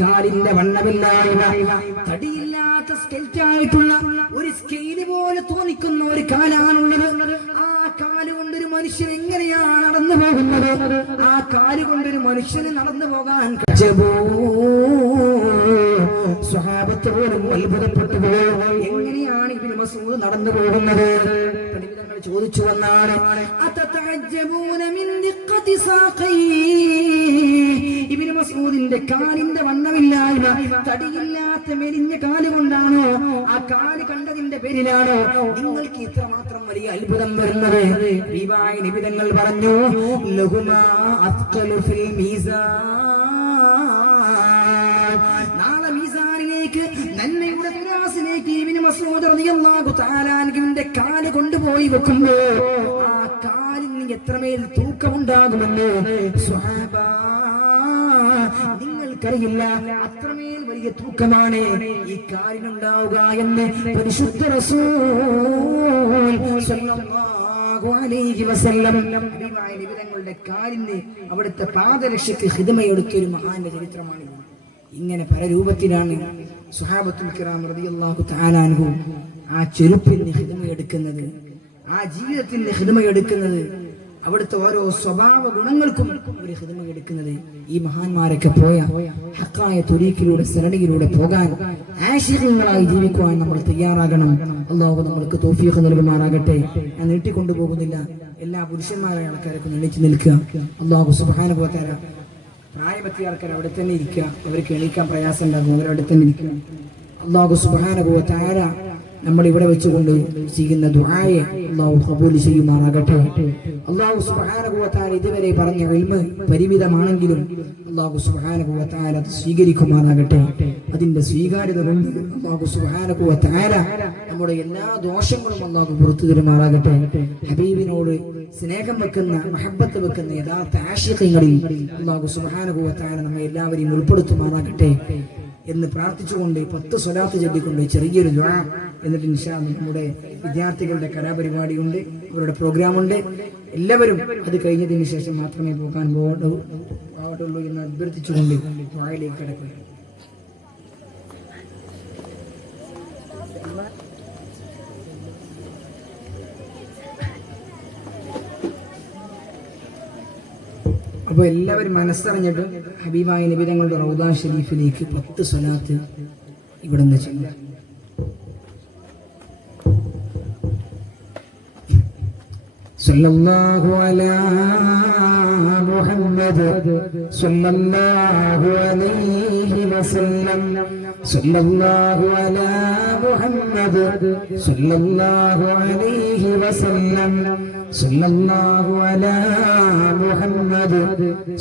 കാലിന്റെ വണ്ണമില്ലായ്മ, തടിയില്ലാത്ത സ്കെൽറ്റായിട്ടുള്ള ഒരു സ്കെയില് പോലെ തോന്നിക്കുന്ന ഒരു കാലാണുള്ളത്. ആ കാല് കൊണ്ടൊരു മനുഷ്യൻ എങ്ങനെയാണ് നടന്നു പോകുന്നത്? ആ കാല് കൊണ്ടൊരു മനുഷ്യന് നടന്നു പോകാൻ സ്വഹാബത്ത് പോലും അത്ഭുതപ്പെട്ടു പോയി. എങ്ങനെയാണ് ഇബ്നു മസ്ഊദ് നടന്നു പോകുന്നത്? പണ്ഡിതങ്ങൾ ചോദിച്ചു വന്നാണ്, ഇബ്നു മസ്ഊദിന്റെ കാലിന്റെ വണ്ണമില്ലായ്മ, തടിയില്ലാത്ത മെലിഞ്ഞ കാലുകൊണ്ടാണോ? ആ കാല് കണ്ടതിന്റെ പേരിലാണോ നിങ്ങൾക്ക് ഇത്രമാത്രം വലിയ അത്ഭുതം വരുന്നത്? നിബിതങ്ങൾ പറഞ്ഞു, ലഹുമാ അത്ഖലു ഫിൽ മീസാൻ, നാളെ മീസാനിലേക്ക്, നന്മയുടെ തുലാസിലേക്ക് ഇബ്നു മസ്ഊദ് റളിയല്ലാഹു തആല അൻഹുവിന്റെ കാല് കൊണ്ടുപോയി വെക്കുമ്പോ ആ കാലിന് എത്രമേൽ തൂക്കമുണ്ടാകുമെന്ന് സ്വഹാബ നിങ്ങൾക്കറിയില്ല. അത്രമേൽ വലിയ തൂക്കമാണ് ഈ കാലിനുണ്ടാവുക എന്ന് പരിശുദ്ധ റസൂൽ സ്വല്ലല്ലാഹു അലൈഹി വസല്ലം നിബിതങ്ങളുടെ കാലിന് അവിടുത്തെ പാദരക്ഷയ്ക്ക് ഖിദ്മയെടുത്ത ഒരു മഹാന്റെ ചരിത്രമാണ്. ഇങ്ങനെ പല രൂപത്തിലാണ് സ്വഹാബത്തുൽ കിറാം റളിയല്ലാഹു തആല അൻഹു ആ ചെരുപ്പിന് ഖിദ്മയെടുക്കുന്നത്, ആ ജീവിതത്തിന് ഖിദ്മയെടുക്കുന്നത്, അവിടുത്തെ ഓരോ സ്വഭാവ ഗുണങ്ങൾക്കും ഒരു ഖിദ്മയെടുക്കുന്നത്. ഈ മഹാന്മാരൊക്കെ പോയ ഹക്കായ തുരീഖിലൂടെ, സരണിയിലൂടെ പോകാൻ, ആശിഖീങ്ങളായി ജീവിക്കുവാൻ നമ്മൾ തയ്യാറാകണം. അല്ലാഹു നമ്മൾക്ക് തൗഫീഖ് നൽകുമാറാകട്ടെ. ഞാൻ നീട്ടിക്കൊണ്ടു പോകുന്നില്ല. എല്ലാ പുരുഷന്മാരായ ആൾക്കാരൊക്കെ എണീച്ച് നിൽക്കുക. അല്ലാഹു സുബ്ഹാനഹു വ തആല പ്രായപെത്തിയ ആൾക്കാർ അവിടെ തന്നെ ഇരിക്കുക. അവർക്ക് എണീക്കാൻ പ്രയാസം ഉണ്ടാകും, അവരവിടെ തന്നെ ഇരിക്കുക. അല്ലാഹു സുബ്ഹാനഹു വ തആല നമ്മൾ ഇവിടെ വെച്ചുകൊണ്ട് ചെയ്യുന്ന ദുആയെ അല്ലാഹു ഖബൂൽ ചെയ്യുമാറാകട്ടെ. അല്ലാഹു സുബ്ഹാനഹു വ തആല ഇതുവരെ പറഞ്ഞ ഇൽമ് പരിമിതമാണെങ്കിലും അല്ലാഹു സുബ്ഹാനഹു വ തആല അത് സ്വീകരിക്കുമാറാകട്ടെ. അതിന്റെ സ്വീകാര്യത കൊണ്ട് അല്ലാഹു സുബ്ഹാനഹു വ തആല നമ്മുടെ എല്ലാ ദോഷങ്ങളും അല്ലാഹു പുറത്തു തരുമാറാകട്ടെ. ഹബീബിനോട് സ്നേഹം വെക്കുന്ന, മഹബ്ബത്ത് വെക്കുന്ന യഥാർത്ഥ ആശിഖീങ്ങളിൽ അല്ലാഹു സുബ്ഹാനഹു വ തആല നമ്മെ എല്ലാവരെയും ഉൾപ്പെടുത്തുമാറാകട്ടെ എന്ന് പ്രാർത്ഥിച്ചുകൊണ്ട് 10 സ്വലാത്ത് ചൊല്ലിക്കൊണ്ട് ചെറിയൊരു ദുആ, എന്നിട്ട് ഇൻഷാ അല്ലാഹ് നമ്മുടെ വിദ്യാർത്ഥികളുടെ കലാപരിപാടിയുണ്ട്, അവരുടെ പ്രോഗ്രാമുണ്ട്. എല്ലാവരും അത് കഴിഞ്ഞതിന് ശേഷം മാത്രമേ പോകാൻ പാടുള്ളൂ എന്ന് അഭ്യർത്ഥിച്ചുകൊണ്ട് ദുആയിലേക്ക് കടക്കുക. അപ്പോൾ എല്ലാവരും മനസ്സറിഞ്ഞിട്ട് ഹബീബായ നബി തങ്ങളുടെ റൗദാ ഷരീഫിലേക്ക് 10 സ്വലാത്ത് ഇവിടെ നിന്ന് ചെല്ലാം. സല്ലല്ലാഹു അലാ മുഹമ്മദ് സല്ലല്ലാഹു അലൈഹി വസല്ലം, സല്ലല്ലാഹു അലാ മുഹമ്മദ് സല്ലല്ലാഹു അലൈഹി വസല്ലം, സല്ലല്ലാഹു അലാ മുഹമ്മദ്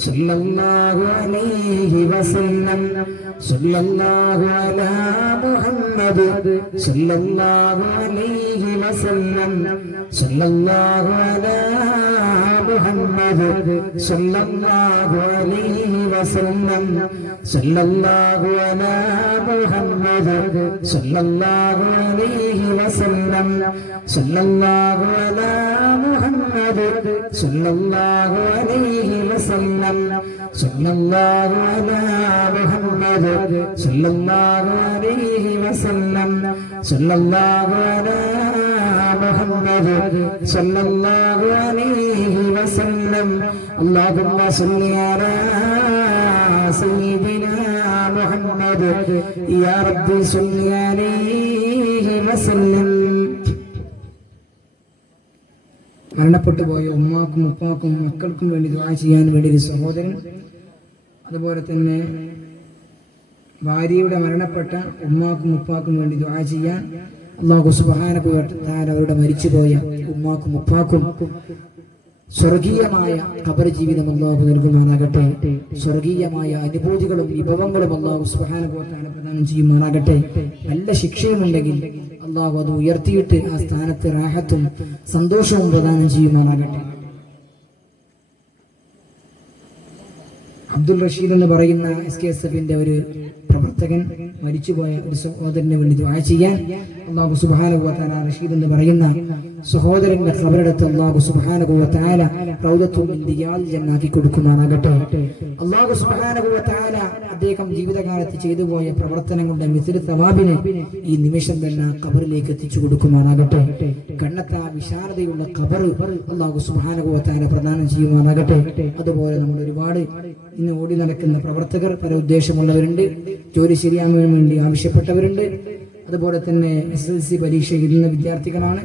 സല്ലല്ലാഹു അലൈഹി വസല്ലം, സല്ലല്ലാഹു അലാ മുഹമ്മദ് സല്ലല്ലാഹു അലൈഹി വസല്ലം, സല്ലല്ലാഹു അലാ മുഹമ്മദ് സല്ലല്ലാഹു അലൈഹി വസല്ലം, സല്ലല്ലാഹു അലാ മുഹമ്മദ് സല്ലല്ലാഹു അലൈഹി വസല്ലം, സല്ലല്ലാഹു അലാ മുഹമ്മദ് സല്ലല്ലാഹു അലൈഹി വസല്ലം, സല്ലല്ലാഹു അലാ മുഹമ്മദ് സല്ലല്ലാഹു അലൈഹി വസല്ലം, സല്ലല്ലാഹു അലാ മുഹമ്മദ് സല്ലല്ലാഹു അലൈഹി വസല്ലം. അല്ലാഹുമ്മ സല്ലി അലാ سيدنا محمد يا رب صل عليه وسلم. മരണപ്പെട്ടു പോയ ഉമ്മാക്കും ഉപ്പാക്കും മക്കൾക്കും വേണ്ടി ദുആ ചെയ്യാൻ വേണ്ടി ഒരു സഹോദരൻ, അതുപോലെ തന്നെ ഭാര്യയുടെ മരണപ്പെട്ട ഉമ്മാക്കും ഉപ്പാക്കും വേണ്ടി ദുആ ചെയ്യാൻ അല്ലാഹു സുബ്ഹാനഹു വ തആല അവരുടെ മരിച്ചുപോയ ഉമ്മാക്കും ഉപ്പാക്കും സ്വർഗീയമായ ഖബർ ജീവിതം അല്ലാഹു നൽകുമാറാകട്ടെ. സ്വർഗീയമായ അനുഭൂതികളും വിഭവങ്ങളും അല്ലാഹു സുബ്ഹാനഹു വ തആല പ്രദാനം ചെയ്യുമാറാകട്ടെ. നല്ല ശിക്ഷയുമുണ്ടെങ്കിൽ അല്ലാഹു അത് ഉയർത്തിയിട്ട് ആ സ്ഥാനത്ത് റാഹത്തും സന്തോഷവും പ്രദാനം ചെയ്യുമാറാകട്ടെ. അബ്ദുൽ റഷീദ് എന്ന് പറയുന്ന SKSFന്റെ ഒരു പ്രവർത്തകൻ, മരിച്ചുപോയ ഒരു സഹോദരന് വേണ്ടി ദുആ ചെയ്യാൻ അല്ലാഹു സുബ്ഹാനഹു വ തആല റഷീദ് എന്ന് പറയുന്ന സഹോദരന്റെ ഖബറെടുത്ത് അല്ലാഹു സുബ്ഹാനഹു വ തആല റൗദത്തുൽ മിൻ റിയാദിൽ ജന്നാക്കി കൊടുക്കുമാറാകട്ടെ. അല്ലാഹു സുബ്ഹാനഹു വ തആല അദ്ദേഹം ജീവിതകാലത്ത് ചെയ്തു പോയ പ്രവർത്തനങ്ങളുടെ മിസ്ലു സവാബിനെ ഈ നിമിഷം തന്നെ ഖബറിലേക്ക് എത്തിച്ചു കൊടുക്കുമാറാകട്ടെ. കണ്ണത്താ വിശാലതയുള്ള ഖബർ അല്ലാഹു സുബ്ഹാനഹു വ തആല പ്രദാനം ചെയ്യുമാറാകട്ടെ. അതുപോലെ നമ്മൾ ഒരുപാട് ഇന്ന് ഓടി നടക്കുന്ന പ്രവർത്തകർ, പല ഉദ്ദേശമുള്ളവരുണ്ട്, ജോലി ശരിയാകാൻ വേണ്ടി ആവശ്യപ്പെട്ടവരുണ്ട്. അതുപോലെ തന്നെ SSLC പരീക്ഷ എഴുതുന്ന വിദ്യാർത്ഥികളാണ്,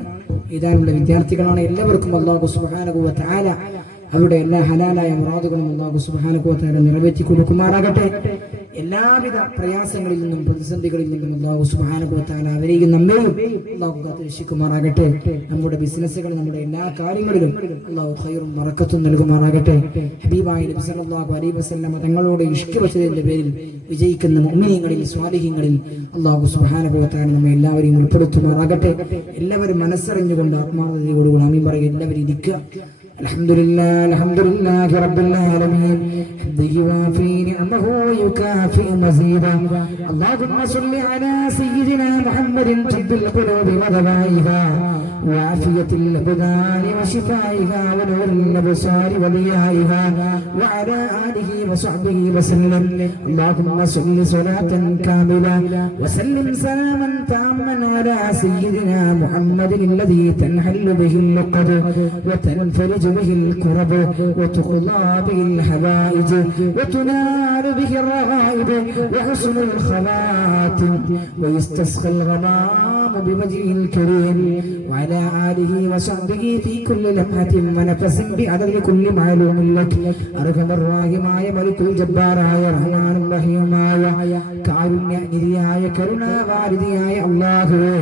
എഴുതാനുള്ള വിദ്യാർത്ഥികളാണ്. എല്ലാവർക്കും അല്ലാഹു സുബ്ഹാനഹു വ തആല അവരുടെ എല്ലാ ഹലാലായ മുറാദുകളും അല്ലാഹു സുബ്ഹാനഹു വ തആല നിറവേറ്റി കൊടുക്കുമാറാകട്ടെ. എല്ലാവിധ പ്രയാസങ്ങളിൽ നിന്നും പ്രതിസന്ധികളിൽ നിന്നും അല്ലാഹു സുബ്ഹാനഹു വ തആല അവരെയും നമ്മെയും അല്ലാഹു കാത്തുരക്ഷിക്കുമാറാകട്ടെ. നമ്മുടെ ബിസിനസ്സുകൾ, നമ്മുടെ എല്ലാ കാര്യങ്ങളിലും അല്ലാഹു ഖൈറും ബറക്കത്തും നൽകുമാറാകട്ടെ. ഹബീബായ നബി സല്ലല്ലാഹു അലൈഹി വസല്ലം തങ്ങളോട് ഇഷ്ക് വെച്ചതിന്റെ പേരിൽ വിജയിക്കുന്ന മുഅ്മിനീങ്ങളിൽ, സ്വാലിഹീങ്ങളിൽ അല്ലാഹു സുബ്ഹാനഹു വ തആല നമ്മെ എല്ലാവരെയും ഉൾപ്പെടുത്തുമാറാകട്ടെ. എല്ലാവരും മനസ്സറിഞ്ഞുകൊണ്ട് ആത്മാർത്ഥതയോടുകൂടി ആമീൻ പറയുക. എല്ലാവരും ഇരിക്കുക. അൽഹംദുലില്ലാഹി റബ്ബിൽ ആലമീൻ ഹംദി യുവാഫി നിഅമഹു യുകാഫി മസീദ അല്ലാഹുമ്മ സ്വല്ലി അലാ സയ്യിദിനാ മുഹമ്മദിൻ തബ്ബിൽ ഖുലൂബി വദവായിഹാ വആഫിയത്തിൽ അബ്ദാനി വശിഫായിഹാ വനൂറിൽ അബ്സാരി വലിയായിഹാ വഅലാ ആലിഹി വസഹ്ബിഹി വസല്ലം. അല്ലാഹുമ്മ സ്വല്ലി സ്വലാത്തൻ കാമില വസല്ലിം സലാമൻ താമ്മൻ അലാ സയ്യിദിനാ മുഹമ്മദിൻ الذي تنحل به اللقد وتنفرج به الكرب وتقضى به الحوائج وتنال به الرغائب وحسن الخواتم ويستسقى الغمام بوجهه الكريم وعلى آله وصحبه في كل لمحة ونفس بعدد كل معلوم لك. أرحم الراحماയ മലിക്കുൽ ജബ്ബാറായ റഹ്മാനുർ റഹീമായ കാരുണ്യനിധിയായ കരുണാവാരിധിയായ അല്ലാഹുവേ,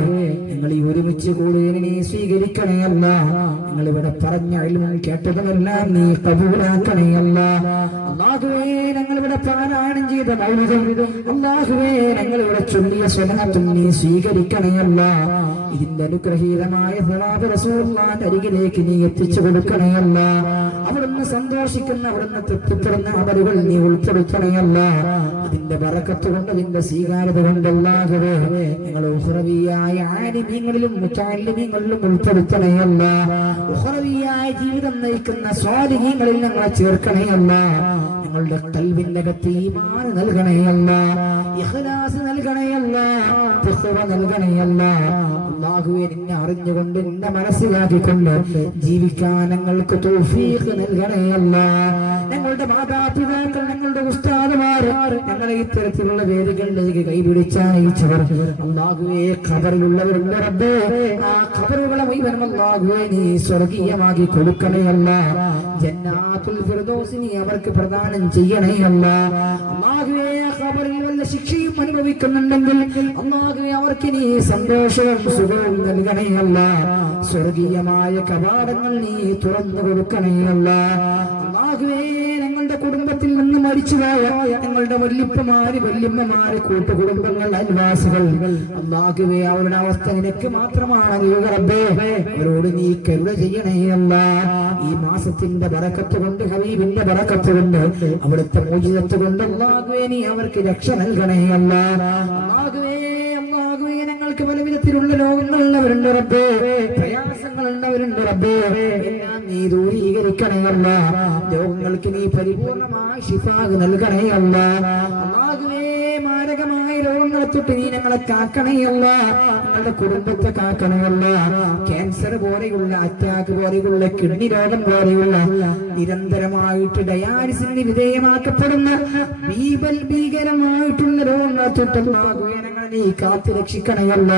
ഞങ്ങൾ ഈ ഒരുമിച്ച് കൂടിയതിനെ നീ സ്വീകരിക്കണേ അല്ലാഹ്. ഞങ്ങൾ ഇവിടെ പറഞ്ഞ ഇൽമും കേട്ടതുമെല്ലാം നീ കബൂലാക്കണേ അല്ലാഹ്. അല്ലാഹുവേ, ഞങ്ങൾ ഇവിടെ പാരായണം ചെയ്ത മൗലിദും അല്ലാഹുവേ, ഞങ്ങൾ ഇവിടെ ചൊല്ലിയ സ്വലാത്തും നീ സ്വീകരിക്കണേ അല്ലാഹ്. ഇതിന്റെ അനുഗ്രഹീതമായ സവാബ് റസൂലുള്ളാഹിന്റെ അരികിലേക്ക് നീ എത്തിച്ചു കൊടുക്കണേ അല്ലാഹ്. അവിടുന്ന് സന്തോഷിക്കുന്ന, അവിടുന്ന് തൃപ്തിപ്പെടുന്ന അമലുകൾ നീ ഉൾപ്പെടുത്തണേ അല്ലാഹ്. അതിന്റെ ബറക്കത്ത് കൊണ്ട്, അതിന്റെ സ്വീകാര്യത കൊണ്ട് അല്ലാഹുവേ, ഞങ്ങൾ ഉഖ്റവിയായ ആലിമീങ്ങളിലും മുതഅല്ലിമീങ്ങളിലും ഉൾപ്പെടുത്തണേ അല്ലാഹ്. ഉഖ്റവിയായ ജീവിതം നയിക്കുന്ന സ്വാലിഹീങ്ങളിൽ ഞങ്ങളെ ചേർക്കണേ അല്ലാഹ്. ഞങ്ങളുടെ ഖൽബിന്റെ അകത്ത് ഈമാൻ നൽകണേ അല്ലാഹ്, ഇഖ്ലാസ് നൽകണേ അല്ലാഹ്, തഖ്വ നൽകണേ അല്ലാഹ്. അല്ലാഹുവേ, നിന്നെ അറിഞ്ഞുകൊണ്ട്, നിന്നെ മനസ്സിലാക്കിക്കൊണ്ട് ജീവിക്കാൻ ഞങ്ങൾക്ക് തൗഫീഖ് നൽകണേ അല്ലാഹ്. ഞങ്ങളുടെ മാതാപിതാക്കൾ, ഞങ്ങളുടെ ഉസ്താദുമാർ ഞങ്ങളെ ഇത്തരത്തിലുള്ള വേദികളിലേക്ക് കൈപിടിച്ചയച്ചവർ അല്ലാഹുവേ, ഖബറിലുള്ളവരുണ്ട് റബ്ബേ. ആ ഖബറുകളെ മുഴുവൻ അല്ലാഹുവേ നീ സ്വർഗീയമാക്കി കൊടുക്കണേ അല്ലാഹ്. ജന്നാത്തുൽ ഫിർദൗസ് നീ അവർക്ക് പ്രദാനം ചെയ്യണേ അല്ലാഹ്. അല്ലാഹുവേ, ഖബറിൽ വല്ല ശിക്ഷയും അനുഭവിക്കുന്നുണ്ടെങ്കിൽ അല്ലാഹുവേ അവർക്ക് നീ സന്തോഷവും സുഖവും നൽകണേ അല്ലാഹ്. സ്വർഗീയമായ കവാടങ്ങൾ നീ തുറന്നു കൊടുക്കണേ അല്ലാഹ്. അല്ലാഹുവേ, ഞങ്ങളുടെ കുടുംബത്തിൽ നിന്ന് മരിച്ചുപോയ ഞങ്ങളുടെ വല്യപ്പമാര്, വല്യമ്മമാര്, കൂട്ടുകുടുംബങ്ങൾ, അയൽവാസികൾ അല്ലാഹുവേ, അവരുടെ അവസ്ഥ നിനക്ക് മാത്രമാണ് റബ്ബേ. അവരോട് നീ കരുണ ചെയ്യണേ അല്ലാഹ്. ഈ മാസത്തിന്റെ ബറക്കത്ത് കൊണ്ട്, ഹബീബിന്റെ ബറക്കത്ത് കൊണ്ട്, അവിടുത്തെ മോചിതത്ത് കൊണ്ട് അല്ലാഹുവേ നീ അവർക്ക് രക്ഷ നൽകണേ അല്ലാഹ്. അല്ലാഹുവേ, ഞങ്ങൾക്ക് പല വിധത്തിലുള്ള രോഗങ്ങളുള്ളവരുണ്ട് റബ്ബേ, പ്രയാസങ്ങളുള്ളവരുണ്ട് റബ്ബേ. എല്ലാം നീ ദൂരീകരിക്കണേ അല്ലാഹ്. രോഗങ്ങൾക്ക് നീ പരിപൂർണമായ ശിഫാ നൽകണേ അല്ലാഹ്. അല്ലാഹുവേ, മാരകമായ രോഗങ്ങൾ രോഗങ്ങളെ തൊട്ട് നീ ഞങ്ങളെ കാക്കണയല്ല, ഞങ്ങളുടെ കുടുംബത്തെ കാക്കണയല്ല. ക്യാൻസർ പോലെയുള്ള, അറ്റാക്ക് പോലെയുള്ള, കിഡ്നി രോഗം പോലെയുള്ള നിരന്തരമായിട്ട് ഡയാലിസിന് വിധേയമാക്കപ്പെടുന്ന ഭീകരമായിട്ടുള്ള രോഗങ്ങളെ തൊട്ടുണ്ടാകുക ഞങ്ങളെ നീ കാത്തു രക്ഷിക്കണയല്ല.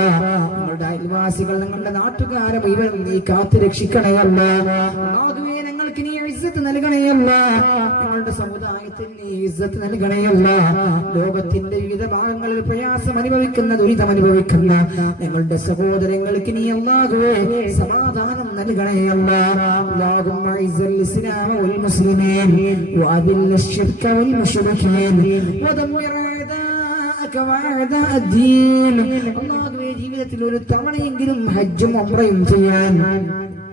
ഞങ്ങളുടെ അയൽവാസികൾ, ഞങ്ങളുടെ നാട്ടുകാരെ മുഴുവൻ നീ കാത്തു രക്ഷിക്കണയല്ല. ഞങ്ങൾക്ക് നീ ഇസ്സത്ത് നൽകണയല്ല, ഞങ്ങളുടെ സമുദായത്തിന് നീ ഇസ്സത്ത് നൽകണയല്ല. ലോകത്തിന്റെ വിവിധ ഭാഗങ്ങളിൽ പ്രയാസം അനുഭവിക്കുന്ന, ദുരിതം അനുഭവിക്കുന്ന ഞങ്ങളുടെ സഹോദരങ്ങൾക്ക് നീ അല്ലാഹുവേ സമാധാനം നൽകണയല്ല. അല്ലാഹുമ്മ ഇസ്സൽ ഇസ്ലാമ വൽ മുസ്ലിമീൻ വഅദിൽ അശ്ശിർക വൽ മുശ്രികീൻ വദമ്മിർ അഅദാഅക വഅഅദാഅ അദ്ദീൻ. അല്ലാഹുവേ ജീവിതത്തിൽ ഒരു തവണയെങ്കിലും ഹജ്ജും ഉംറയും ചെയ്യാൻ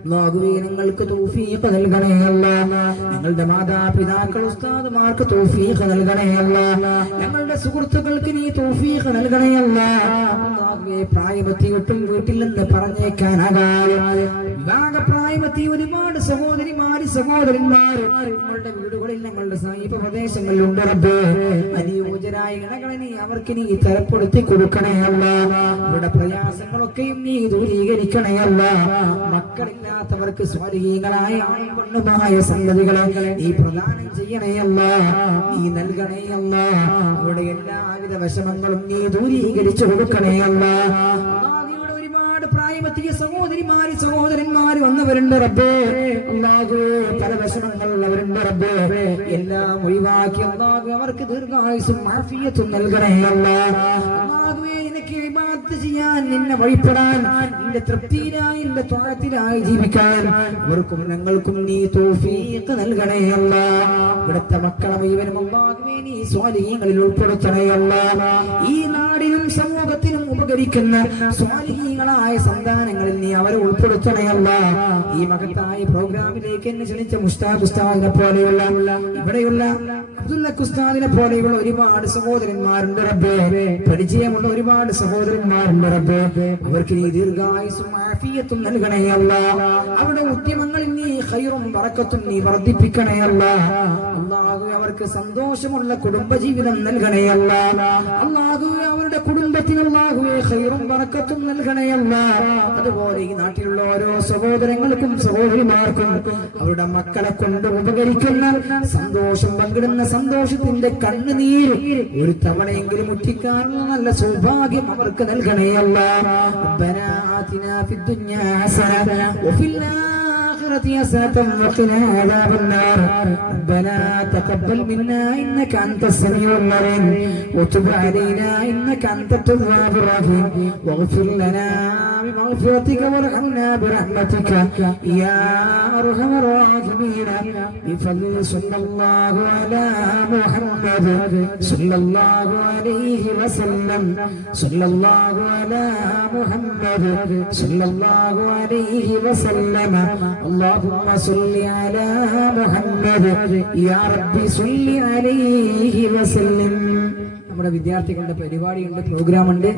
അല്ലാഹുവേ ഞങ്ങൾക്ക് തൗഫീഖ് നൽകണേ അല്ലാഹ്. ഞങ്ങളുടെ മാതാപിതാക്കൾ, ഉസ്താദുമാർക്ക് തൗഫീഖ് നൽകണേ അല്ലാഹ്. ഞങ്ങളുടെ സുഹൃത്തുക്കൾക്ക് നീ തൗഫീഖ് നൽകണേ അല്ലാഹ്. അല്ലാഹുവേ പ്രായപത്തിയിട്ടും വീട്ടിൽ നിന്ന് പറഞ്ഞേക്കാനാകാതെ വിവാഹപ്രായപത്തി ഒരുപാട് സഹോദരന്മാർ ഞങ്ങളുടെ വീടുകളിൽ, ഞങ്ങളുടെ സമീപ പ്രദേശങ്ങളിൽ ഉണ്ട് റബ്ബേ. അനുയോജ്യരായ ഇണകളെ നീ അവർക്ക് നീ തരപ്പെടുത്തി കൊടുക്കണേ അല്ലാഹ്. അവരുടെ പ്രയാസങ്ങളൊക്കെയും നീ ദൂരീകരിക്കണേ അല്ലാഹ്. മക്കളില്ലാത്തവർക്ക് സ്വാലിഹീങ്ങളായ ആൺപെണ്ണുമായ സന്തതികളെ നീ പ്രദാനം ചെയ്യണേ അല്ലാഹ്, നീ നൽകണേ അല്ലാഹ്. അവരുടെ എല്ലാവിധ വിഷമങ്ങളും നീ ദൂരീകരിച്ചു കൊടുക്കണേ അല്ലാഹ്. ഒരുപാട് പ്രായമെത്തിയ സഹോദരന്മാര് വന്നവരുണ്ട് റബ്ബേ. അല്ലാഹുവേ പല വിഷമങ്ങളുള്ളവരുണ്ട് റബ്ബേ. എല്ലാം ഒഴിവാക്കി അല്ലാഹു അവർക്ക് ദീർഘായുസ്സും ആഫിയത്തും നൽകണേ അല്ലാഹ്. അല്ലാഹുവേ നിനക്ക് ഇബാദത്ത് ചെയ്യാൻ, നിന്നെ വഴിപ്പെടാൻ, നിന്റെ തൃപ്തിയിലായി, നിന്റെ ത്വാഅത്തിലായി ജീവിക്കാൻ അവർക്കും ഞങ്ങൾക്കും നീ തൗഫീഖ് നൽകണേ അല്ലാഹ്. ഇവിടുത്തെ മക്കളെ മുഴുവനും അല്ലാഹുവേ നീ സ്വാലിഹീങ്ങളിൽ ഉൾപ്പെടുത്തണേ അല്ലാഹ്. ഈ നാടിനും സമൂഹത്തിനും ഉപകരിക്കുന്ന സ്വാലിഹീങ്ങളായ സന്താനങ്ങളിൽ നീ അവരെ ഉൾപ്പെടുത്തണേ അല്ലാഹ്. ഈ മഹത്തായ പ്രോഗ്രാമിലേക്ക് എന്നെ ക്ഷണിച്ച മുസ്താഖ് ഉസ്താദിനെ പോലെയുള്ള, ഇവിടെയുള്ള അബ്ദുല്ല ഉസ്താദിനെ പോലെയുള്ള ഒരുപാട് സഹോദരന്മാരുണ്ട് റബ്ബേ. പരിചയമുള്ള ഒരുപാട് സഹോദരന്മാരുണ്ട് റബ്ബേ. അവർക്ക് നീ ദീർഘായുസ്സും ആഫിയത്തും നൽകണേ അല്ലാഹ്. അവരുടെ ഉദ്യമങ്ങളിൽ നീ ഖൈറും ബറക്കത്തും നീ വർദ്ധിപ്പിക്കണേ അല്ലാഹ്. അല്ലാഹു അവർക്ക് സന്തോഷമുള്ള കുടുംബജീവിതം നൽകണേ അല്ലാഹ്. അല്ലാഹു അവരുടെ കുടുംബത്തിന് അല്ലാഹുവേ ഖൈറും ബറക്കത്തും നൽകണേ അല്ലാഹ്. അതുപോലെ ഈ നാട്ടിലുള്ള ഓരോ സഹോദരങ്ങൾക്കും സഹോദരിമാർക്കും അവരുടെ മക്കളെ കൊണ്ട് ഉപകരിക്കുന്ന, സന്തോഷം പങ്കിടുന്ന, സന്തോഷത്തിന്റെ കണ്ണുനീര് ഒരു തവണയെങ്കിലും ഉറ്റിക്കാനുള്ള നല്ല സൗഭാഗ്യം അവർക്ക് നൽകണേ അല്ലാഹ്. റബ്ബനാ ആതിനാ ഫിദ്ദുനിയാ ഹസന വഫിൽ ആഖിറതി ഹസനതൻ വഖിനാ അദാബന്നാർ. റബ്ബനാ തഖബ്ബൽ മിന്നാ ഇന്നക അൻതസ് സമീഉൽ അലീം വതുബ് അലൈനാ ഇന്നക അൻതത് തവ്വാബുർ റഹീം വഗ്ഫിർ ലനാ بمغفرتك وارحمنا برحمتك يا أرحم الراحمين. بفضل صلى الله على محمد صلى الله عليه وسلم. صلى الله على محمد صلى الله عليه وسلم. اللهم صل على محمد يا ربي صل عليه وسلم. നമ്മുടെ വിദ്യാർത്ഥികളുടെ പരിപാടിയുണ്ട്, പ്രോഗ്രാമുണ്ട്.